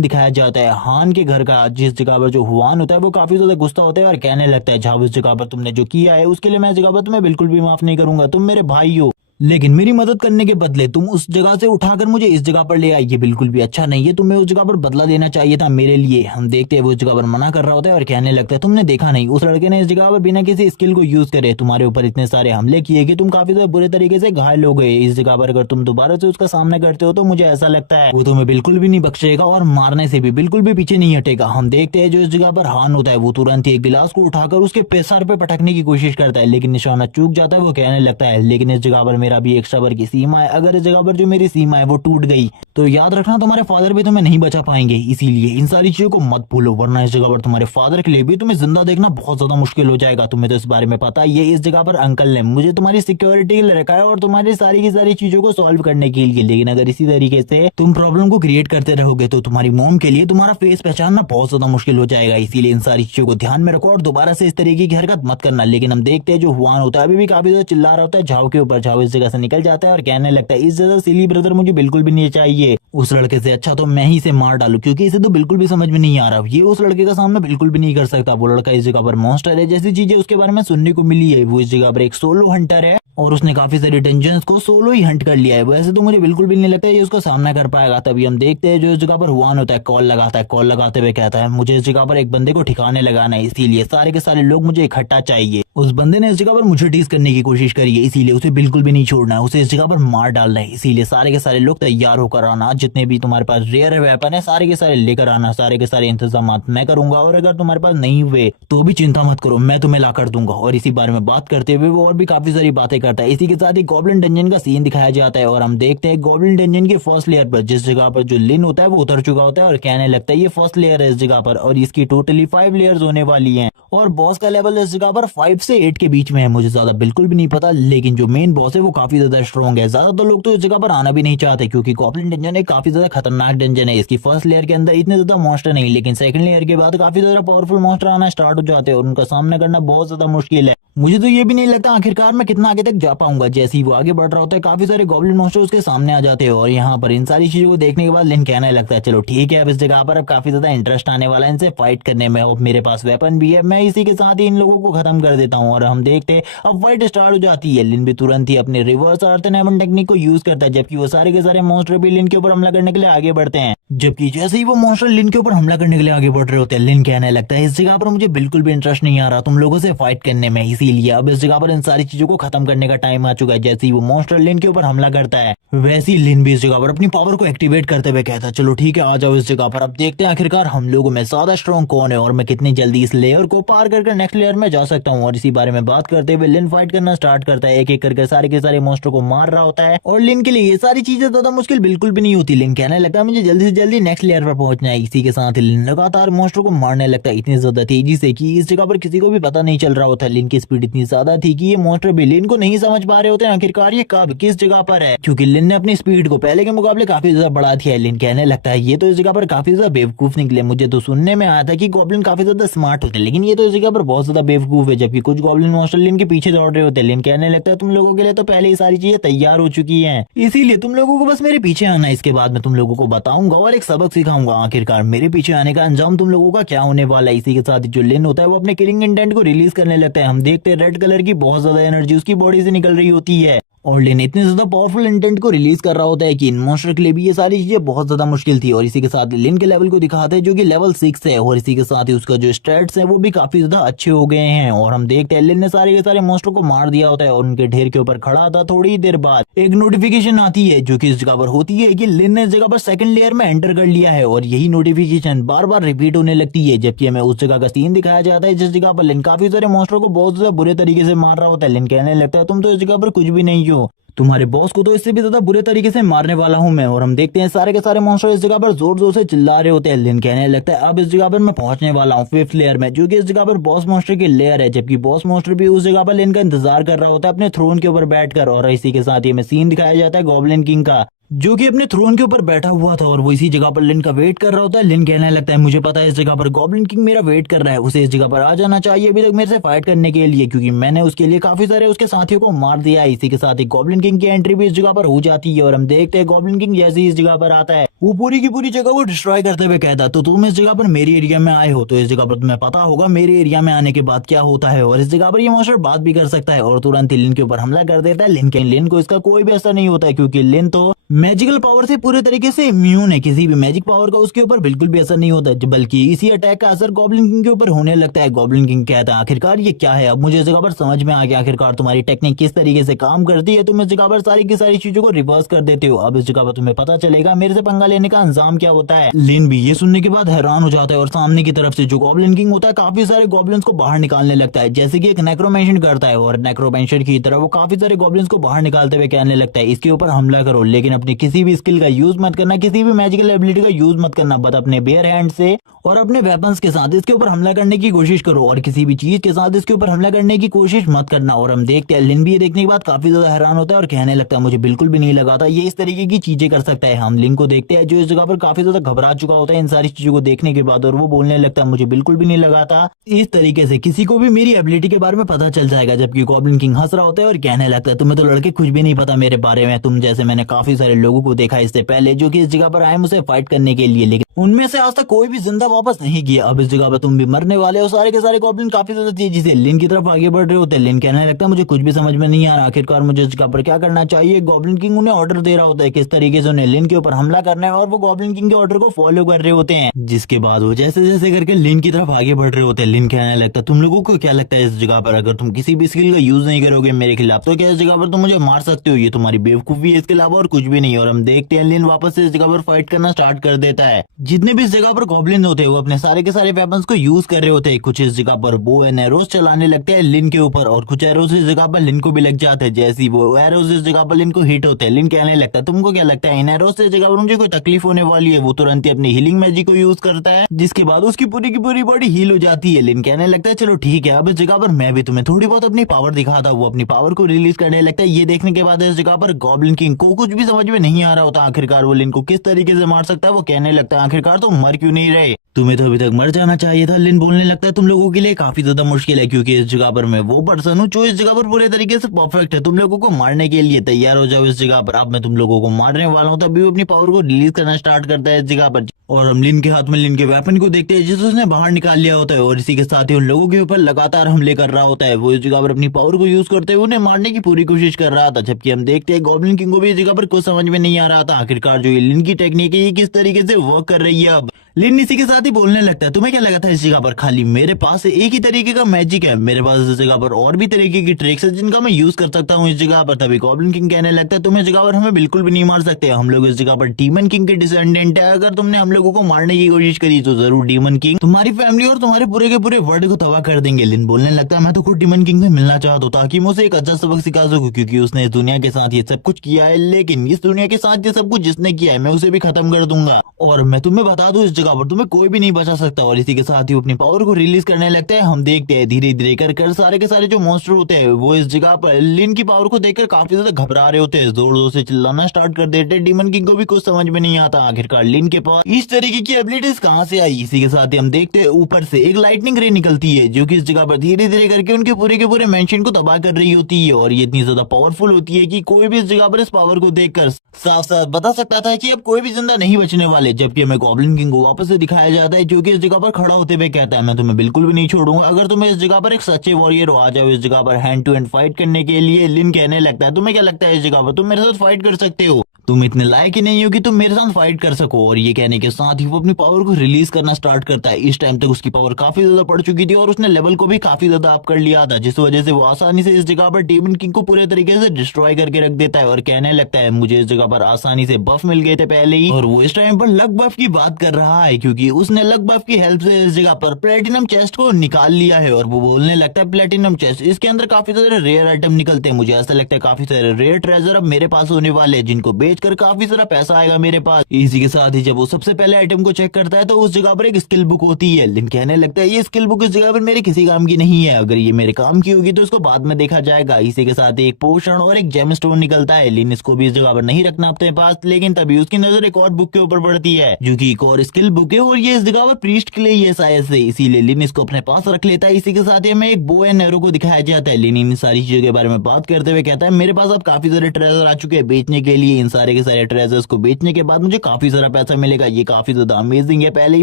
दिखाया जाता है हान के घर का, जिस जगह पर जो हुआन होता है वो काफी ज्यादा गुस्सा होता है और कहने लगता है जहां उस जगह पर तुमने जो किया है उसके लिए मैं इस जगह पर तुम्हें बिल्कुल भी माफ नहीं करूंगा, तुम मेरे भाई हो, लेकिन मेरी मदद करने के बदले तुम उस जगह से उठाकर मुझे इस जगह पर ले आई, ये बिल्कुल भी अच्छा नहीं है, तुम्हें उस जगह पर बदला देना चाहिए था मेरे लिए। हम देखते हैं वो उस जगह पर मना कर रहा होता है और कहने लगता है तुमने देखा नहीं उस लड़के ने इस जगह पर बिना किसी स्किल को यूज करे तुम्हारे ऊपर इतने सारे हमले किए कि तुम काफी ज्यादा बुरे तरीके से घायल हो गए। इस जगह पर अगर तुम दोबारा से उसका सामना करते हो तो मुझे ऐसा लगता है वो तुम्हें बिल्कुल भी नहीं बख्शेगा और मारने से भी बिल्कुल भी पीछे नहीं हटेगा। हम देखते हैं जो इस जगह पर हान होता है वो तुरंत ही एक गिलास को उठाकर उसके सर पे पटकने की कोशिश करता है, लेकिन निशाना चूक जाता है। वो कहने लगता है लेकिन इस जगह पर मेरा मेरा भी एक सबर की सीमा है। अगर इस जगह पर जो मेरी सीमा है वो टूट गई तो याद रखना तुम्हारे फादर भी तुम्हें नहीं बचा पाएंगे। इसीलिए इन सारी चीजों को मत भूलो, वरना इस जगह पर तुम्हारे फादर के लिए भी तुम्हें जिंदा देखना बहुत ज्यादा मुश्किल हो जाएगा। तुम्हें तो इस बारे में पता ही है, इस जगह पर अंकल ने मुझे तुम्हारी सिक्योरिटी के लिए रखा है और तुम्हारी सारी की सारी चीजों को सॉल्व करने के लिए। लेकिन अगर इसी तरीके से तुम प्रॉब्लम को क्रिएट करते रहोगे तो तुम्हारी मॉम के लिए तुम्हारा फेस पहचानना बहुत ज्यादा मुश्किल हो जाएगा। इसीलिए इन सारी चीजों को ध्यान में रखो और दोबारा से इस तरीके की हरकत मत करना। लेकिन हम देखते हैं जो हुआन होता है अभी भी काफी ज्यादा चिल्ला रहा होता है झाओ के ऊपर। झाओ इस जगह से निकल जाता है और कहने लगता है इस जगह सिली ब्रदर मुझे बिल्कुल भी नहीं चाहिए। उस लड़के से अच्छा तो मैं ही इसे मार डालू, क्योंकि इसे तो बिल्कुल भी समझ में नहीं आ रहा, ये उस लड़के का सामना बिल्कुल भी नहीं कर सकता। वो लड़का इस जगह पर मॉन्स्टर है, जैसी चीजें उसके बारे में सुनने को मिली है। वो इस जगह पर एक सोलो हंटर है और उसने काफी सारी डेंजर्स को सोलो ही हंट कर लिया है। वैसे तो मुझे बिल्कुल भी नहीं लगता ये उसका सामना कर पाएगा। तभी हम देखते हैं जो इस जगह पर हुआन होता है कॉल लगाता है। कॉल लगाते हुए कहता है मुझे इस जगह पर एक बंदे को ठिकाने लगाना है, इसीलिए सारे के सारे लोग मुझे इकट्ठा चाहिए। उस बंदे ने इस जगह पर मुझे टीज करने की कोशिश करी है, इसीलिए उसे बिल्कुल भी नहीं छोड़ना है, उसे इस जगह पर मार डालना है। इसीलिए सारे के सारे लोग तैयार होकर आना, जितने भी तुम्हारे पास रेयर वेपन है सारे के सारे लेकर आना। सारे के सारे इंतजाम मैं करूंगा और अगर तुम्हारे पास नहीं हुए तो भी चिंता मत करो, मैं तुम्हें ला कर दूंगा। और इसी बारे में बात करते हुए वो और भी काफी सारी बातें करता है। इसी के साथ ही गॉब्लिन डंजन का सीन दिखाया जाता है और हम देखते हैं गॉब्लिन डंजन के फर्स्ट लेयर पर जिस जगह पर जो लिन होता है वो उतर चुका होता है और कहने लगता है ये फर्स्ट लेयर है इस जगह पर और इसकी टोटली 5 लेयर्स होने वाली हैं और बॉस का लेवल इस जगह पर 5 से 8 के बीच में है। मुझे ज्यादा बिल्कुल भी नहीं पता, लेकिन जो मेन बॉस है वो काफी ज्यादा स्ट्रॉन्ग है। ज्यादातर लोग तो इस जगह पर आना भी नहीं चाहते क्योंकि गॉब्लिन डंजन एक काफी ज्यादा खतरनाक डंजन है। इसकी फर्स्ट लेयर के अंदर इतने ज्यादा मॉन्स्टर नहीं, लेकिन सेकंड लेयर के बाद काफी ज्यादा पावरफुल मॉन्स्टर आना स्टार्ट हो जाते हैं और उनका सामना करना बहुत ज्यादा मुश्किल है। मुझे तो ये भी नहीं लगता आखिरकार मैं कितना आगे तक जा पाऊंगा। जैसे ही वो आगे बढ़ रहा होता है काफी सारे गॉब्लिन मॉन्स्टर उसके सामने आ जाते हैं और यहाँ पर इन सारी चीजों को देखने के बाद लिन कहने लगता है चलो ठीक है अब इस जगह पर अब काफी ज्यादा इंटरेस्ट आने वाला है इनसे फाइट करने में और मेरे पास वेपन भी है, मैं इसी के साथ ही इन लोगों को खत्म कर देता हूँ। और हम देखते अब फाइट स्टार्ट हो जाती है। लिन भी तुरंत ही अपने रिवर्स अर्थ एनमेंट टेक्निक को यूज करता है, जबकि वो सारे के सारे मॉन्स्टर भी लिन के ऊपर हमला करने के लिए आगे बढ़ते हैं। जबकि जैसे ही वो मॉन्स्टर लिन के ऊपर हमला करने के लिए आगे बढ़ रहे होते हैं लिन कहने लगता है इस जगह पर मुझे बिल्कुल भी इंटरेस्ट नहीं आ रहा तुम लोगों से फाइट करने में, इसीलिए अब इस जगह पर इन सारी चीजों को खत्म करने का टाइम आ चुका है। जैसे ही वो मॉन्स्टर लिन के ऊपर हमला करता है वैसे ही लिन भी इस जगह पर अपनी पावर को एक्टिवेट करते हुए कहता है चलो ठीक है आ जाओ इस जगह पर, अब देखते हैं आखिरकार हम लोगों में ज्यादा स्ट्रॉन्ग कौन है और मैं कितनी जल्दी इस लेयर को पार करके नेक्स्ट लेयर में जा सकता हूँ। और इसी बारे में बात करते हुए लिन फाइट करना स्टार्ट करता है, एक एक करके सारे के सारे मॉन्स्टर को मार रहा होता है और लिन के लिए ये सारी चीजें ज्यादा मुश्किल बिल्कुल भी नहीं होती। लिन कहने लगता है मुझे जल्दी से जल्दी नेक्स्ट लेयर पर पहुंचना है। इसी के साथ लिन लगातार मॉन्स्टर को मारने लगता है इतनी ज्यादा तेजी से कि इस जगह पर किसी को भी पता नहीं चल रहा होता। लिन की स्पीड इतनी ज्यादा थी कि ये मॉन्स्टर भी लिन को नहीं समझ पा रहे होते आखिरकार ये कब किस जगह पर है, क्योंकि लिन ने अपनी स्पीड को पहले के मुकाबले काफी ज्यादा बढ़ा दिया है। लिन कहने लगता है ये तो इस जगह पर काफी ज्यादा बेवकूफ निकले, मुझे तो सुनने में आया था कि गॉब्लिन काफी ज्यादा स्मार्ट होते हैं लेकिन ये तो इस जगह पर बहुत ज्यादा बेवकूफ है। जबकि कुछ गॉब्लिन मॉन्स्टर लिन के पीछे दौड़ रहे होते हैं। लिन कहने लगता है तुम लोगों के लिए तो पहले ही सारी चीजें तैयार हो चुकी है, इसीलिए तुम लोगों को बस मेरे पीछे आना, इसके बाद मैं तुम लोगों को बताऊंगा और एक सबक सिखाऊंगा आखिरकार मेरे पीछे आने का अंजाम तुम लोगों का क्या होने वाला है। इसी के साथ जो लिन होता है वो अपने किलिंग इंटेंट को रिलीज करने लगता है। हम देखते हैं रेड कलर की बहुत ज्यादा एनर्जी उसकी बॉडी से निकल रही होती है और लिन इतने ज्यादा पावरफुल इंटेंट को रिलीज कर रहा होता है कि इन मॉन्स्टर के लिए भी ये सारी चीजें बहुत ज्यादा मुश्किल थी। और इसी के साथ लिन के लेवल को दिखाते हैं जो कि लेवल 6 है और इसी के साथ ही उसका जो स्टैट्स है वो भी काफी ज्यादा अच्छे हो गए हैं। और हम देखते हैं लिन ने सारे के सारे मॉन्स्टर को मार दिया होता है और उनके ढेर के ऊपर खड़ा था। थोड़ी ही देर बाद एक नोटिफिकेशन आती है जो कि इस जगह पर होती है कि लिन ने इस जगह पर सेकंड लेयर में एंटर कर लिया है और यही नोटिफिकेशन बार बार रिपीट होने लगती है। जबकि हमें उस जगह का सीन दिखाया जाता है जिस जगह पर लिन काफी सारे मॉन्स्टर को बहुत ज्यादा बुरे तरीके से मार रहा होता है। लिन कहने लगता है तुम तो इस जगह पर कुछ भी नहीं हो, तुम्हारे बॉस को तो इससे भी ज्यादा बुरे तरीके से मारने वाला हूं मैं। और हम देखते हैं सारे के सारे मॉन्स्टर इस जगह पर जोर जोर से चिल्ला रहे होते हैं। लिन कहने लगता है अब इस जगह पर मैं पहुंचने वाला हूं 5th लेयर में, जो कि इस जगह पर बॉस मॉन्स्टर की लेयर है। जबकि बॉस मॉन्स्टर भी उस जगह पर लिन का इंतजार कर रहा होता है अपने थ्रोन के ऊपर बैठकर। और इसी के साथ ही हमें सीन दिखाया जाता है गॉब्लिन किंग का जो कि अपने थ्रोन के ऊपर बैठा हुआ था और वो इसी जगह पर लिन का वेट कर रहा होता है। लिन कहने लगता है मुझे पता है इस जगह पर गॉब्लिन किंग मेरा वेट कर रहा है, उसे इस जगह पर आ जाना चाहिए अभी तक मेरे से फाइट करने के लिए, क्योंकि मैंने उसके लिए काफी सारे उसके साथियों को मार दिया है। इसी के साथ ही गॉब्लिन किंग की एंट्री भी इस जगह पर हो जाती है और हम देखते हैं गॉब्लिन किंग जैसे ही इस जगह पर आता है वो पूरी की पूरी जगह को डिस्ट्रॉय करते हुए कहता है तो तुम इस जगह पर मेरी एरिया में आए हो तो इस जगह पर तुम्हें पता होगा मेरे एरिया में आने के बाद क्या होता है। और इस जगह पर ये मॉन्स्टर बात भी कर सकता है और तुरंत ही लिन के ऊपर हमला कर देता है। लिन को इसका कोई भी असर नहीं होता है क्योंकि लिन तो मैजिकल पावर से पूरे तरीके से इम्यून है, किसी भी मैजिक पावर का उसके ऊपर बिल्कुल भी असर नहीं होता, बल्कि इसी अटैक का असर गॉब्लिन किंग के ऊपर होने लगता है। गॉब्लिन किंग कहता है आखिरकार ये क्या है, अब मुझे इस जगह पर समझ में आ गया आखिरकार तुम्हारी टेक्निक किस तरीके से काम करती है। तुम इस जगह पर सारी की सारी चीजों को रिवर्स कर देते हो। अब इस जगह पर तुम्हें पता चलेगा मेरे से पंगा लेने का अंजाम क्या होता है। लिन भी ये सुनने के बाद हैरान हो जाता है और सामने की तरफ से जो गॉब्लिन किंग होता है काफी सारे गॉब्लिन्स को बाहर निकालने लगता है, जैसे कि एक नेक्रोमेंशन करता है, और नेक्रोमेंशन की तरह वो काफी सारे गॉब्लिन्स को बाहर निकालते हुए कहने लगता है इसके ऊपर हमला करो, लेकिन अपनी किसी भी स्किल का यूज मत करना, किसी भी मैजिकल एबिलिटी का यूज मत करना, बट अपने बेयर हैंड से और अपने वेपन्स के साथ इसके ऊपर हमला करने की कोशिश करो, और किसी भी चीज के साथ इसके ऊपर हमला करने की कोशिश मत करना। और हम देखते हैं लिन भी ये देखने के बाद काफी ज्यादा हैरान होता है और कहने लगता है मुझे बिल्कुल भी नहीं लगा था ये इस तरीके की चीजें कर सकता है। हम लिन को देखते हैं जो इस जगह पर काफी ज्यादा घबरा चुका होता है इन सारी चीजों को देखने के बाद, और वो बोलने लगता है मुझे बिल्कुल भी नहीं लगा था इस तरीके से किसी को भी मेरी एबिलिटी के बारे में पता चल जाएगा। जबकि गॉब्लिन किंग हंस रहा होता है और कहने लगता है तुम्हें तो लड़के कुछ भी नहीं पता मेरे बारे में, तुम जैसे मैंने काफी सारे लोगों को देखा इससे पहले जो कि इस जगह पर आए मुझसे फाइट करने के लिए, लेकिन उनमें से आज तक कोई भी जिंदा वापस नहीं गया। अब इस जगह पर तुम भी मरने वाले हो। सारे के सारे गॉब्लिन काफी ज्यादा तेजी से लिन की तरफ आगे बढ़ रहे होते हैं। लिन कहने लगता है मुझे कुछ भी समझ में नहीं आ रहा, आखिरकार मुझे इस जगह पर क्या करना चाहिए। गॉब्लिन किंग उन्हें ऑर्डर दे रहा होता है किस तरीके से उन्हें लिन के ऊपर हमला करना है, और वो गॉब्लिन किंग के ऑर्डर को फॉलो कर रहे होते हैं, जिसके बाद वो जैसे जैसे करके लिन की तरफ आगे बढ़ रहे होते हैं। लिन कहने लगता है तुम लोगों को क्या लगता है इस जगह पर अगर तुम किसी भी स्किल का यूज नहीं करोगे मेरे खिलाफ तो क्या इस जगह पर तुम मुझे मार सकते हो, ये तुम्हारी बेवकूफी है, इसके अलावा और कुछ भी नहीं। और हम देखते हैं लिन वापस से इस जगह पर फाइट करना स्टार्ट कर देता है। जितने भी इस जगह पर गॉब्लिन होते हैं वो अपने सारे के सारे वेपन्स को यूज कर रहे होते हैं। कुछ इस जगह पर बो एंड एरोज चलाने लगते हैं लिन के ऊपर, और कुछ एरोज इस जगह पर लिन को भी लग जाते हैं। जैसे ही वो एरोज इस जगह पर लिन को हिट होते हैं लिन कहने लगता है तुमको क्या लगता है इन एरोज से इस जगह पर मुझे कोई तकलीफ होने वाली है। वो तुरंत ही अपनी हीलिंग मैजिक को यूज करता है, जिसके बाद उसकी पूरी की पूरी बॉडी हील हो जाती है। लिन कहने लगता है चलो ठीक है अब इस जगह पर मैं भी तुम्हें थोड़ी बहुत अपनी पावर दिखाता हूँ। वो अपनी पावर को रिलीज करने लगता है। ये देखने के बाद इस जगह पर गॉब्लिन किंग को कुछ भी समझ में नहीं आ रहा होता आखिरकार वो लिन को किस तरीके से मार सकता है। वो कहने लगता है आखिरकार तुम मर क्यों नहीं रहे, तुम्हें तो अभी तक मर जाना चाहिए था। लिन बोलने लगता है तुम लोगों के लिए काफी ज्यादा मुश्किल है क्योंकि इस जगह पर मैं वो पर्सन हूँ जो इस जगह पर पूरे तरीके से परफेक्ट है, तुम लोगों को मारने के लिए तैयार हो जाओ इस जगह पर। अब मैं तुम लोगों को मारने वाला हूँ। तभी वो अपनी पावर को रिलीज करना स्टार्ट करता है इस जगह पर, और हम लिन के हाथ में लिन के वेपन को देखते हैं जिसे उसने बाहर निकाल लिया होता है, और इसी के साथ ही उन लोगों के ऊपर लगातार हमले कर रहा होता है। वो इस जगह पर अपनी पावर को यूज करते हुए उन्हें मारने की पूरी कोशिश कर रहा था। जबकि हम देखते हैं गॉब्लिन किंग को भी इस जगह पर कुछ समझ में नहीं आ रहा था आखिरकार जो ये लिन की टेक्निक है ये किस तरीके से वर्क कर रही है। अब लिन इसी के साथ ही बोलने लगता है तुम्हें क्या लगा था इस जगह पर खाली मेरे पास एक ही तरीके का मैजिक है, मेरे पास इस जगह पर और भी तरीके की ट्रिक्स है जिनका मैं यूज कर सकता हूँ इस जगह पर। तभी गॉब्लिन किंग कहने लगता है तुम इस जगह पर हमें बिल्कुल भी नहीं मार सकते, हम लोग इस जगह पर डीमन किंग के डिसेंडेंट है, अगर तुमने हम लोगों को मारने की कोशिश करी तो जरूर डीमन किंग तुम्हारी फैमिली और तुम्हारे पूरे के पूरे वर्ल्ड को तबाह कर देंगे। लिन बोलने लगता है मैं तो खुद डीमन किंग से मिलना चाहता हूँ ताकि मैं उसे एक अच्छा सबक सिखा सकूं, क्योंकि उसने इस दुनिया के साथ ये सब कुछ किया है, लेकिन इस दुनिया के साथ ये सब कुछ जिसने किया है मैं उसे भी खत्म कर दूंगा, और मैं तुम्हें बता दूं इस जगह पर तुम्हें कोई भी नहीं बचा सकता। और इसी के साथ ही वो अपनी पावर को रिलीज करने लगते हैं। हम देखते हैं धीरे धीरे कर सारे के सारे जो मॉन्स्टर होते हैं वो इस जगह पर लिन की पावर को देखकर काफी ज्यादा घबरा रहे होते हैं, जोर जोर से चिल्लाना स्टार्ट कर देते हैं। डीमन किंग को भी कुछ समझ में नहीं आता आखिरकार लिन के पास इस तरीके की एबिलिटीज कहाँ से आई। इसी के साथ ही हम देखते हैं ऊपर से एक लाइटनिंग रे निकलती है जो कि इस जगह पर धीरे धीरे करके उनके पूरे के पूरे मेंशन को तबाह कर रही होती है, और ये इतनी ज्यादा पावरफुल होती है कि कोई भी इस जगह पर इस पावर को देखकर साफ साफ बता सकता था कि अब कोई भी जिंदा नहीं बचने वाले। जबकि हमें गॉब्लिन किंग को वापस से दिखाया जाता है जो कि इस जगह पर खड़ा होते हुए कहता है मैं तुम्हें बिल्कुल भी नहीं छोड़ूंगा, अगर तुम्हें इस जगह पर एक सच्चे वॉरियर हो आ जाओ इस जगह पर हैंड टू हैंड फाइट करने के लिए। लिन कहने लगता है तुम्हें क्या लगता है इस जगह पर तुम मेरे साथ फाइट कर सकते हो, तुम इतने लायक ही नहीं हो कि तुम मेरे साथ फाइट कर सको। और ये कहने के साथ ही वो अपनी पावर को रिलीज करना स्टार्ट करता है। इस टाइम तक उसकी पावर काफी ज्यादा बढ़ चुकी थी और उसने लेवल को भी काफी ज्यादा अप कर लिया था, जिस वजह से वो आसानी से इस जगह पर डीमन किंग को पूरे तरीके से डिस्ट्रॉय करके रख देता है, और कहने लगता है मुझे इस जगह पर आसानी से बफ मिल गए थे पहले ही। और वो इस टाइम पर लक बफ की बात कर रहा है क्योंकि उसने लक बफ की हेल्प से इस जगह पर प्लेटिनम चेस्ट को निकाल लिया है। और वो बोलने लगता है प्लेटिनम चेस्ट इसके अंदर काफी सारे रेयर आइटम निकलते हैं, मुझे ऐसा लगता है काफी सारे रेयर ट्रेजर अब मेरे पास होने वाले हैं जिनको बेचकर काफी सारा पैसा आएगा मेरे पास। इसी के साथ ही जब वो सबसे पहले आइटम को चेक करता है तो उस जगह पर एक स्किल बुक होती है। लिन कहने लगता है ये स्किल बुक इस जगह पर मेरे किसी काम की नहीं है, अगर ये मेरे काम की होगी तो इसको बाद में देखा जाएगा। इसी के साथ एक पोशन और एक जेम स्टोन निकलता है। लिन इसको भी इस जगह पर नहीं रखना अपने पास, लेकिन तभी उसकी नजर एक और बुक के ऊपर पड़ती है जो कि एक और स्किल बुक है और ये इस जगह पर प्रीस्ट के लिए ये शायद से, इसीलिए लिन इसको अपने पास रख लेता है। इसी के साथ ही हमें एक बो एंड एरो को दिखाया जाता है। लिन इन सारी चीजों के बारे में बात करते हुए कहता है मेरे पास अब काफी सारे ट्रेजर आ चुके हैं बेचने के लिए, इन सारे के सारे ट्रेजर्स को बेचने के बाद मुझे काफी सारा पैसा मिलेगा, ये काफी ज्यादा अमेजिंग है। पहले ही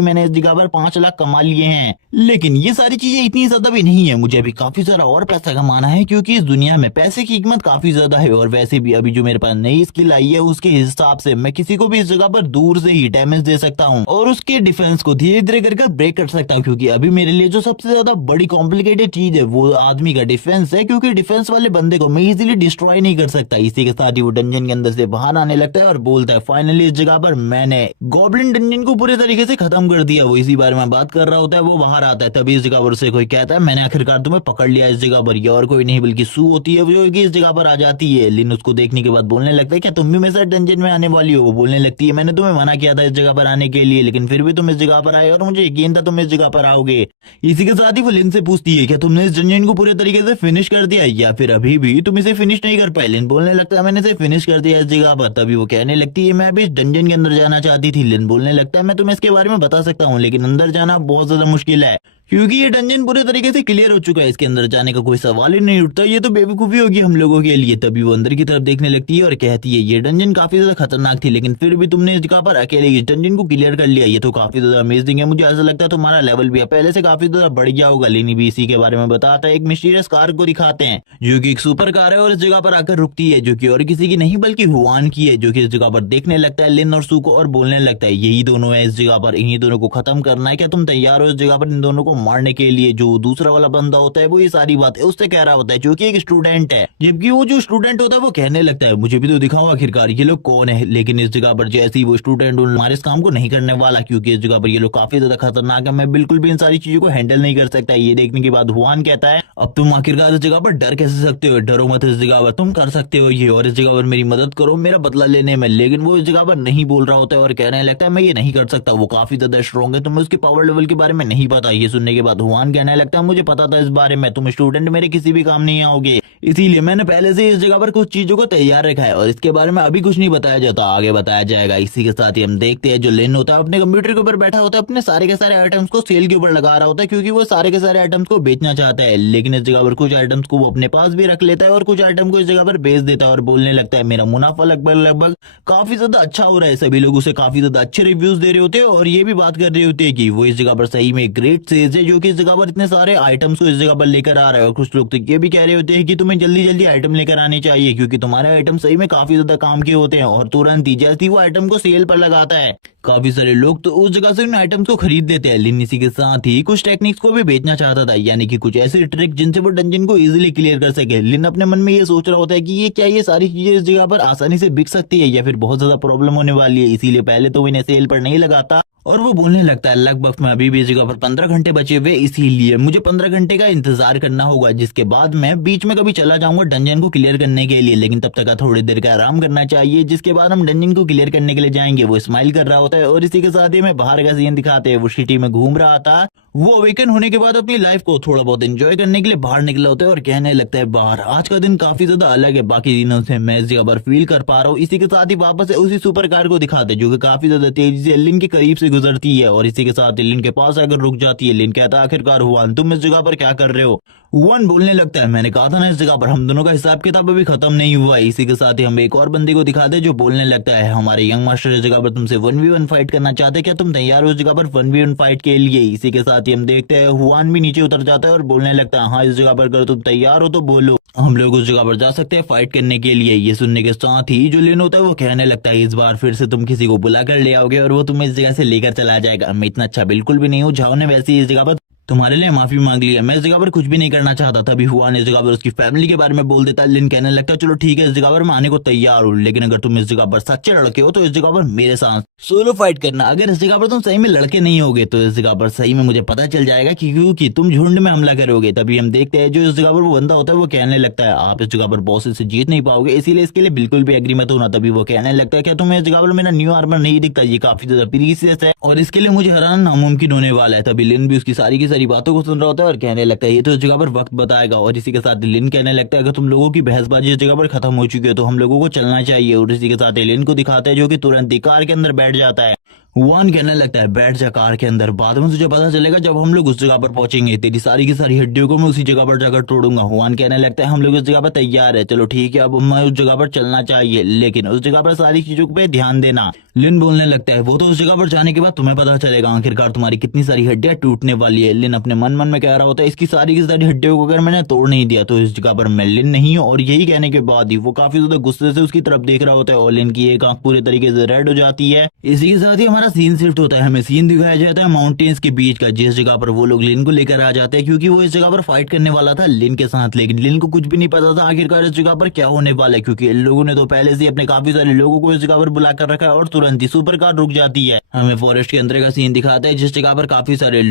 मैंने इस जगह पर 5 लाख कमा लिए हैं, लेकिन ये सारी चीजें इतनी ज्यादा भी नहीं है, मुझे अभी काफी सारा और पैसा कमाना है क्योंकि इस दुनिया में पैसे की कीमत काफी ज्यादा है। और वैसे भी अभी जो मेरे पास नई स्किल आई है उसके हिसाब से मैं किसी को भी इस जगह पर दूर से ही डैमेज दे सकता हूँ और उसके डिफेंस को धीरे धीरे करके ब्रेक कर सकता हूँ, क्योंकि अभी मेरे लिए जो सबसे ज्यादा बड़ी कॉम्प्लिकेटेड चीज है वो आदमी का डिफेंस है, क्योंकि डिफेंस वाले बंदे को मैं इजीली डिस्ट्रॉय नहीं कर सकता। इसी के साथ ही वो डंजन के अंदर से बाहर आने लगता है और बोलता है फाइनली इस जगह पर मैंने गॉब्लिन डंजन को पूरे तरीके से खत्म कर दिया। वो इसी बारे में बात कर रहा होता है, वो बाहर आता है, तभी इस जगह पर से कोई कहता है मैंने आखिरकार तुम्हें पकड़ लिया इस जगह पर। ये और कोई नहीं बल्कि सू होती है जो कि इस जगह पर आ जाती है। लिन उसको देखने के बाद बोलने लगता है क्या तुम भी मेरे साथ डंजन में आने वाली हो? वो बोलने लगती है मैंने तुम्हें मना किया था इस जगह पर आने के लिए, लेकिन फिर भी तुम इस जगह पर आए और मुझे यकीन था तुम इस जगह पर आओगे। इसी के साथ ही वो लिन से पूछती है क्या तुमने इस डंजन को पूरे तरीके से फिनिश कर दिया या फिर अभी भी तुम इसे फिनिश नहीं कर पाए? लिन बोलने लगता है मैंने इसे फिनिश कर दिया इस जगह पर। तभी वो कहने लगती है मैं अभी इस डंजन के अंदर जाना चाहती थी। लिन बोलने लगता है मैं तुम्हें इसके बारे में बता सकता हूँ, लेकिन अंदर जाना बहुत ज्यादा मुश्किल है क्योंकि ये डंजन पूरे तरीके से क्लियर हो चुका है, इसके अंदर जाने का कोई सवाल ही नहीं उठता, ये तो बेवकूफी होगी हम लोगों के लिए। तभी वो अंदर की तरफ देखने लगती है और कहती है ये डंजन काफी ज्यादा खतरनाक थी, लेकिन फिर भी तुमने इस जगह पर अकेले इस डंजन को क्लियर कर लिया, ये तो काफी ज्यादा अमेजिंग है। मुझे ऐसा लगता है तुम्हारा लेवल भी पहले से काफी ज्यादा बढ़ गया होगा। लिनी भी इसी के बारे में बताता है, एक मिस्टीरियस कार को दिखाते हैं जो की एक सुपर कार है और इस जगह पर आकर रुकती है, जो की और किसी की नहीं बल्कि हुआन की है, जो की इस जगह पर देखने लगता है लिन और सू को और बोलने लगता है यही दोनों है इस जगह पर, इन्हीं दोनों को खत्म करना है, क्या तुम तैयार हो इस जगह पर इन दोनों को मारने के लिए? जो दूसरा वाला बंदा होता है वो ये सारी बातें उससे कह रहा होता है जो कि एक स्टूडेंट है, जबकि वो जो स्टूडेंट होता है वो कहने लगता है मुझे भी तो दिखाओ आखिरकार ये लोग कौन है। लेकिन इस जगह पर जैसे ही वो स्टूडेंट हमारे इस काम को नहीं करने वाला, क्योंकि इस जगह पर ये लोग काफी ज्यादा खतरनाक है, मैं बिल्कुल भी इन सारी चीजों को हैंडल नहीं कर सकता। ये देखने के बाद हुआन कहता है अब तुम आखिरकार इस जगह पर डर कैसे सकते हो? डरो मत, इस जगह पर तुम कर सकते हो ये, और इस जगह पर मेरी मदद करो मेरा बदला लेने में। लेकिन वो इस जगह पर नहीं बोल रहा होता है और कहने लगता है मैं ये नहीं कर सकता, वो काफी ज्यादा स्ट्रॉन्ग है, तुम्हें उसके पावर लेवल के बारे में नहीं पता। ये सुनने के बाद हुआन कहने लगता है मुझे पता था इस बारे में, तुम स्टूडेंट मेरे किसी भी काम नहीं आओगे, इसीलिए मैंने पहले से इस जगह पर कुछ चीजों को तैयार रखा है और इसके बारे में अभी कुछ नहीं बताया जाता, आगे बताया जाएगा। इसी के साथ ही हम देखते हैं जो लिन होता है अपने कंप्यूटर के ऊपर बैठा होता है, अपने सारे के सारे आइटम्स को सेल के ऊपर लगा रहा होता है क्योंकि वो सारे के सारे आइटम्स को बेचना चाहता है। लेकिन इस जगह पर कुछ आइटम्स को वो अपने पास भी रख लेता है और कुछ आइटम को इस जगह पर बेच देता है और बोलने लगता है मेरा मुनाफा लगभग लगभग काफी ज्यादा अच्छा हो रहा है। सभी लोग उसे काफी ज्यादा अच्छे रिव्यूज दे रहे होते हैं और ये भी बात कर रहे होते हैं कि वो इस जगह पर सही में ग्रेट सेल्स है जो कि इस जगह पर इतने सारे आइटम्स को इस जगह पर लेकर आ रहा है। और कुछ लोग तो ये भी कह रहे होते हैं कि तुम्हें जल्दी जल्दी आइटम लेकर आने चाहिए क्योंकि तुम्हारे आइटम सही में काफी ज्यादा काम के होते हैं। और तुरंत ही जैसे ही वो आइटम को सेल पर लगाता है काफी सारे लोग तो उस जगह से उन आइटम्स को खरीद लेते हैं। लिन इसी के साथ ही कुछ टेक्निक्स को भी बेचना चाहता था, यानी कि कुछ ऐसे ट्रिक जिनसे वो डंजन को इजीली क्लियर कर सके। लिन अपने मन में ये सोच रहा होता है कि ये सारी चीजें इस जगह पर आसानी से बिक सकती है या फिर बहुत ज्यादा प्रॉब्लम होने वाली है, इसीलिए पहले तो इन्हें सेल पर नहीं लगाता। और वो बोलने लगता है लगभग में अभी भी इस जगह पर 15 घंटे बचे हुए, इसीलिए मुझे 15 घंटे का इंतजार करना होगा, जिसके बाद मैं बीच में कभी चला जाऊंगा डंजन को क्लियर करने के लिए, लेकिन तब तक का थोड़ी देर का आराम करना चाहिए, जिसके बाद हम डंजन को क्लियर करने के लिए जाएंगे। वो स्माइल कर रहा होता है और इसी के साथ ही मैं बाहर का सीन दिखाते हैं। वो सिटी में घूम रहा था, वो अवेकन होने के बाद अपनी लाइफ को थोड़ा बहुत एंजॉय करने के लिए बाहर निकला होता है और कहने लगता है बाहर आज का दिन काफी ज्यादा अलग है बाकी दिनों से, मैं इस जगह पर फील कर पा रहा हूँ। इसी के साथ ही वापस से उसी सुपर कार को दिखाते जो कि काफी ज्यादा तेजी से लिन के करीब से गुजरती है और इसी के साथ लिन के पास आकर रुक जाती है। लिन कहता है आखिरकार हुआन तुम इस जगह पर क्या कर रहे हो? हुआन बोलने लगता है मैंने कहा था ना इस जगह पर हम दोनों का हिसाब किताब अभी खत्म नहीं हुआ है। इसी के साथ ही हम एक और बंदे को दिखाते जो बोलने लगता है हमारे यंग मास्टर इस जगह पर तुमसे 1v1 फाइट करना चाहते हैं, क्या तुम तैयार हो इस जगह पर 1v1 फाइट के लिए? इसी के साथ ही हम देखते हैं हुआन भी नीचे उतर जाता है और बोलने लगता है हाँ इस जगह पर अगर तुम तैयार हो तो बोलो, हम लोग उस जगह पर जा सकते हैं फाइट करने के लिए। ये सुनने के साथ ही जो लिन होता है वो कहने लगता है इस बार फिर से तुम किसी को बुला कर ले आओगे और वो तुम्हें इस जगह से लेकर चला जाएगा। मैं इतना अच्छा बिल्कुल भी नहीं हूँ, जाओ ने वैसे ही इस जगह पर तुम्हारे लिए माफी मांग ली है, मैं इस जगह पर कुछ भी नहीं करना चाहता। तभी हुआन इस जगह पर उसकी फैमिली के बारे में बोल देता है। लिन कहने लगता है चलो ठीक है इस जगह पर मैं आने को तैयार हूँ, लेकिन अगर तुम इस जगह पर सच्चे लड़के हो तो इस जगह पर मेरे साथ सोलो फाइट करना, अगर इस जगह पर तुम सही में लड़के नहीं होगे तो इस जगह पर सही में मुझे पता चल जाएगा क्योंकि तुम झुंड में हमला करोगे। तभी हम देखते हैं जो इस जगह पर वो बंदा होता है वो कहने लगता है आप इस जगह पर बॉस से जीत नहीं पाओगे, इसीलिए इसके लिए बिल्कुल भी एग्री मत होना। तभी वो कहने लगता है क्या तुम्हें इस जगह पर मेरा न्यू आर्मर नहीं दिखता, ये काफी ज्यादा प्रीशियस है और इसके लिए मुझे हराना नामुमकिन होने वाला है। तभी लिन भी उसकी सारी की सारी बातों को सुन रहा होता है और कहने लगता है ये तो इस जगह पर वक्त बताएगा। और इसी के साथ लिन कहने लगता है अगर तुम लोगों की बहसबाजी इस जगह पर खत्म हो चुकी है तो हम लोगों को चलना चाहिए। और इसी के साथ लिन को दिखाता है जो कि तुरंत ही कार के अंदर बैठ जाता है। हुआन कहने लगता है बैठ जा कार के अंदर, बाद में तुझे पता चलेगा जब हम लोग उस जगह पर पहुंचेंगे, तेरी सारी की सारी हड्डियों को मैं उसी जगह पर जाकर तोड़ूंगा। हुआन कहने लगता है हम लोग उस जगह पर तैयार है, चलो ठीक है अब हमें उस जगह पर चलना चाहिए, लेकिन उस जगह पर सारी चीजों पे ध्यान देना। लिन बोलने लगता है वो तो उस जगह पर जाने के बाद तुम्हें पता चलेगा आखिरकार तुम्हारी कितनी सारी हड्डियां टूटने वाली है। लिन अपने मन मन में कह रहा होता है इसकी सारी की सारी हड्डियों को अगर मैंने तोड़ नहीं दिया तो इस जगह पर मैं लिन नहीं हूँ। और यही कहने के बाद ही वो काफी ज्यादा गुस्से से उसकी तरफ देख रहा होता है और लिन की एक आंख पूरे तरीके से रेड हो जाती है। इसी के साथ ही हमारा सीन शिफ्ट होता है, हमें सीन दिखाया जाता है माउंटेन्स के बीच का, जिस जगह पर वो लोग लिन को लेकर आ जाते हैं क्योंकि वो इस जगह पर फाइट करने वाला था लिन के साथ। लेकिन लिन को कुछ भी नहीं पता था आखिरकार इस जगह पर क्या होने वाला है, क्योंकि इन लोगों ने तो पहले से अपने काफी सारे लोगों को इस जगह पर बुलाकर रखा है और तुरंत ही सुपर कार रुक जाती है। हमें फॉरेस्ट के अंदर का सीन दिखाता है जिस जगह पर काफी सारे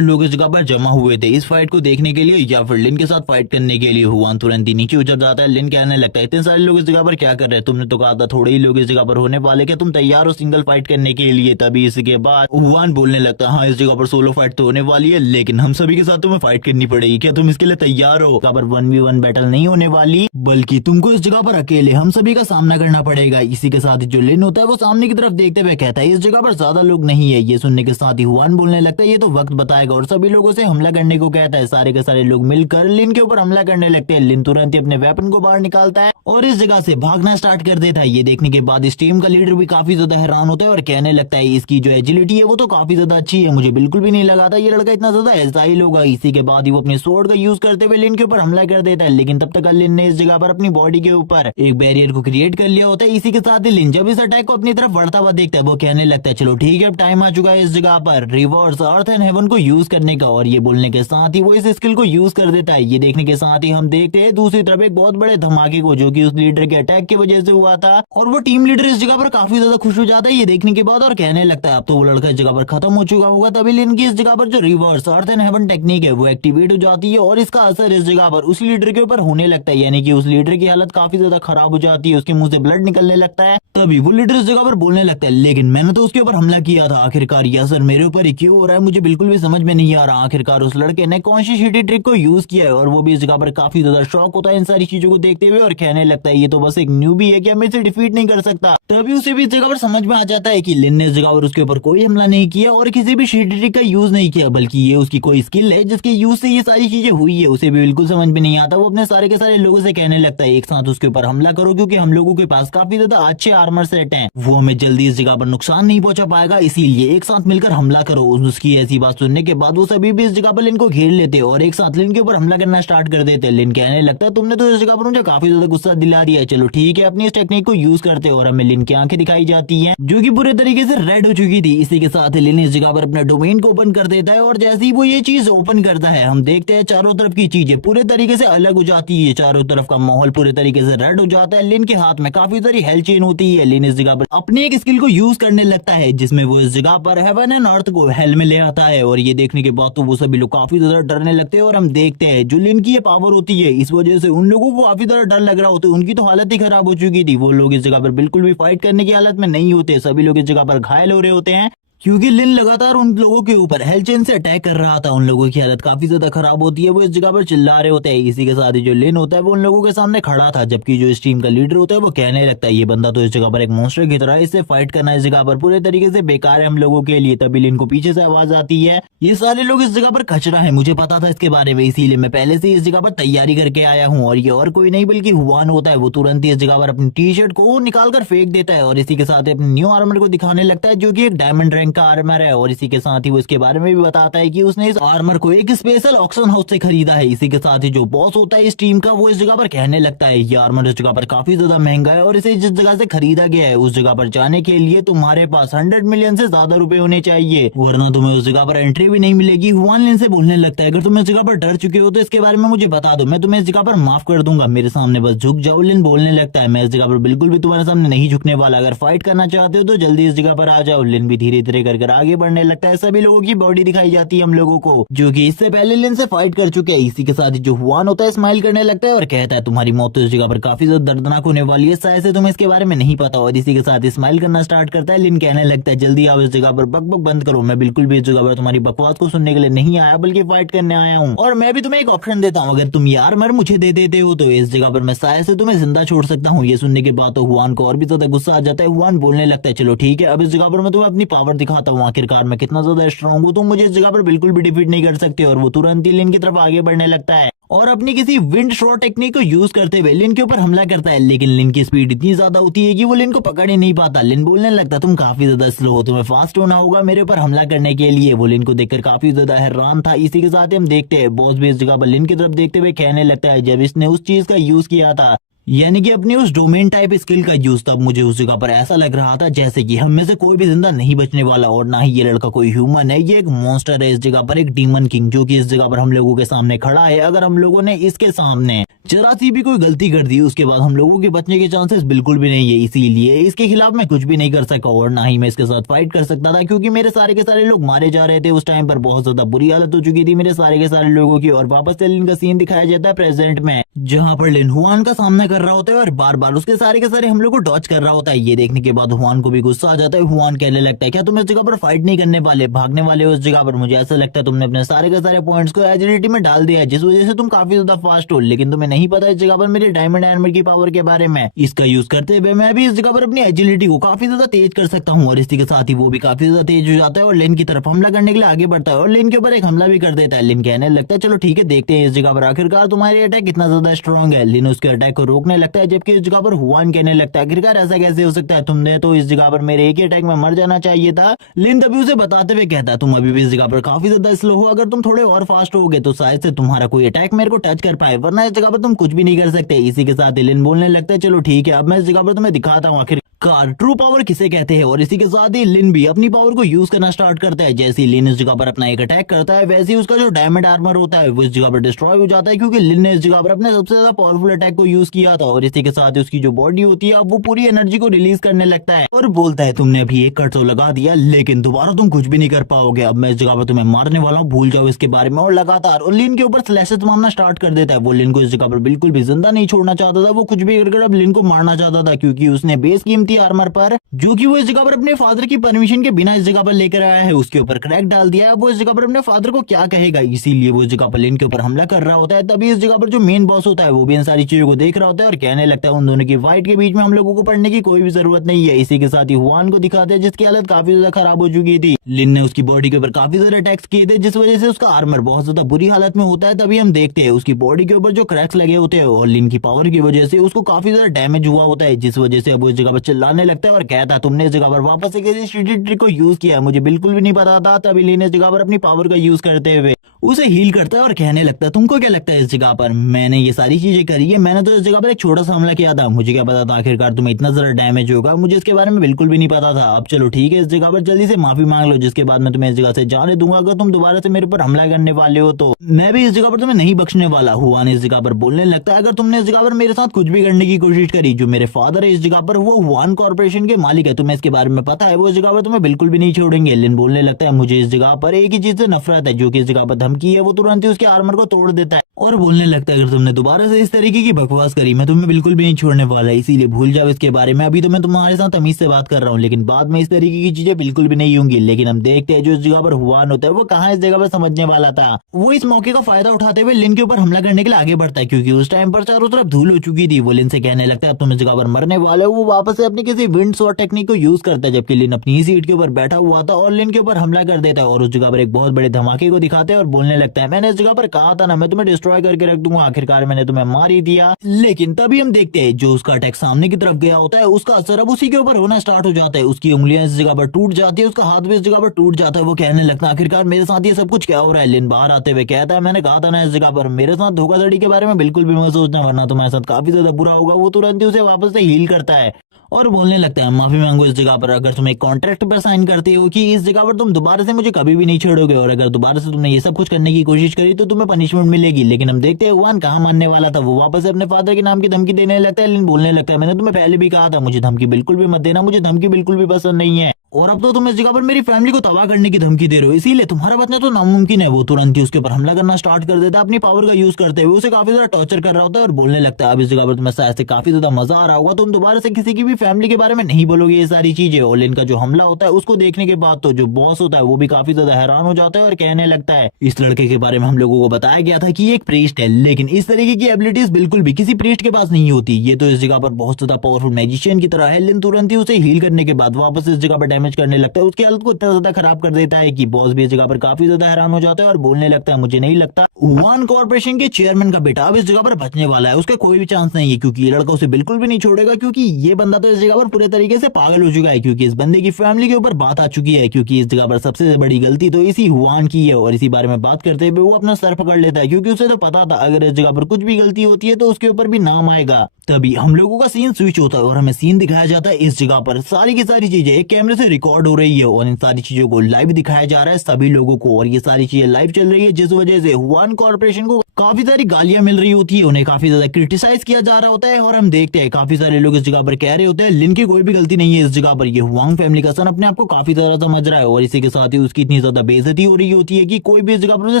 लोग इस जगह पर जमा हुए थे इस फाइट को देखने के लिए या फिर लिन के साथ फाइट करने के लिए। हुआन तुरंत ही नीचे उतर जाता है। लिन कहने लगता है इतने सारे लोग इस जगह पर क्या कर रहे हैं, तुमने तो कहा था थोड़े ही लोग इस जगह पर होने वाले, क्या तुम तैयार हो सिंगल फाइट करने के लिए? तभी इसके बाद हुआन बोलने लगता है हाँ इस जगह पर सोलो फाइट तो होने वाली है, लेकिन हम सभी के साथ तुम्हें फाइट करनी पड़ेगी, क्या तुम इसके लिए तैयार हो? जगह पर 1v1 बैटल नहीं होने वाली, बल्कि तुमको इस जगह पर अकेले हम सभी का सामना करना पड़ेगा। इसी के साथ जो लिन होता है वो सामने की तरफ देखते हुए कहता है इस जगह पर ज्यादा लोग नहीं है। ये सुनने के साथ ही हुआन बोलने लगता है ये तो वक्त बताएगा और सभी लोगों से हमला करने को कहता है। सारे के सारे लोग मिलकर लिन के ऊपर हमला करने लगते हैं। लिन तुरंत ही अपने वेपन को बाहर निकालता है और इस जगह से भागना स्टार्ट कर देता है। ये देखने के बाद इस टीम का लीडर भी काफी ज्यादा हैरान होता है और कहने लगता है इसकी जो एजिलिटी है वो तो काफी ज्यादा अच्छी है, मुझे बिल्कुल भी नहीं लगा था ये लड़का इतना ज्यादा एजाइल होगा। इसी के बाद ही वो अपने स्वॉर्ड का यूज करते हुए लिन के ऊपर हमला कर देता है, लेकिन तब तक लिन ने इस जगह पर अपनी बॉडी के ऊपर एक बैरियर को क्रिएट कर लिया होता है। इसी के साथ ही लिन जब इस अटैक को अपनी तरफ बढ़ता हुआ देखता है वो कहने लगता है चलो ठीक है अब टाइम आ चुका है इस जगह पर रिवर्स अर्थ एंड हेवन को यूज करने का। और ये बोलने के साथ ही वो इस स्किल को यूज कर देता है। ये देखने के साथ ही हम देखते हैं दूसरी तरफ एक बहुत बड़े धमाके को जो कि उस लीडर के अटैक की वजह से हुआ था और वो टीम लीडर इस जगह पर काफी ज्यादा खुश हो जाता है ये देखने के बाद और कहने लगता है अब तो वो लड़का इस जगह पर खत्म हो चुका होगा। तभी लिन की इस जगह पर जो reverse earth and heaven technique है वो एक्टिवेट हो जाती है और इसका असर इस जगह पर उस लीडर के ऊपर होने लगता है, यानी कि उस लीडर की हालत काफी ज्यादा खराब हो जाती है, उसके मुंह से ब्लड निकलने लगता है। तभी वो लीडर इस जगह पर बोलने लगता है लेकिन मैंने तो उसके ऊपर हमला किया था, आखिरकार यह असर मेरे ऊपर ही क्यों हो रहा है, मुझे बिल्कुल भी समझ में नहीं आ रहा। आखिरकार उस लड़के ने कौन सी शिटी ट्रिक को यूज किया है और वो भी इस जगह पर काफी ज्यादा शॉक होता है इन सारी चीजों को देखते हुए और कहने लगता है ये तो बस एक न्यूबी है, क्या मैं इसे डिफीट नहीं कर सकता। तभी उसे भी इस जगह पर समझ में आ जाता है कि लिन ने इस जगह पर उसके ऊपर कोई हमला नहीं किया और किसी भी शिटी ट्रिक का यूज नहीं किया, बल्कि ये उसकी कोई स्किल है जिसके यूज से ये सारी चीजें हुई है। उसे भी बिल्कुल समझ में नहीं आता। वो अपने सारे के सारे लोगों से कहने लगता है एक साथ उसके ऊपर हमला करो क्योंकि हम लोगों के पास काफी ज्यादा अच्छे आर्मर सेट हैं, वो हमें जल्दी इस जगह पर नुकसान नहीं पहुंचा पाएगा, इसीलिए एक साथ मिलकर हमला करो। उसकी ऐसी बात सुनने के बाद वो सभी भी इस जगह पर लिन को घेर लेते और एक साथ लिन के ऊपर हमला करना स्टार्ट कर देते। लिन कहने लगता है तुमने तो इस जगह पर मुझे काफी ज्यादा गुस्सा दिला दिया है, चलो ठीक है अपनी इस टेक्निक को यूज करते और हमें लिन की आंखें दिखाई जाती है जो कि पूरे तरीके से रेड हो चुकी थी। इसी के साथ लिन इस जगह पर अपने डोमेन को ओपन कर देता है और जैसे ही वो ये चीज ओपन करता है हम देखते हैं चारों तरफ की चीजें पूरे तरीके से अलग हो जाती है, चारों तरफ का माहौल पूरे तरीके से रेड हो जाता है। लिन के हाथ में काफी सारी हेल्थ चेन होती है। लिन इस जगह पर अपनी एक स्किल को यूज करने लगता है जिसमें वो इस जगह पर हेवन एंड अर्थ को हेल में ले आता है और ये देखने के बाद तो वो सभी लोग काफी ज्यादा डरने लगते हैं और हम देखते हैं जो लिन की ये पावर होती है इस वजह से उन लोगों को काफी ज्यादा डर लग रहा होता है, उनकी तो हालत ही खराब हो चुकी थी। वो लोग इस जगह पर बिल्कुल भी फाइट करने की हालत में नहीं होते, सभी लोग इस जगह पर घायल हो रहे होते हैं क्योंकि लिन लगातार उन लोगों के ऊपर हेल्थ चेन से अटैक कर रहा था। उन लोगों की हालत काफी ज्यादा खराब होती है, वो इस जगह पर चिल्ला रहे होते हैं। इसी के साथ ही जो लिन होता है वो उन लोगों के सामने खड़ा था, जबकि जो इस टीम का लीडर होता है वो कहने लगता है ये बंदा तो इस जगह पर एक मॉन्स्टर की तरह है, इससे फाइट करना इस जगह पर पूरे तरीके से बेकार है हम लोगों के लिए। तभी लिन को पीछे से आवाज आती है ये सारे लोग इस जगह पर कचरा है, मुझे पता था इसके बारे में, इसीलिए मैं पहले से इस जगह पर तैयारी करके आया हूँ। और ये और कोई नहीं बल्कि हुआन होता है। वो तुरंत ही इस जगह पर अपनी टी शर्ट को निकाल कर फेंक देता है और इसी के साथ अपने न्यू आर्मर को दिखाने लगता है जो कि एक डायमंड रैंक का आर्मर है। और इसी के साथ ही वो इसके बारे में भी बताता है कि उसने इस आर्मर को एक स्पेशल ऑक्शन हाउस से खरीदा है। इसी के साथ ही जो बॉस होता है इस टीम का वो इस जगह पर कहने लगता है ये आर्मर इस जगह पर काफी ज्यादा महंगा है और इसे जिस जगह से खरीदा गया है उस जगह पर जाने के लिए तुम्हारे पास 100 मिलियन से ज्यादा रुपए होने चाहिए, वरना तुम्हें उस जगह पर एंट्री भी नहीं मिलेगी। हुआन लिन से बोलने लगता है अगर तुम इस जगह पर डर चुके हो तो इसके बारे में मुझे बता दो, मैं तुम्हें इस जगह पर माफ कर दूंगा, मेरे सामने बस झुक जाओ। लिन बोलने लगता है मैं इस जगह पर बिल्कुल भी तुम्हारे सामने नहीं झुकने वाला, अगर फाइट करना चाहते हो तो जल्दी इस जगह पर आ जाओ। लिन भी धीरे धीरे धीरे कर आगे बढ़ने लगता है। सभी लोगों की बॉडी दिखाई जाती है हम लोगों को, जो कि इससे पहले लिन से फाइट कर चुके हैं। इसी के साथ ही जो हुआन होता है स्माइल करने लगता है और कहता है तुम्हारी मौत तो इस जगह पर काफी ज्यादा दर्दनाक होने वाली है, शायद से तुम्हें इसके बारे में नहीं पता। और इसी के साथ स्माइल करना स्टार्ट करता है। लिन कहने लगता है जल्दी आओ इस जगह पर बक बक बंद करो, मैं बिल्कुल भी इस जगह पर तुम्हारी बकवास को सुनने के लिए नहीं आया बल्कि फाइट करने आया हूँ। और मैं भी तुम्हें एक ऑप्शन देता हूँ, अगर तुम ये आर्मर मुझे दे देते हो तो इस जगह पर मैं शायद से तुम्हें जिंदा छोड़ सकता हूँ। ये सुनने के बाद तो हुआन को और भी ज्यादा गुस्सा आ जाता है। हुआन बोलने लगता है चलो ठीक है, अब इस जगह पर मैं तुम्हें अपनी पावर दिखाता हूँ, आखिरकार मैं कितना ज्यादा स्ट्रांग हूँ, तुम मुझे इस जगह पर बिल्कुल भी डिफीट नहीं कर सकते। और वो तुरंत ही लिन की तरफ आगे बढ़ने लगता है और अपनी किसी विंड शॉट टेक्निक को यूज करते हुए लिन के ऊपर हमला करता है। लेकिन लिन की स्पीड इतनी ज्यादा होती है कि वो लिन को पकड़ ही नहीं पाता। लिन बोलने लगता तुम काफी ज्यादा स्लो हो, तुम्हें फास्ट होना होगा मेरे ऊपर हमला करने के लिए। वो लिन को देखकर काफी ज्यादा हैरान था। इसी के साथ ही हम देखते हैं बॉस भी इस जगह पर लिन की तरफ देखते हुए कहने लगता है जब इसने उस चीज का यूज किया था, यानी कि अपनी उस डोमेन टाइप स्किल का यूज, तब मुझे उस जगह पर ऐसा लग रहा था जैसे कि हम में से कोई भी जिंदा नहीं बचने वाला। और ना ही ये लड़का कोई ह्यूमन है, ये एक मॉन्स्टर है इस जगह पर, एक डीमन किंग, जो कि इस जगह पर हम लोगों के सामने खड़ा है। अगर हम लोगों ने इसके सामने जरा सी भी कोई गलती कर दी उसके बाद हम लोगों के बचने के चांसेस बिल्कुल भी नहीं है। इसीलिए इसके खिलाफ मैं कुछ भी नहीं कर सका और ना ही मैं इसके साथ फाइट कर सकता था, क्योंकि मेरे सारे के सारे लोग मारे जा रहे थे। उस टाइम पर बहुत ज्यादा बुरी हालत हो चुकी थी मेरे सारे के सारे लोगों की। और वापस से लिन का सीन दिखाया जाता है प्रेजेंट में, जहाँ पर लिन हुआन का सामना कर रहा होता है और बार बार उसके सारे के सारे हम लोग को डॉच कर रहा होता है। ये देखने के बाद हुआन को भी गुस्सा आ जाता है। हुआन कहने लगता है क्या तुम इस जगह पर फाइट नहीं करने वाले, भागने वाले हो इस जगह पर? मुझे ऐसा लगता है तुमने अपने सारे के सारे पॉइंट्स को एजिलिटी में डाल दिया है, जिस वजह से तुम काफी ज्यादा फास्ट हो। लेकिन तुम्हें नहीं पता इस जगह पर मेरे डायमंड आर्मर की पावर के बारे में। इसका यूज करते हुए मैं भी इस जगह पर अपनी एजिलिटी को काफी ज्यादा तेज कर सकता हूँ। और इसी के साथ ही वो भी काफी ज्यादा तेज हो जाता है और लिन की तरफ हमला करने के लिए आगे बढ़ता है और लिन के ऊपर एक हमला भी कर देता है। लिन कहने लगता है चलो ठीक है, देखते हैं इस जगह पर आखिरकार तुम्हारी अटैक कितना ज्यादा स्ट्रॉन्ग है। लिन उसके अटैक को रोकने लगता है, जबकि इस जगह पर हुआन कहने लगता है आखिरकार ऐसा कैसे हो सकता है, तुमने तो इस जगह पर मेरे एक ही अटैक में मर जाना चाहिए था। लिन तभी उसे बताते हुए कहता है तुम अभी भी इस जगह पर काफी ज्यादा स्लो हो, अगर तुम थोड़े और फास्ट होगे तो शायद से तुम्हारा कोई अटैक मेरे को टच कर पाए, वरना इस जगह पर तुम कुछ भी नहीं कर सकते। इसी के साथ लिन बोलने लगता है चलो ठीक है, अब मैं इस जगह पर तुम्हें दिखाता हूँ आखिर कार ट्रू पावर किसे कहते हैं। और इसी के साथ ही लिन भी अपनी पावर को यूज करना स्टार्ट करता है। जैसे ही लिन इस जगह पर अपना एक अटैक करता है, वैसे ही उसका जो डायमंड आर्मर होता है वो इस जगह पर डिस्ट्रॉय हो जाता है, क्योंकि लिन ने इस जगह पर अपने सबसे ज्यादा पावरफुल अटैक को यूज किया था। और इसी के साथ ही उसकी जो बॉडी होती है अब वो पूरी एनर्जी को रिलीज करने लगता है और बोलता है तुमने अभी एक कट तो लगा दिया, लेकिन दोबारा तुम कुछ भी नहीं कर पाओगे, अब मैं इस जगह पर तुम्हें मारने वाला हूँ, भूल जाओ इसके बारे में। और लगातार और लिन के ऊपर स्लैशेस मारना स्टार्ट कर देता है। वो लिन को इस जगह पर बिल्कुल भी जिंदा नहीं छोड़ना चाहता था, वो कुछ भी कर अब लिन को मारना चाहता था, क्योंकि उसने बेस कीमती आर्मर पर, जो कि वो इस जगह पर अपने फादर की परमिशन के बिना इस जगह पर लेकर आया है, उसके ऊपर क्रैक डाल दिया है। वो इस जगह पर अपने फादर को क्या कहेगा, इसीलिए वो इस जगह पर लिन के ऊपर हमला कर रहा होता है। तभी इस जगह पर जो मेन बॉस होता है वो भी इन सारी चीजों को देख रहा होता है और कहने लगता है उन दोनों की फाइट के बीच में हम लोगों को पढ़ने की कोई भी जरूरत नहीं है। इसी के साथ ही हुआन को दिखाते हैं जिसकी हालत काफी ज्यादा खराब हो चुकी थी। लिन ने उसकी बॉडी के ऊपर काफी ज्यादा अटैक्स किए थे, जिस वजह से उसका आर्मर बहुत ज्यादा बुरी हालत में होता है। तभी हम देखते हैं उसकी बॉडी के ऊपर जो क्रैक्स लगे होते हैं और लिन की पावर की वजह से उसको काफी ज्यादा डैमेज हुआ होता है, जिस वजह से अब वो इस जगह पर चिल्लाने लगता है और कहता है तुमने इस जगह पर वापस से किसी ट्रिक को यूज किया, मुझे बिल्कुल भी नहीं पता था। तभी लिन इस जगह पर अपनी पावर का यूज करते हुए उसे हील करता है और कहने लगता है तुमको क्या लगता है इस जगह पर मैंने ये सारी चीजें करी है, मैंने तो इस जगह पर एक छोटा सा हमला किया था, मुझे क्या पता था आखिरकार तुम्हें इतना ज्यादा डैमेज होगा, मुझे इसके बारे में बिल्कुल भी नहीं पता था। अब चलो ठीक है, इस जगह पर जल्दी से माफी मांग लो, जिसके बाद मैं तुम्हें इस जगह से जाने दूंगा। अगर तुम दोबारा से मेरे पर हमला करने वाले हो तो मैं भी इस जगह पर तुम्हें नहीं बख्शने वाला। हुआन इस जगह पर बोलने लगता है अगर तुमने इस जगह पर मेरे साथ कुछ भी करने की कोशिश करी, जो मेरे फादर है इस जगह पर वो हुआन कॉर्पोरेशन के मालिक है, तुम्हें इसके बारे में पता है, वो इस जगह पर तुम्हें बिल्कुल भी नहीं छोड़ेंगे। लिन बोलने लगता है मुझे इस जगह पर एक ही चीज से नफरत है, जो कि इस जगह पर धमकी है। वो तुरंत ही उसके आर्मर को तोड़ देता है और बोलने लगता है अगर तुमने दोबारा से इस तरीके की बकवास करी मैं तुम्हें बिल्कुल भी नहीं छोड़ने वाला, इसीलिए भूल जाओ इसके बारे में। अभी तो मैं तुम्हारे साथ तमीज से बात कर रहा हूँ, लेकिन बाद में इस तरीके की चीजें बिल्कुल भी नहीं होंगी। लेकिन हम देखते हैं जो इस जगह पर हुआन होता है वो कहाँ इस जगह पर समझने वाला था। वो इस मौके का फायदा उठाते हुए लिन के ऊपर हमला करने के लिए आगे बढ़ता है, क्योंकि उस टाइम पर चारों तरफ धूल हो चुकी थी। वो लिन से कहने लगता है तुम इस जगह पर मरने वाले हो। वो वापस से अपनी किसी विंड शॉट टेक्निक को यूज करता है, जबकि लिन अपनी ही सीट के ऊपर बैठा हुआ था और लिन के ऊपर हमला कर देता है और उस जगह पर एक बहुत बड़े धमाके को दिखाते हैं और बोलने लगता है मैंने इस जगह पर कहा था ना मैं तुम्हें डिस्ट्रॉय करके रख दूंगा, आखिरकार मैंने तुम्हें मार ही दिया। लेकिन तभी हम देखते हैं जो उसका अटैक सामने की तरफ गया होता है उसका असर अब उसी के ऊपर होना स्टार्ट हो जाता है। उसकी उंगलियां इस जगह पर टूट जाती है, उसका हाथ भी इस जगह पर टूट जाता है। वो कहने लगता है आखिरकार मेरे साथ ये सब कुछ क्या हो रहा है। लिन बाहर आते हुए कहता है मैंने कहा था ना इस जगह पर मेरे साथ धोखाधड़ी के बारे में बिल्कुल भी मत सोचना, वरना तुम्हारे साथ काफी ज्यादा बुरा होगा। वो तुरंत ही उसे वापस से हील करता है और बोलने लगता है माफी मांगो इस जगह पर, अगर तुम एक कॉन्ट्रैक्ट पर साइन करते हो कि इस जगह पर तुम दोबारा से मुझे कभी भी नहीं छोड़ोगे और अगर दोबारा से तुमने ये सब कुछ करने की कोशिश करी तो तुम्हें पनिशमेंट मिलेगी। लेकिन हम देखते हैं हुआन कहाँ मानने वाला था, वो वापस से अपने फादर के नाम की धमकी देने लगता है। लेकिन बोलने लगता है मैंने तुम्हें पहले भी कहा था मुझे धमकी बिल्कुल भी मत देना, मुझे धमकी बिल्कुल भी पसंद नहीं है। और अब तो तुम इस जगह पर मेरी फैमिली को तबाह करने की धमकी दे रहे हो, इसीलिए तुम्हारा बचना तो नामुमकिन है। वो तुरंत ही उसके ऊपर हमला करना स्टार्ट कर देता है अपनी पावर का यूज करते हुए, उसे काफी ज्यादा टॉर्चर कर रहा होता है और बोलने लगता है अब इस जगह पर तुम्हें शायद से काफी ज्यादा मजा आ रहा होगा, तुम दोबारा से किसी की भी फैमिली के बारे में नहीं बोलोगे ये सारी चीजें। और इनका जो हमला होता है उसको देखने के बाद तो जो बॉस होता है वो भी काफी ज्यादा हैरान हो जाता है और कहने लगता है इस लड़के के बारे में हम लोगों को बताया गया था कि ये एक प्रीस्ट है, लेकिन इस तरीके की एबिलिटीज बिल्कुल भी किसी प्रीस्ट के पास नहीं होती, ये तो इस जगह पर बहुत ज्यादा पावरफुल मैजिशियन की तरह है। लेकिन तुरंत ही उसे हील करने के बाद वापस इस जगह पर डैमेज करने लगता है, उसकी हालत को इतना ज्यादा खराब कर देता है कि बॉस भी इस जगह पर काफी ज्यादा हैरान हो जाता है और बोलने लगता है मुझे नहीं लगता वन कॉर्पोरेशन के चेयरमैन का बेटा अब इस जगह पर बचने वाला है, उसका कोई भी चांस नहीं है, क्योंकि ये लड़का उसे बिल्कुल भी नहीं छोड़ेगा, क्योंकि ये बंदा तो इस जगह पर पूरे तरीके से पागल हो चुका है, क्योंकि इस बंदे की फैमिली के ऊपर बात आ चुकी है, क्योंकि इस जगह पर सबसे बड़ी गलती तो इसी हुआन की है। और इसी बारे में बात करते हुए वो अपना सर पकड़ लेता है, क्योंकि उसे तो पता था अगर इस जगह पर कुछ भी गलती होती है तो उसके ऊपर भी नाम आएगा। तभी हम लोगों का सीन स्विच होता है और हमें सीन दिखाया जाता है इस जगह पर सारी की सारी चीजें एक कैमरे से रिकॉर्ड हो रही है और इन सारी चीजों को लाइव दिखाया जा रहा है सभी लोगों को, और ये सारी चीजें लाइव चल रही है जिस वजह से हुआन कॉर्पोरेशन को काफी सारी गालियां मिल रही होती है, उन्हें काफी ज्यादा क्रिटिसाइज किया जा रहा होता है। और हम देखते हैं काफी सारे लोग इस जगह पर कह रहे होते हैं लिन की कोई भी गलती नहीं है इस जगह पर, ये हुआंग फैमिली का सन अपने आप को काफी ज्यादा समझ रहा है, और इसी के साथ ही उसकी इतनी ज्यादा बेइज्जती हो रही होती है कि कोई भी इस जगह पर उसे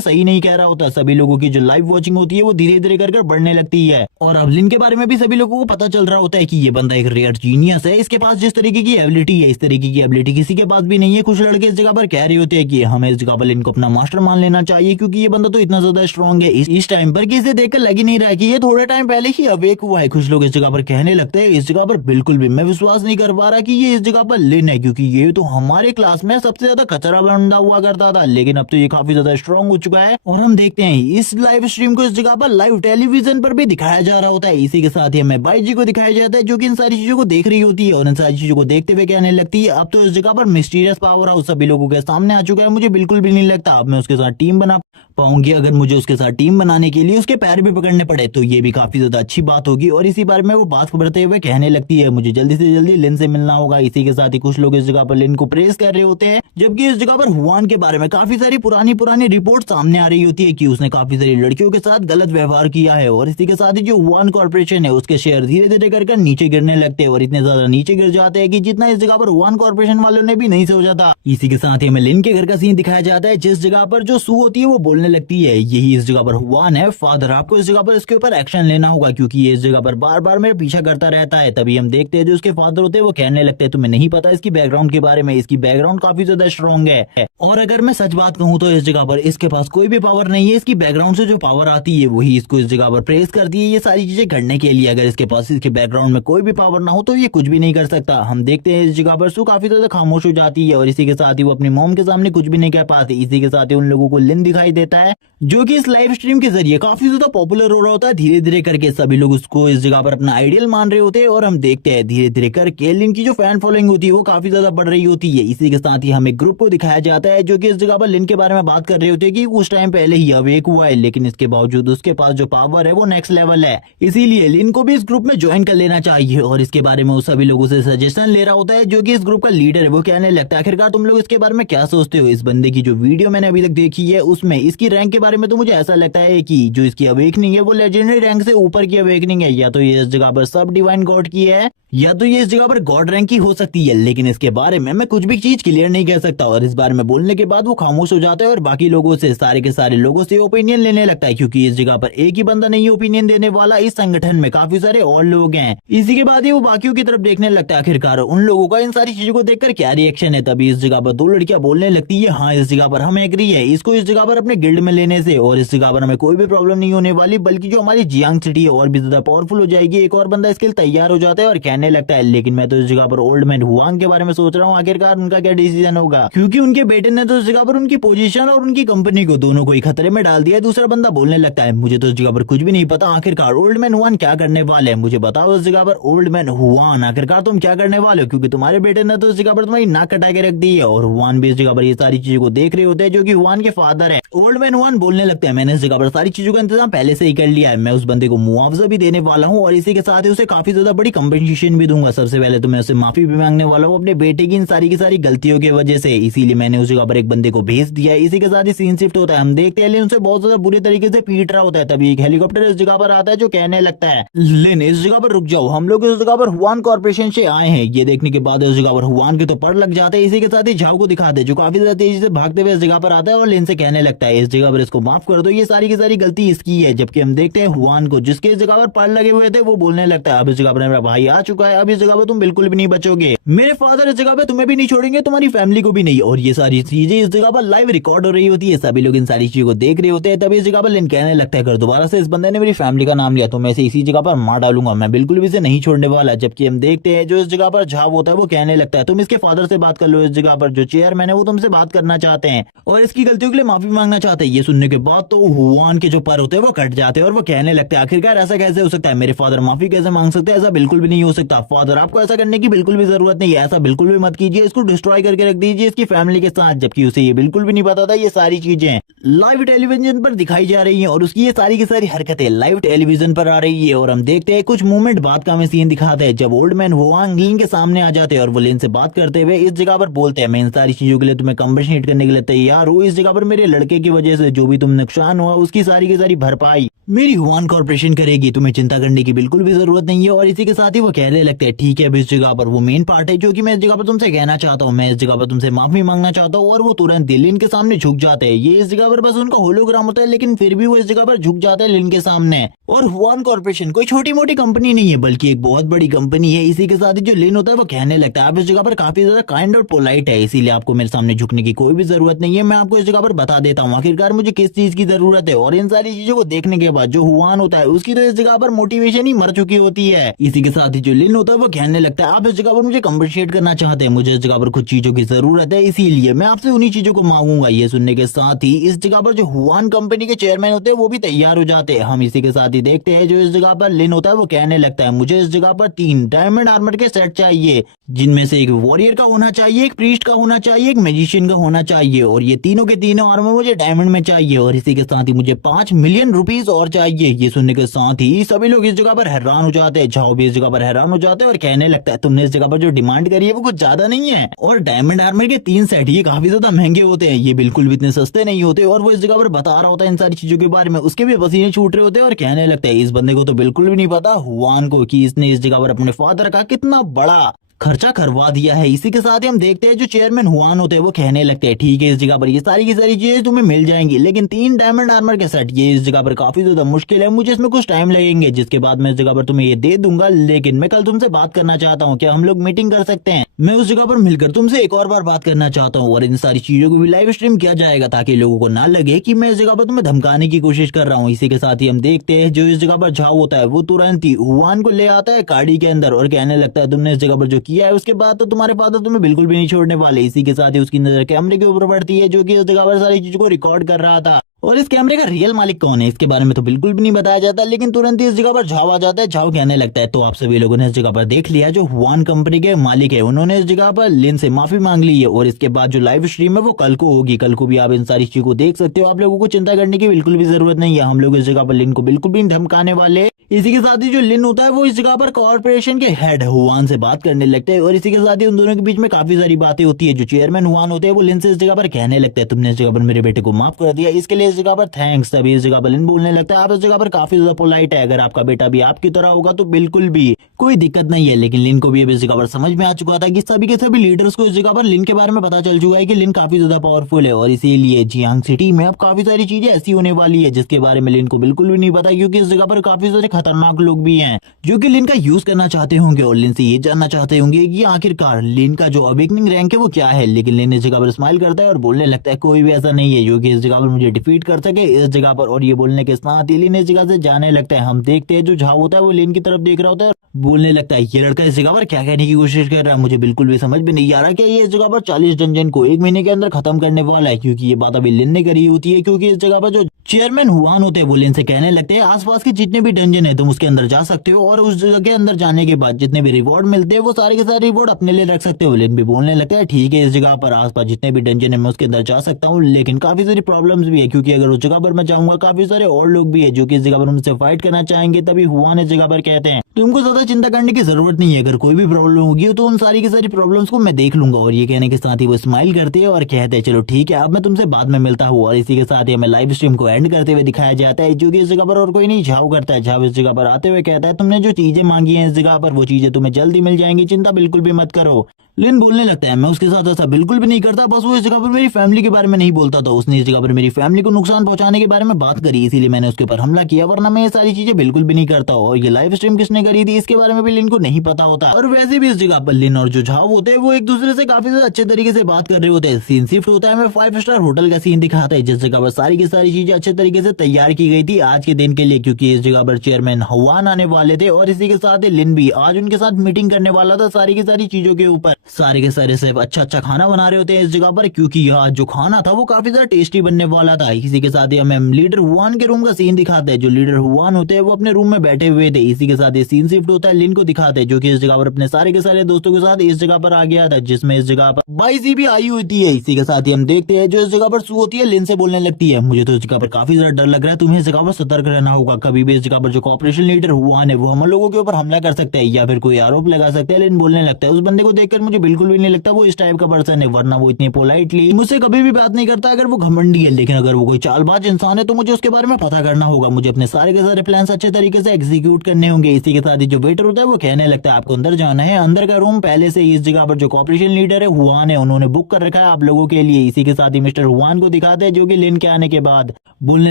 सही नहीं कह रहा होता। सभी लोगों की जो लाइव वॉचिंग होती है वो धीरे धीरे कर बढ़ने लगती है, और अब लिन के बारे में भी सभी लोगों को पता चल रहा होता है कि ये बंदा एक रेयर जीनियस है, इसके पास जिस तरीके की एबिलिटी है इस तरीके की एबिलिटी किसी के पास भी नहीं है। कुछ लड़के इस जगह पर कह रहे होते हैं कि हमें इस जगह पर लिन को अपना मास्टर मान लेना चाहिए, क्योंकि ये बंदा तो इतना ज्यादा स्ट्रॉन्ग है इस टाइम पर कि इसे देखकर लग ही नहीं रहा है कि ये थोड़े टाइम पहले ही अवेक हुआ है। कुछ लोग इस जगह पर कहने लगते हैं इस जगह पर बिल्कुल भी मैं विश्वास नहीं कर पा रहा कि ये इस जगह पर लिन है, क्योंकि ये तो हमारे क्लास में सबसे ज्यादा कचरा बंदा हुआ करता था, लेकिन अब तो ये काफी ज्यादा स्ट्रॉन्ग हो चुका है। और हम देखते हैं इस लाइव स्ट्रीम को इस जगह पर लाइव टेलीविजन पर भी दिखाया जा रहा होता है। इसी के साथ ही हमें बाई जी को दिखाया जाता है जो कि इन सारी चीजों को देख रही होती है, और इन सारी चीजों को देखते हुए कहने लगती है अब तो इस जगह पर मिस्टीरियस पावर हाउस सभी लोगों के सामने आ चुका है, मुझे बिल्कुल भी नहीं लगता अब मैं उसके साथ टीम बना पाऊंगी, अगर मुझे उसके साथ टीम बनाने के लिए उसके पैर भी पकड़ने पड़े तो ये भी काफी ज्यादा अच्छी बात होगी। और इसी बारे में वो बात बढ़ते हुए कहने लगती है मुझे जल्दी से जल्दी लिन से मिलना होगा। इसी के साथ ही कुछ लोग इस जगह पर लिन को प्रेस कर रहे होते हैं, जबकि इस जगह पर हुआन के बारे में काफी सारी पुरानी रिपोर्ट सामने आ रही होती है कि उसने काफी सारी लड़कियों के साथ गलत व्यवहार किया है। और इसी के साथ ही जो हुआन कॉर्पोरेशन है उसके शेयर धीरे धीरे कर नीचे गिरने लगते हैं, और इतने ज्यादा नीचे गिर जाते हैं कि जितना इस जगह पर हुआन कॉर्पोरेशन वालों ने भी नहीं सोचा था। इसी के साथ ही हमें लिन के घर का सीन दिखाया जाता है जिस जगह पर जो सू होती है वो बोलने लगती है यही इस जगह पर हुआन है फादर, आपको इस जगह पर इसके ऊपर एक्शन लेना होगा, क्योंकि ये इस जगह पर बार बार मेरे पीछा करता रहता है। तभी हम देखते हैं जो उसके फादर होते हैं वो कहने लगते हैं तुम्हें नहीं पता इसकी बैकग्राउंड के बारे में, इसकी बैकग्राउंड काफी ज्यादा स्ट्रॉन्ग है, और अगर मैं सच बात कहूँ तो इस जगह पर इसके पास कोई भी पावर नहीं है, इसकी बैकग्राउंड से जो पावर आती है वही इसको इस जगह पर प्रेस करती है ये सारी चीजें करने के लिए। अगर इसके पास इसके बैकग्राउंड में कोई भी पावर ना हो तो ये कुछ भी नहीं कर सकता। हम देखते हैं इस जगह पर सू काफी ज्यादा खामोश हो जाती है, और इसी के साथ ही वो अपनी मॉम के सामने कुछ भी नहीं कह पाती। इसी के साथ ही उन लोगों को लिन दिखाई देता है जो कि इस लाइव स्ट्रीम के जरिए काफी ज्यादा पॉपुलर हो रहा होता है, धीरे धीरे करके सभी लोग उसको इस जगह पर अपना आइडियल मान रहे होते हैं, और हम देखते हैं धीरे धीरे करके लिन की जो फैन फॉलोइंग होती है वो काफी ज्यादा बढ़ रही होती है। इसी के साथ ही हमें ग्रुप को दिखाया जाता है जो कि इस जगह पर लिन के बारे में बात कर रहे होते हैं कि उस टाइम पहले ही अवेक हुआ है, लेकिन इसके बावजूद उसके पास जो पावर है वो नेक्स्ट लेवल है, इसीलिए लिन को भी इस ग्रुप में ज्वाइन कर लेना चाहिए। और इसके बारे में वो सभी लोगों से सजेशन ले रहा होता है जो कि इस ग्रुप का लीडर है, वो कहने लगता है आखिरकार तुम लोग इसके बारे में क्या सोचते हो। इस बंदे की जो वीडियो मैंने अभी तक देखी है उसमें इसकी रैंक के बारे में तो मुझे ऐसा लगता है कि जो इसकी अवेकनिंग है वो लेजेंडरी रैंक से ऊपर की अवेकनिंग है, या तो ये इस जगह पर सब डिवाइन गॉड की है या तो ये इस जगह पर गॉड रैंक की हो सकती है, लेकिन इसके बारे में मैं कुछ भी चीज क्लियर नहीं कह सकता। और इस बारे में बोलने के बाद वो खामोश हो जाता है और बाकी लोगों से सारे के सारे लोगों से ओपिनियन लेने लगता है, क्योंकि इस जगह पर एक ही बंदा नहीं ओपिनियन देने वाला, इस संगठन में काफी सारे और लोग हैं। इसी के बाद ही वो बाकियों की तरफ देखने लगता है आखिरकार उन लोगों का इन सारी चीजों को देखकर क्या रिएक्शन है। तभी इस जगह पर दो लड़कियां बोलने लगती है हाँ इस जगह पर हम एग्री है इसको इस जगह पर अपने गिल्ड में लेने से, और इस जगह पर हमें कोई भी प्रॉब्लम नहीं होने वाली, बल्कि जो हमारी जियांग सिटी है और भी ज्यादा पावरफुल हो जाएगी। एक और बंदा इसके लिए तैयार हो जाता है और कहने लगता है लेकिन मैं तो इस जगह पर ओल्ड मैन हुआंग के बारे में सोच रहा हूँ, आखिरकार उनका क्या डिसीजन होगा, क्योंकि उनके बेटे ने तो इस जगह पर उनकी पोजीशन और उनकी कंपनी को दोनों को ही खतरे में डाल दिया। दूसरा बंदा बोलने लगता है मुझे तो इस जगह पर कुछ भी नहीं पता, आखिरकार ओल्ड मैन हुआन क्या करने वाले हैं, मुझे बताओ इस जगह पर ओल्ड मैन हुआन आखिरकार तुम क्या करने वाले हो, क्योंकि तुम्हारे बेटे ने तो इस जगह पर तुम्हारी नाक कटा के रख दी है। और हुआन भी इस जगह पर ये सारी चीजों को देख रहे होते हैं जो कि हुआन के फादर है। ओल्ड मैन हुआन बोलने लगते हैं मैंने इस जगह पर सारी चीजों का इंतजाम पहले से ही कर लिया है, मैं उस बंदे को मुआवजा भी देने वाला हूँ, और इसी के साथ ही उसे काफी ज्यादा बड़ी कंपनसेशन कॉर्पोरेशन भी दूंगा। सबसे पहले तो मैं उससे माफी भी मांगने वाला हूँ अपने बेटे की इन सारी की सारी गलतियों की वजह से, इसीलिए मैंने उस जगह पर एक बंदे को भेज दिया। इसी के साथ ही सीन शिफ्ट होता है, हम देखते हैं लिन उनसे बहुत ज्यादा बुरी तरीके से पीट रहा होता है। तभी एक हेलीकॉप्टर इस जगह पर आता है जो कहने लगता है, लिन इस जगह पर रुक जाओ, हम लोग इस जगह पर हुआन कॉर्पोरेशन से आए हैं। ये देखने के बाद इस जगह पर हुआन के तो पर लग जाते हैं। इसी के साथ ही झाओ को दिखाते हैं जो काफी ज्यादा तेजी से भागते हुए इस जगह पर आता है और लिन से कहने लगता है इस जगह पर इसको माफ कर दो, ये सारी की सारी गलती इसकी है। जबकि हम देखते हैं हुआन को जिसके इस जगह पर पर लगे हुए थे वो बोलने लगता है अब इस जगह पर मेरा भाई आ चुका है, अब इस जगह पर तुम बिल्कुल भी नहीं बचोगे, मेरे फादर इस जगह पे तुम्हें भी नहीं छोड़ेंगे, तुम्हारी फैमिली को भी नहीं। और ये सारी चीजें इस जगह पर लाइव रिकॉर्ड हो रही होती है, सभी लोग इन सारी चीजों को देख रहे होते हैं। तभी इस जगह पर लिन कहने लगता है अगर दोबारा से इस बंदे ने मेरी फैमिली का नाम लिया तो मैं इसे इसी जगह पर मार डालूंगा, मैं बिल्कुल भी इसे नहीं छोड़ने वाला। जबकि हम देखते हैं जो इस जगह पर झाव होता है वो कहने लगता है तुम इसके फादर से बात कर लो, इस जगह पर जो चेयरमैन है वो तुमसे बात करना चाहते हैं और इसकी गलतियों के लिए माफी मांगना चाहते हैं। ये सुनने के बाद तो हुआन के जो पर होते हैं वो कट जाते हैं और वो कहने लगते हैं आखिरकार ऐसा कैसे हो सकता है, मेरे फादर माफी कैसे मांग सकते हैं, ऐसा बिल्कुल भी नहीं हो सकता। फादर आपको ऐसा करने की बिल्कुल भी जरूरत नहीं है, ऐसा बिल्कुल भी मत कीजिए, इसको डिस्ट्रॉय करके रख दीजिए इसकी फैमिली के साथ। जबकि उसे ये बिल्कुल भी नहीं पता था ये सारी चीजें लाइव टेलीविजन पर दिखाई जा रही हैं और उसकी ये सारी की सारी हरकतें लाइव टेलीविजन पर आ रही है। और हम देखते हैं कुछ मोमेंट बाद का हमें सीन दिखाते हैं जब ओल्ड मैन हुआंग लिन के सामने आ जाते हैं और वो लिन से बात करते हुए इस जगह पर बोलते हैं मैं इन सारी चीजों के लिए तुम्हें कंपनसेट करने के लिए तैयार हूँ, इस जगह पर मेरे लड़के की वजह से जो भी तुम नुकसान हुआ उसकी सारी की सारी भरपाई मेरी हुआन कॉर्पोरेशन करेगी, तुम्हें चिंता करने की बिल्कुल भी जरूरत नहीं है। और इसी के साथ ही वो कहने लगते हैं ठीक है अब इस जगह पर वो मेन पार्ट है जो कि मैं इस जगह पर तुमसे कहना चाहता हूँ, मैं इस जगह पर तुमसे माफी मांगना चाहता हूँ। और वो तुरंत लिन के सामने झुक जाते हैं, ये इस जगह पर बस उनका होलोग्राम होता है लेकिन फिर भी वो इस जगह पर झुक जाते हैं लिन के सामने। और हुआन कॉर्पोरेशन कोई छोटी मोटी कंपनी नहीं है बल्कि एक बहुत बड़ी कंपनी है। इसी के साथ ही जो लिन होता है वो कहने लगता है आप इस जगह पर काफी ज्यादा काइंड और पोलाइट है, इसीलिए आपको मेरे सामने झुकने की कोई भी जरूरत नहीं है, मैं आपको इस जगह पर बता देता हूँ आखिरकार मुझे किस चीज की जरूरत है। और इन सारी चीजों को देखने के बाद जो हुआन होता है उसकी तो इस जगह पर मोटिवेशन ही मर चुकी होती है। इसी के साथ ही जो लिन होता है वो कहने लगता है आप इस जगह पर मुझे कंपनसेट करना चाहते हैं, मुझे इस जगह पर कुछ चीजों की जरूरत है इसीलिए मैं आपसे उन्हीं चीजों को मांगूंगा। ये सुनने के साथ ही इस जगह पर जो हुआन कंपनी के चेयरमैन होते हैं वो भी तैयार हो जाते हैं। हम इसी के साथ ही देखते हैं जो इस जगह पर लिन होता है वो कहने लगता है मुझे इस जगह पर 3 डायमंड आर्मर के सेट चाहिए जिनमें से एक वॉरियर का होना चाहिए, एक प्रीस्ट का होना चाहिए, एक मैजिशियन का होना चाहिए और ये तीनों के तीनों आर्मर मुझे डायमंड में चाहिए। और इसी के साथ ही मुझे 5 मिलियन रुपीस और चाहिए। ये सुनने के साथ ही सभी लोग इस जगह पर हैरान हो जाते हैं, झाओ भी इस जगह पर हैरान हो जाते हैं और कहने लगता है तुमने इस जगह पर जो डिमांड करी है वो कुछ ज्यादा नहीं है। और डायमंड आर्मर के 3 सेट ये काफी ज्यादा महंगे होते हैं, ये बिल्कुल भी इतने सस्ते नहीं होते। और वो इस जगह पर बता रहा होता है इन सारी चीजों के बारे में, उसके भी पसीने छूट रहे होते हैं और कहने लगता है इस बंदे को तो बिल्कुल भी नहीं पता हुआन को कि इसने इस जगह पर अपने फादर का कितना बड़ा खर्चा करवा दिया है। इसी के साथ ही हम देखते हैं जो चेयरमैन हुआन होते हैं वो कहने लगते हैं ठीक है इस जगह पर ये सारी की सारी चीजें तुम्हें मिल जाएंगी लेकिन 3 डायमंड आर्मर के सेट ये इस जगह पर काफी ज्यादा मुश्किल है, मुझे इसमें कुछ टाइम लगेंगे जिसके बाद मैं इस जगह पर तुम्हें ये दे दूंगा। लेकिन मैं कल तुमसे बात करना चाहता हूँ, क्या हम लोग मीटिंग कर सकते हैं? मैं उस जगह पर मिलकर तुमसे एक और बार बात करना चाहता हूँ और इन सारी चीजों को भी लाइव स्ट्रीम किया जाएगा ताकि लोगों को ना लगे कि मैं इस जगह पर तुम्हें धमकाने की कोशिश कर रहा हूँ। इसी के साथ ही हम देखते हैं जो इस जगह पर झाओ होता है वो तुरंत ही हुआन को ले आता है गाड़ी के अंदर और कहने लगता है तुमने इस जगह पर जो किया है उसके बाद तुम्हारे फादर तुम्हें बिल्कुल भी नहीं छोड़ने वाले। इसी के साथ ही उसकी नजर कैमरे के ऊपर पड़ती है जो कि इस जगह पर सारी चीजों को रिकॉर्ड कर रहा था। और इस कैमरे का रियल मालिक कौन है इसके बारे में तो बिल्कुल भी नहीं बताया जाता लेकिन तुरंत ही इस जगह पर झाव आ जाता है। झाव कहने लगता है तो आप सभी लोगों ने इस जगह पर देख लिया जो हुआन कंपनी के मालिक है उन्होंने इस जगह पर लिन से माफी मांग ली है और इसके बाद जो लाइव स्ट्रीम है वो कल को होगी, कल को भी आप इन सारी चीजों को देख सकते हो, आप लोगों को चिंता करने की बिल्कुल भी जरूरत नहीं है। हम लोग इस जगह पर लिन को बिल्कुल भी धमकाने वाले। इसी के साथ ही जो लिन होता है वो इस जगह पर कॉर्पोरेशन के हेड हुआन से बात करने लगते हैं और इसी के साथ ही उन दोनों के बीच में काफी सारी बातें होती है। जो चेयरमैन हुआन होते हैं वो लिन से इस जगह पर कहने लगते हैं तुमने इस जगह पर मेरे बेटे को माफ कर दिया, इसके लिए इस जगह पर थैंक्स। तभी इस जगह पर लिन बोलने लगता है आप इस जगह पर काफी ज्यादा पोलाइट है, अगर आपका बेटा भी आपकी तरह होगा तो बिल्कुल भी कोई दिक्कत नहीं है। लेकिन लिन को भी अब इस जगह पर समझ में आ चुका था कि सभी के सभी लीडर्स को इस जगह पर लिन के बारे में पता चल चुका है कि लिन काफी ज्यादा पावरफुल है और इसीलिए जियांग सिटी में अब काफी सारी चीजें ऐसी होने वाली है जिसके बारे में लिन को बिल्कुल भी नहीं पता क्योंकि इस जगह पर काफी सारे खतरनाक लोग भी हैं जो कि लिन का यूज करना चाहते होंगे और लिन से ये जानना चाहते होंगे कि आखिरकार लिन का जो अवेकनिंग रैंक है वो क्या है। लेकिन लिन इस जगह पर स्माइल करता है और बोलने लगता है कोई भी ऐसा नहीं है जो कि इस जगह पर मुझे डिफीट कर सके इस जगह पर। और ये बोलने के साथ ही लिन इस जगह से जाने लगता है। हम देखते हैं जो झाव होता है वो लिन की तरफ देख रहा होता है, बोलने लगता है ये लड़का इस जगह पर क्या कहने की कोशिश कर रहा है, मुझे बिल्कुल भी समझ में नहीं आ रहा कि ये इस जगह पर 40 डंजन को 1 महीने के अंदर खत्म करने वाला है। क्योंकि ये बात अभी लिन ने करी होती है क्योंकि इस जगह पर जो चेयरमैन हुआन होते हैं वो लिन से कहने लगते हैं आसपास के जितने भी डंजन है तुम उसके अंदर जा सकते हो और उस जगह के अंदर जाने के बाद जितने भी रिवॉर्ड मिलते हैं वो सारे के सारे रिवॉर्ड अपने लिए रख सकते हो। लिन भी बोलने लगता है ठीक है इस जगह पर आसपास जितने भी डंजन है मैं उसके अंदर जा सकता हूँ लेकिन काफी सारी प्रॉब्लम्स भी है क्योंकि अगर उस जगह पर मैं जाऊंगा काफी सारे और लोग भी है जो कि इस जगह पर मुझसे फाइट करना चाहेंगे। तभी हुआन इस जगह पर कहते हैं तुमको ज्यादा चिंता करने की जरूरत नहीं है, अगर कोई भी प्रॉब्लम होगी तो उन सारी की सारी प्रॉब्लम्स को मैं देख लूंगा। और ये कहने के साथ ही वो स्माइल करते हैं और कहते हैं चलो ठीक है, अब मैं तुमसे बाद में मिलता हूँ। और इसी के साथ ही हमें लाइव स्ट्रीम को एंड करते हुए दिखाया जाता है, जो कि इस जगह पर और कोई नहीं झाव करता है। झाव इस जगह पर आते हुए कहता है तुमने जो चीजें मांगी हैं इस जगह पर वो चीजें तुम्हें जल्दी मिल जाएंगी, चिंता बिल्कुल भी मत करो। लिन बोलने लगता है मैं उसके साथ ऐसा बिल्कुल भी नहीं करता, बस वो इस जगह पर मेरी फैमिली के बारे में नहीं बोलता था, उसने इस जगह पर मेरी फैमिली को नुकसान पहुंचाने के बारे में बात करी, इसीलिए मैंने उसके ऊपर हमला किया, वरना मैं ये सारी चीजें बिल्कुल भी नहीं करता। और ये लाइव स्ट्रीम किसने करी थी इसके बारे में भी लिन को नहीं पता होता। और वैसे भी इस जगह पर लिन और जो झाव होते हैं वो एक दूसरे से काफी ज्यादा अच्छे तरीके से बात कर रहे होते हैं। सीन शिफ्ट होता है, हमें 5 स्टार होटल का सीन दिखाता है, जिस जगह पर सारी की सारी चीजें अच्छे तरीके से तैयार की गई थी आज के दिन के लिए, क्योंकि इस जगह पर चेयरमैन हवान आने वाले थे। और इसी के साथ ही लिन भी आज उनके साथ मीटिंग करने वाला था सारी की सारी चीजों के ऊपर। सारे के सारे सिर्फ अच्छा अच्छा खाना बना रहे होते हैं इस जगह पर, क्योंकि यहाँ जो खाना था वो काफी ज्यादा टेस्टी बनने वाला था। इसी के साथ ही हमें लीडर हुआन के रूम का सीन दिखाते हैं, जो लीडर हुआन होते हैं वो अपने रूम में बैठे हुए थे। इसी के साथ ये सीन शिफ्ट होता है, लिन को दिखाते हैं जो कि इस जगह पर अपने सारे के सारे दोस्तों के साथ इस जगह पर आ गया था, जिसमें इस जगह पर बाईजी भी आई होती है। इसी के साथ ही हम देखते हैं जो इस जगह पर सू होती है लिन से बोलने लगती है मुझे तो इस जगह पर काफी ज्यादा डर लग रहा है, तुम्हें इस जगह पर सतर्क रहना होगा, कभी भी इस जगह पर जो कॉर्पोरेशन लीडर हुआन है वो हम लोगों के ऊपर हमला कर सकते हैं या फिर कोई आरोप लगा सकते हैं। लिन बोलने लगता है उस बंदे को देखकर मुझे बिल्कुल भी नहीं लगता वो इस टाइप का पर्सन है, वरना वो इतनी पोलाइटली मुझसे कभी भी बात नहीं करता अगर वो घमंडी है, लेकिन अगर वो कोई चालबाज इंसान है तो मुझे उसके बारे में पता करना होगा, मुझे अपने सारे के सारे प्लान अच्छे तरीके से एग्जीक्यूट करने होंगे। इसी के साथ ही जो वेटर होता है वो कहने लगता है आपको अंदर जाना है, अंदर का रूम पहले से इस जगह पर जो कॉर्पोरेशन लीडर है हुआन है उन्होंने बुक कर रखा है आप लोगों के लिए। इसी के साथ ही मिस्टर हुआन को दिखाते हैं जो कि लिन के आने के बाद बोलने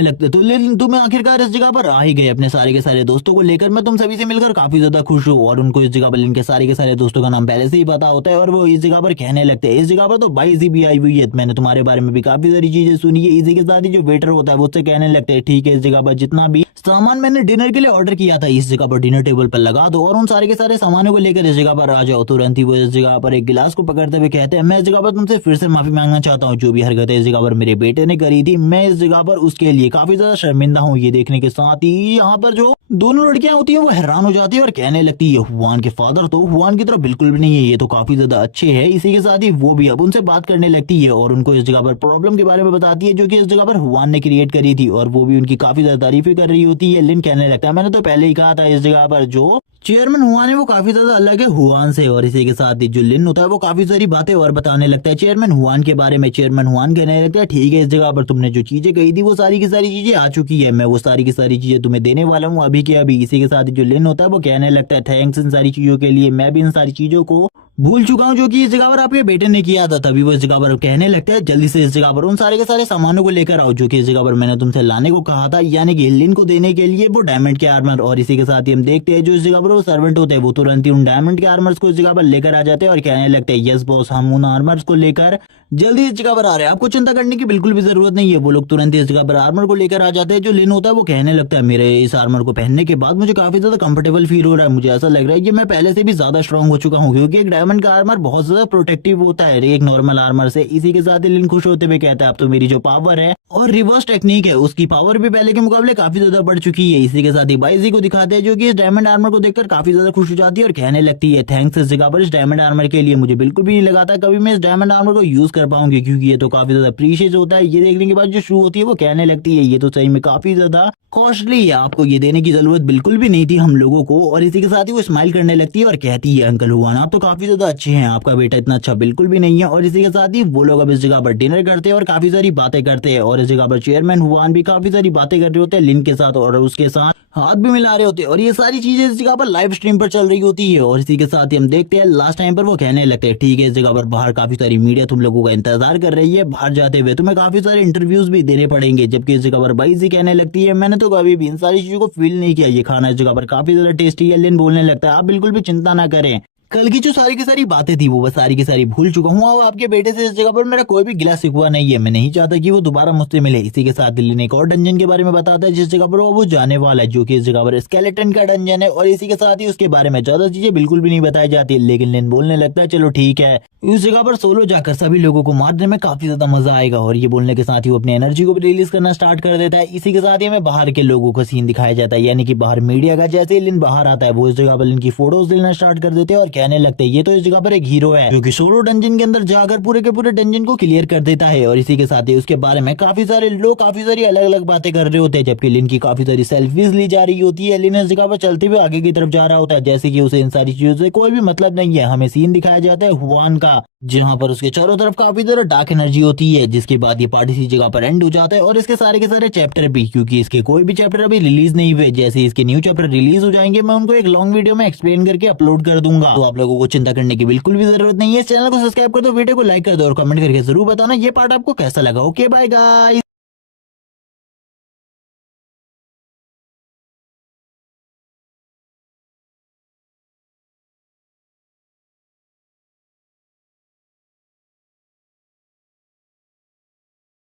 लगते तो लिन तुम आखिरकार इस जगह पर आ ही गए अपने सारे के सारे दोस्तों को लेकर, मैं तुम सभी से मिलकर काफी ज्यादा खुश हूँ। और उनको इस जगह पर लिन के सारे दोस्तों का नाम पहले से ही पता होता है और वो इस जगह पर कहने लगते हैं इस जगह पर तो 22 भी आई हुई है, मैंने तुम्हारे बारे में भी काफी सारी चीजें सुनी है। इसी के साथ ही जो वेटर होता है वो उससे कहने लगते हैं ठीक है इस जगह पर जितना भी सामान मैंने डिनर के लिए ऑर्डर किया था इस जगह पर डिनर टेबल पर लगा दो और उन सारे के सारे सामानों को लेकर इस जगह पर आ जाओ। तुरंत ही वो इस जगह पर एक गिलास को पकड़ते हुए कहते हैं मैं इस जगह पर तुमसे फिर से माफी मांगना चाहता हूँ, जो भी हरकतें इस जगह पर मेरे बेटे ने करी थी मैं इस जगह पर उसके लिए काफी ज्यादा शर्मिंदा हूँ। ये देखने के साथ ही यहाँ पर जो दोनों लड़कियां होती हैं वो हैरान हो जाती है और कहने लगती है हुआन के फादर तो हुआन की तरह बिल्कुल भी नहीं है, ये तो काफी ज्यादा अच्छे हैं। इसी के साथ ही वो भी अब उनसे बात करने लगती है और उनको इस जगह पर प्रॉब्लम के बारे में बताती है जो कि इस जगह पर हुआन ने क्रिएट करी थी और वो भी उनकी काफी ज्यादा तारीफें कर रही होती है। लिन कहने लगता है मैंने तो पहले ही कहा था इस जगह पर जो चेयरमैन हुआन है वो काफी ज्यादा अलग है हुआन से। और इसी के साथ ही जो लिन होता है वो काफी सारी बातें और बताने लगता है चेयरमैन हुआन के बारे में। चेयरमैन हुआन कहने लगता है ठीक है इस जगह पर तुमने जो चीजें कही थी वो सारी की सारी चीजें आ चुकी है, मैं वो सारी की सारी चीजें तुम्हें देने वाला हूँ अभी के अभी। इसी के साथ ही जो लिन होता है वो कहने लगता है थैंक्स इन सारी चीजों के लिए, मैं भी इन सारी चीजों को भूल चुका हूँ जो कि इस जगह पर आपके बेटे ने किया था। तभी वो इस जगह पर कहने लगता है जल्दी से इस जगह पर उन सारे के सारे सामानों को लेकर आओ जो कि इस जगह पर मैंने तुमसे लाने को कहा था, यानी कि लिन को देने के लिए वो डायमंड के आर्मर। और इसी के साथ ही हम देखते हैं जो इस जगह पर वो सर्वेंट होते हैं वो तुरंत ही उन डायमंड के आर्मर्स को इस जगह पर लेकर आ जाते हैं और कहने लगते हैं यस बॉस हम उन आर्मर्स को लेकर जल्दी इस जगह पर आ रहे हैं, आपको चिंता करने की बिल्कुल भी जरूरत नहीं है। वो लोग तुरंत इस जगह पर आर्मर को लेकर आ जाते हैं। जो लिन होता है वो कहने लगता है मेरे इस आर्मर को पहनने के बाद मुझे काफी ज्यादा कंफर्टेबल फील हो रहा है, मुझे ऐसा लग रहा है कि मैं पहले से भी ज्यादा स्ट्रांग हो चुका हूँ, क्योंकि एक डायमंड का आर्मर बहुत ज्यादा प्रोटेक्टिव होता है एक नॉर्मल आर्मर से। इसी के साथ ही लिन खुश होते हुए कहता है अब तो मेरी जो पावर है और रिवर्स टेक्निक है उसकी पावर भी पहले के मुकाबले काफी ज्यादा बढ़ चुकी है। इसी के साथ ही बाईजी को दिखाते हैं जो कि इस डायमंड आर्मर को देखकर काफी ज्यादा खुश हो जाती है और कहने लगती है थैंक्स इस जगह पर इस डायमंड आर्मर के लिए, मुझे बिल्कुल भी नहीं लगा था कभी मैं इस डायमंड आर्मर को यूज कर पाऊंगी, क्योंकि ये तो काफी ज्यादा प्रीशियस होता है। ये देखने के बाद जो शू होती है वो कहने लगती है ये तो सही में काफी ज्यादा कॉस्टली है, आपको ये देने की जरूरत बिल्कुल भी नहीं थी हम लोगों को। और इसी के साथ ही वो स्माइल करने लगती है और कहती है अंकल हुआन आप तो काफी ज्यादा अच्छे हैं, आपका बेटा इतना अच्छा बिल्कुल भी नहीं है। और इसी के साथ ही वो लोग अब इस जगह पर डिनर करते हैं और काफी सारी बातें करते हैं और इस जगह पर चेयरमैन हुआन भी काफी सारी बातें कर रहे होते हैं लिन के साथ और उसके साथ हाथ भी मिला रहे होते हैं और ये सारी चीजें इस जगह पर लाइव स्ट्रीम पर चल रही होती है। और इसी के साथ ही हम देखते हैं लास्ट टाइम पर वो कहने लगते हैं ठीक है इस जगह पर बाहर काफी सारी मीडिया तुम लोगों का इंतजार कर रही है, बाहर जाते हुए तुम्हें काफी सारे इंटरव्यूज भी देने पड़ेंगे। जबकि इस जगह पर बाईजी कहने लगती है मैंने तो कभी भी इन सारी चीजों को फील नहीं किया, ये खाना इस जगह पर काफी ज्यादा टेस्टी है। लिन बोलने लगता है आप बिल्कुल भी चिंता ना करें, कल की जो सारी की सारी बातें थी वो बस सारी की सारी भूल चुका हूँ और आपके बेटे से इस जगह पर मेरा कोई भी गिला शिकवा नहीं है, मैं नहीं चाहता कि वो दोबारा मुझसे मिले। इसी के साथ लिन एक और डंजन के बारे में बताता है जिस जगह पर वो जाने वाला है जो कि इस जगह पर स्केलेटन का डंजन है। और इसी के साथ ही उसके बारे में ज्यादा चीजें बिल्कुल भी नहीं बताई जाती, लेकिन लिन बोलने लगता है चलो ठीक है उस जगह पर सोलो जाकर सभी लोगों को मारने में काफी ज्यादा मजा आएगा। और ये बोलने के साथ ही वो अपनी एनर्जी को भी रिलीज करना स्टार्ट कर देता है। इसी के साथ ही हमें बाहर के लोगों का सीन दिखाया जाता है, यानी कि बाहर मीडिया का। जैसे ही लिन बाहर आता है वो इस जगह पर लिन की फोटोज लेना स्टार्ट कर देते हैं और कहने लगते हैं ये तो इस जगह पर एक हीरो है जो कि सोलो डंजन के अंदर जाकर पूरे के पूरे डंजन को क्लियर कर देता है। और इसी के साथ ही उसके बारे में काफी सारे लोग काफी सारी अलग अलग बातें कर रहे होते हैं, जबकि लिन की काफी सारी सेल्फीज ली जा रही होती है। लिन इस जगह पर चलते हुए आगे की तरफ जा रहा होता है, जैसे कि उसे इन सारी चीजों से कोई भी मतलब नहीं है। हमें सीन दिखाया जाता है हुआन का, जहां पर उसके चारों तरफ काफी ज्यादा डार्क एनर्जी होती है। जिसके बाद ये पार्ट इसी जगह पर एंड हो जाता है और इसके सारे के सारे चैप्टर भी, क्योंकि इसके कोई भी चैप्टर अभी रिलीज नहीं हुए। जैसे इसके न्यू चैप्टर रिलीज हो जाएंगे मैं उनको एक लॉन्ग वीडियो में एक्सप्लेन करके अपलोड कर दूंगा, तो आप लोगों को चिंता करने की बिल्कुल भी जरूरत नहीं है। इस चैनल को सब्सक्राइब कर दो, वीडियो को लाइक कर दो और कमेंट करके जरूर बताना ये पार्ट आपको कैसा लगा। Okay bye guys.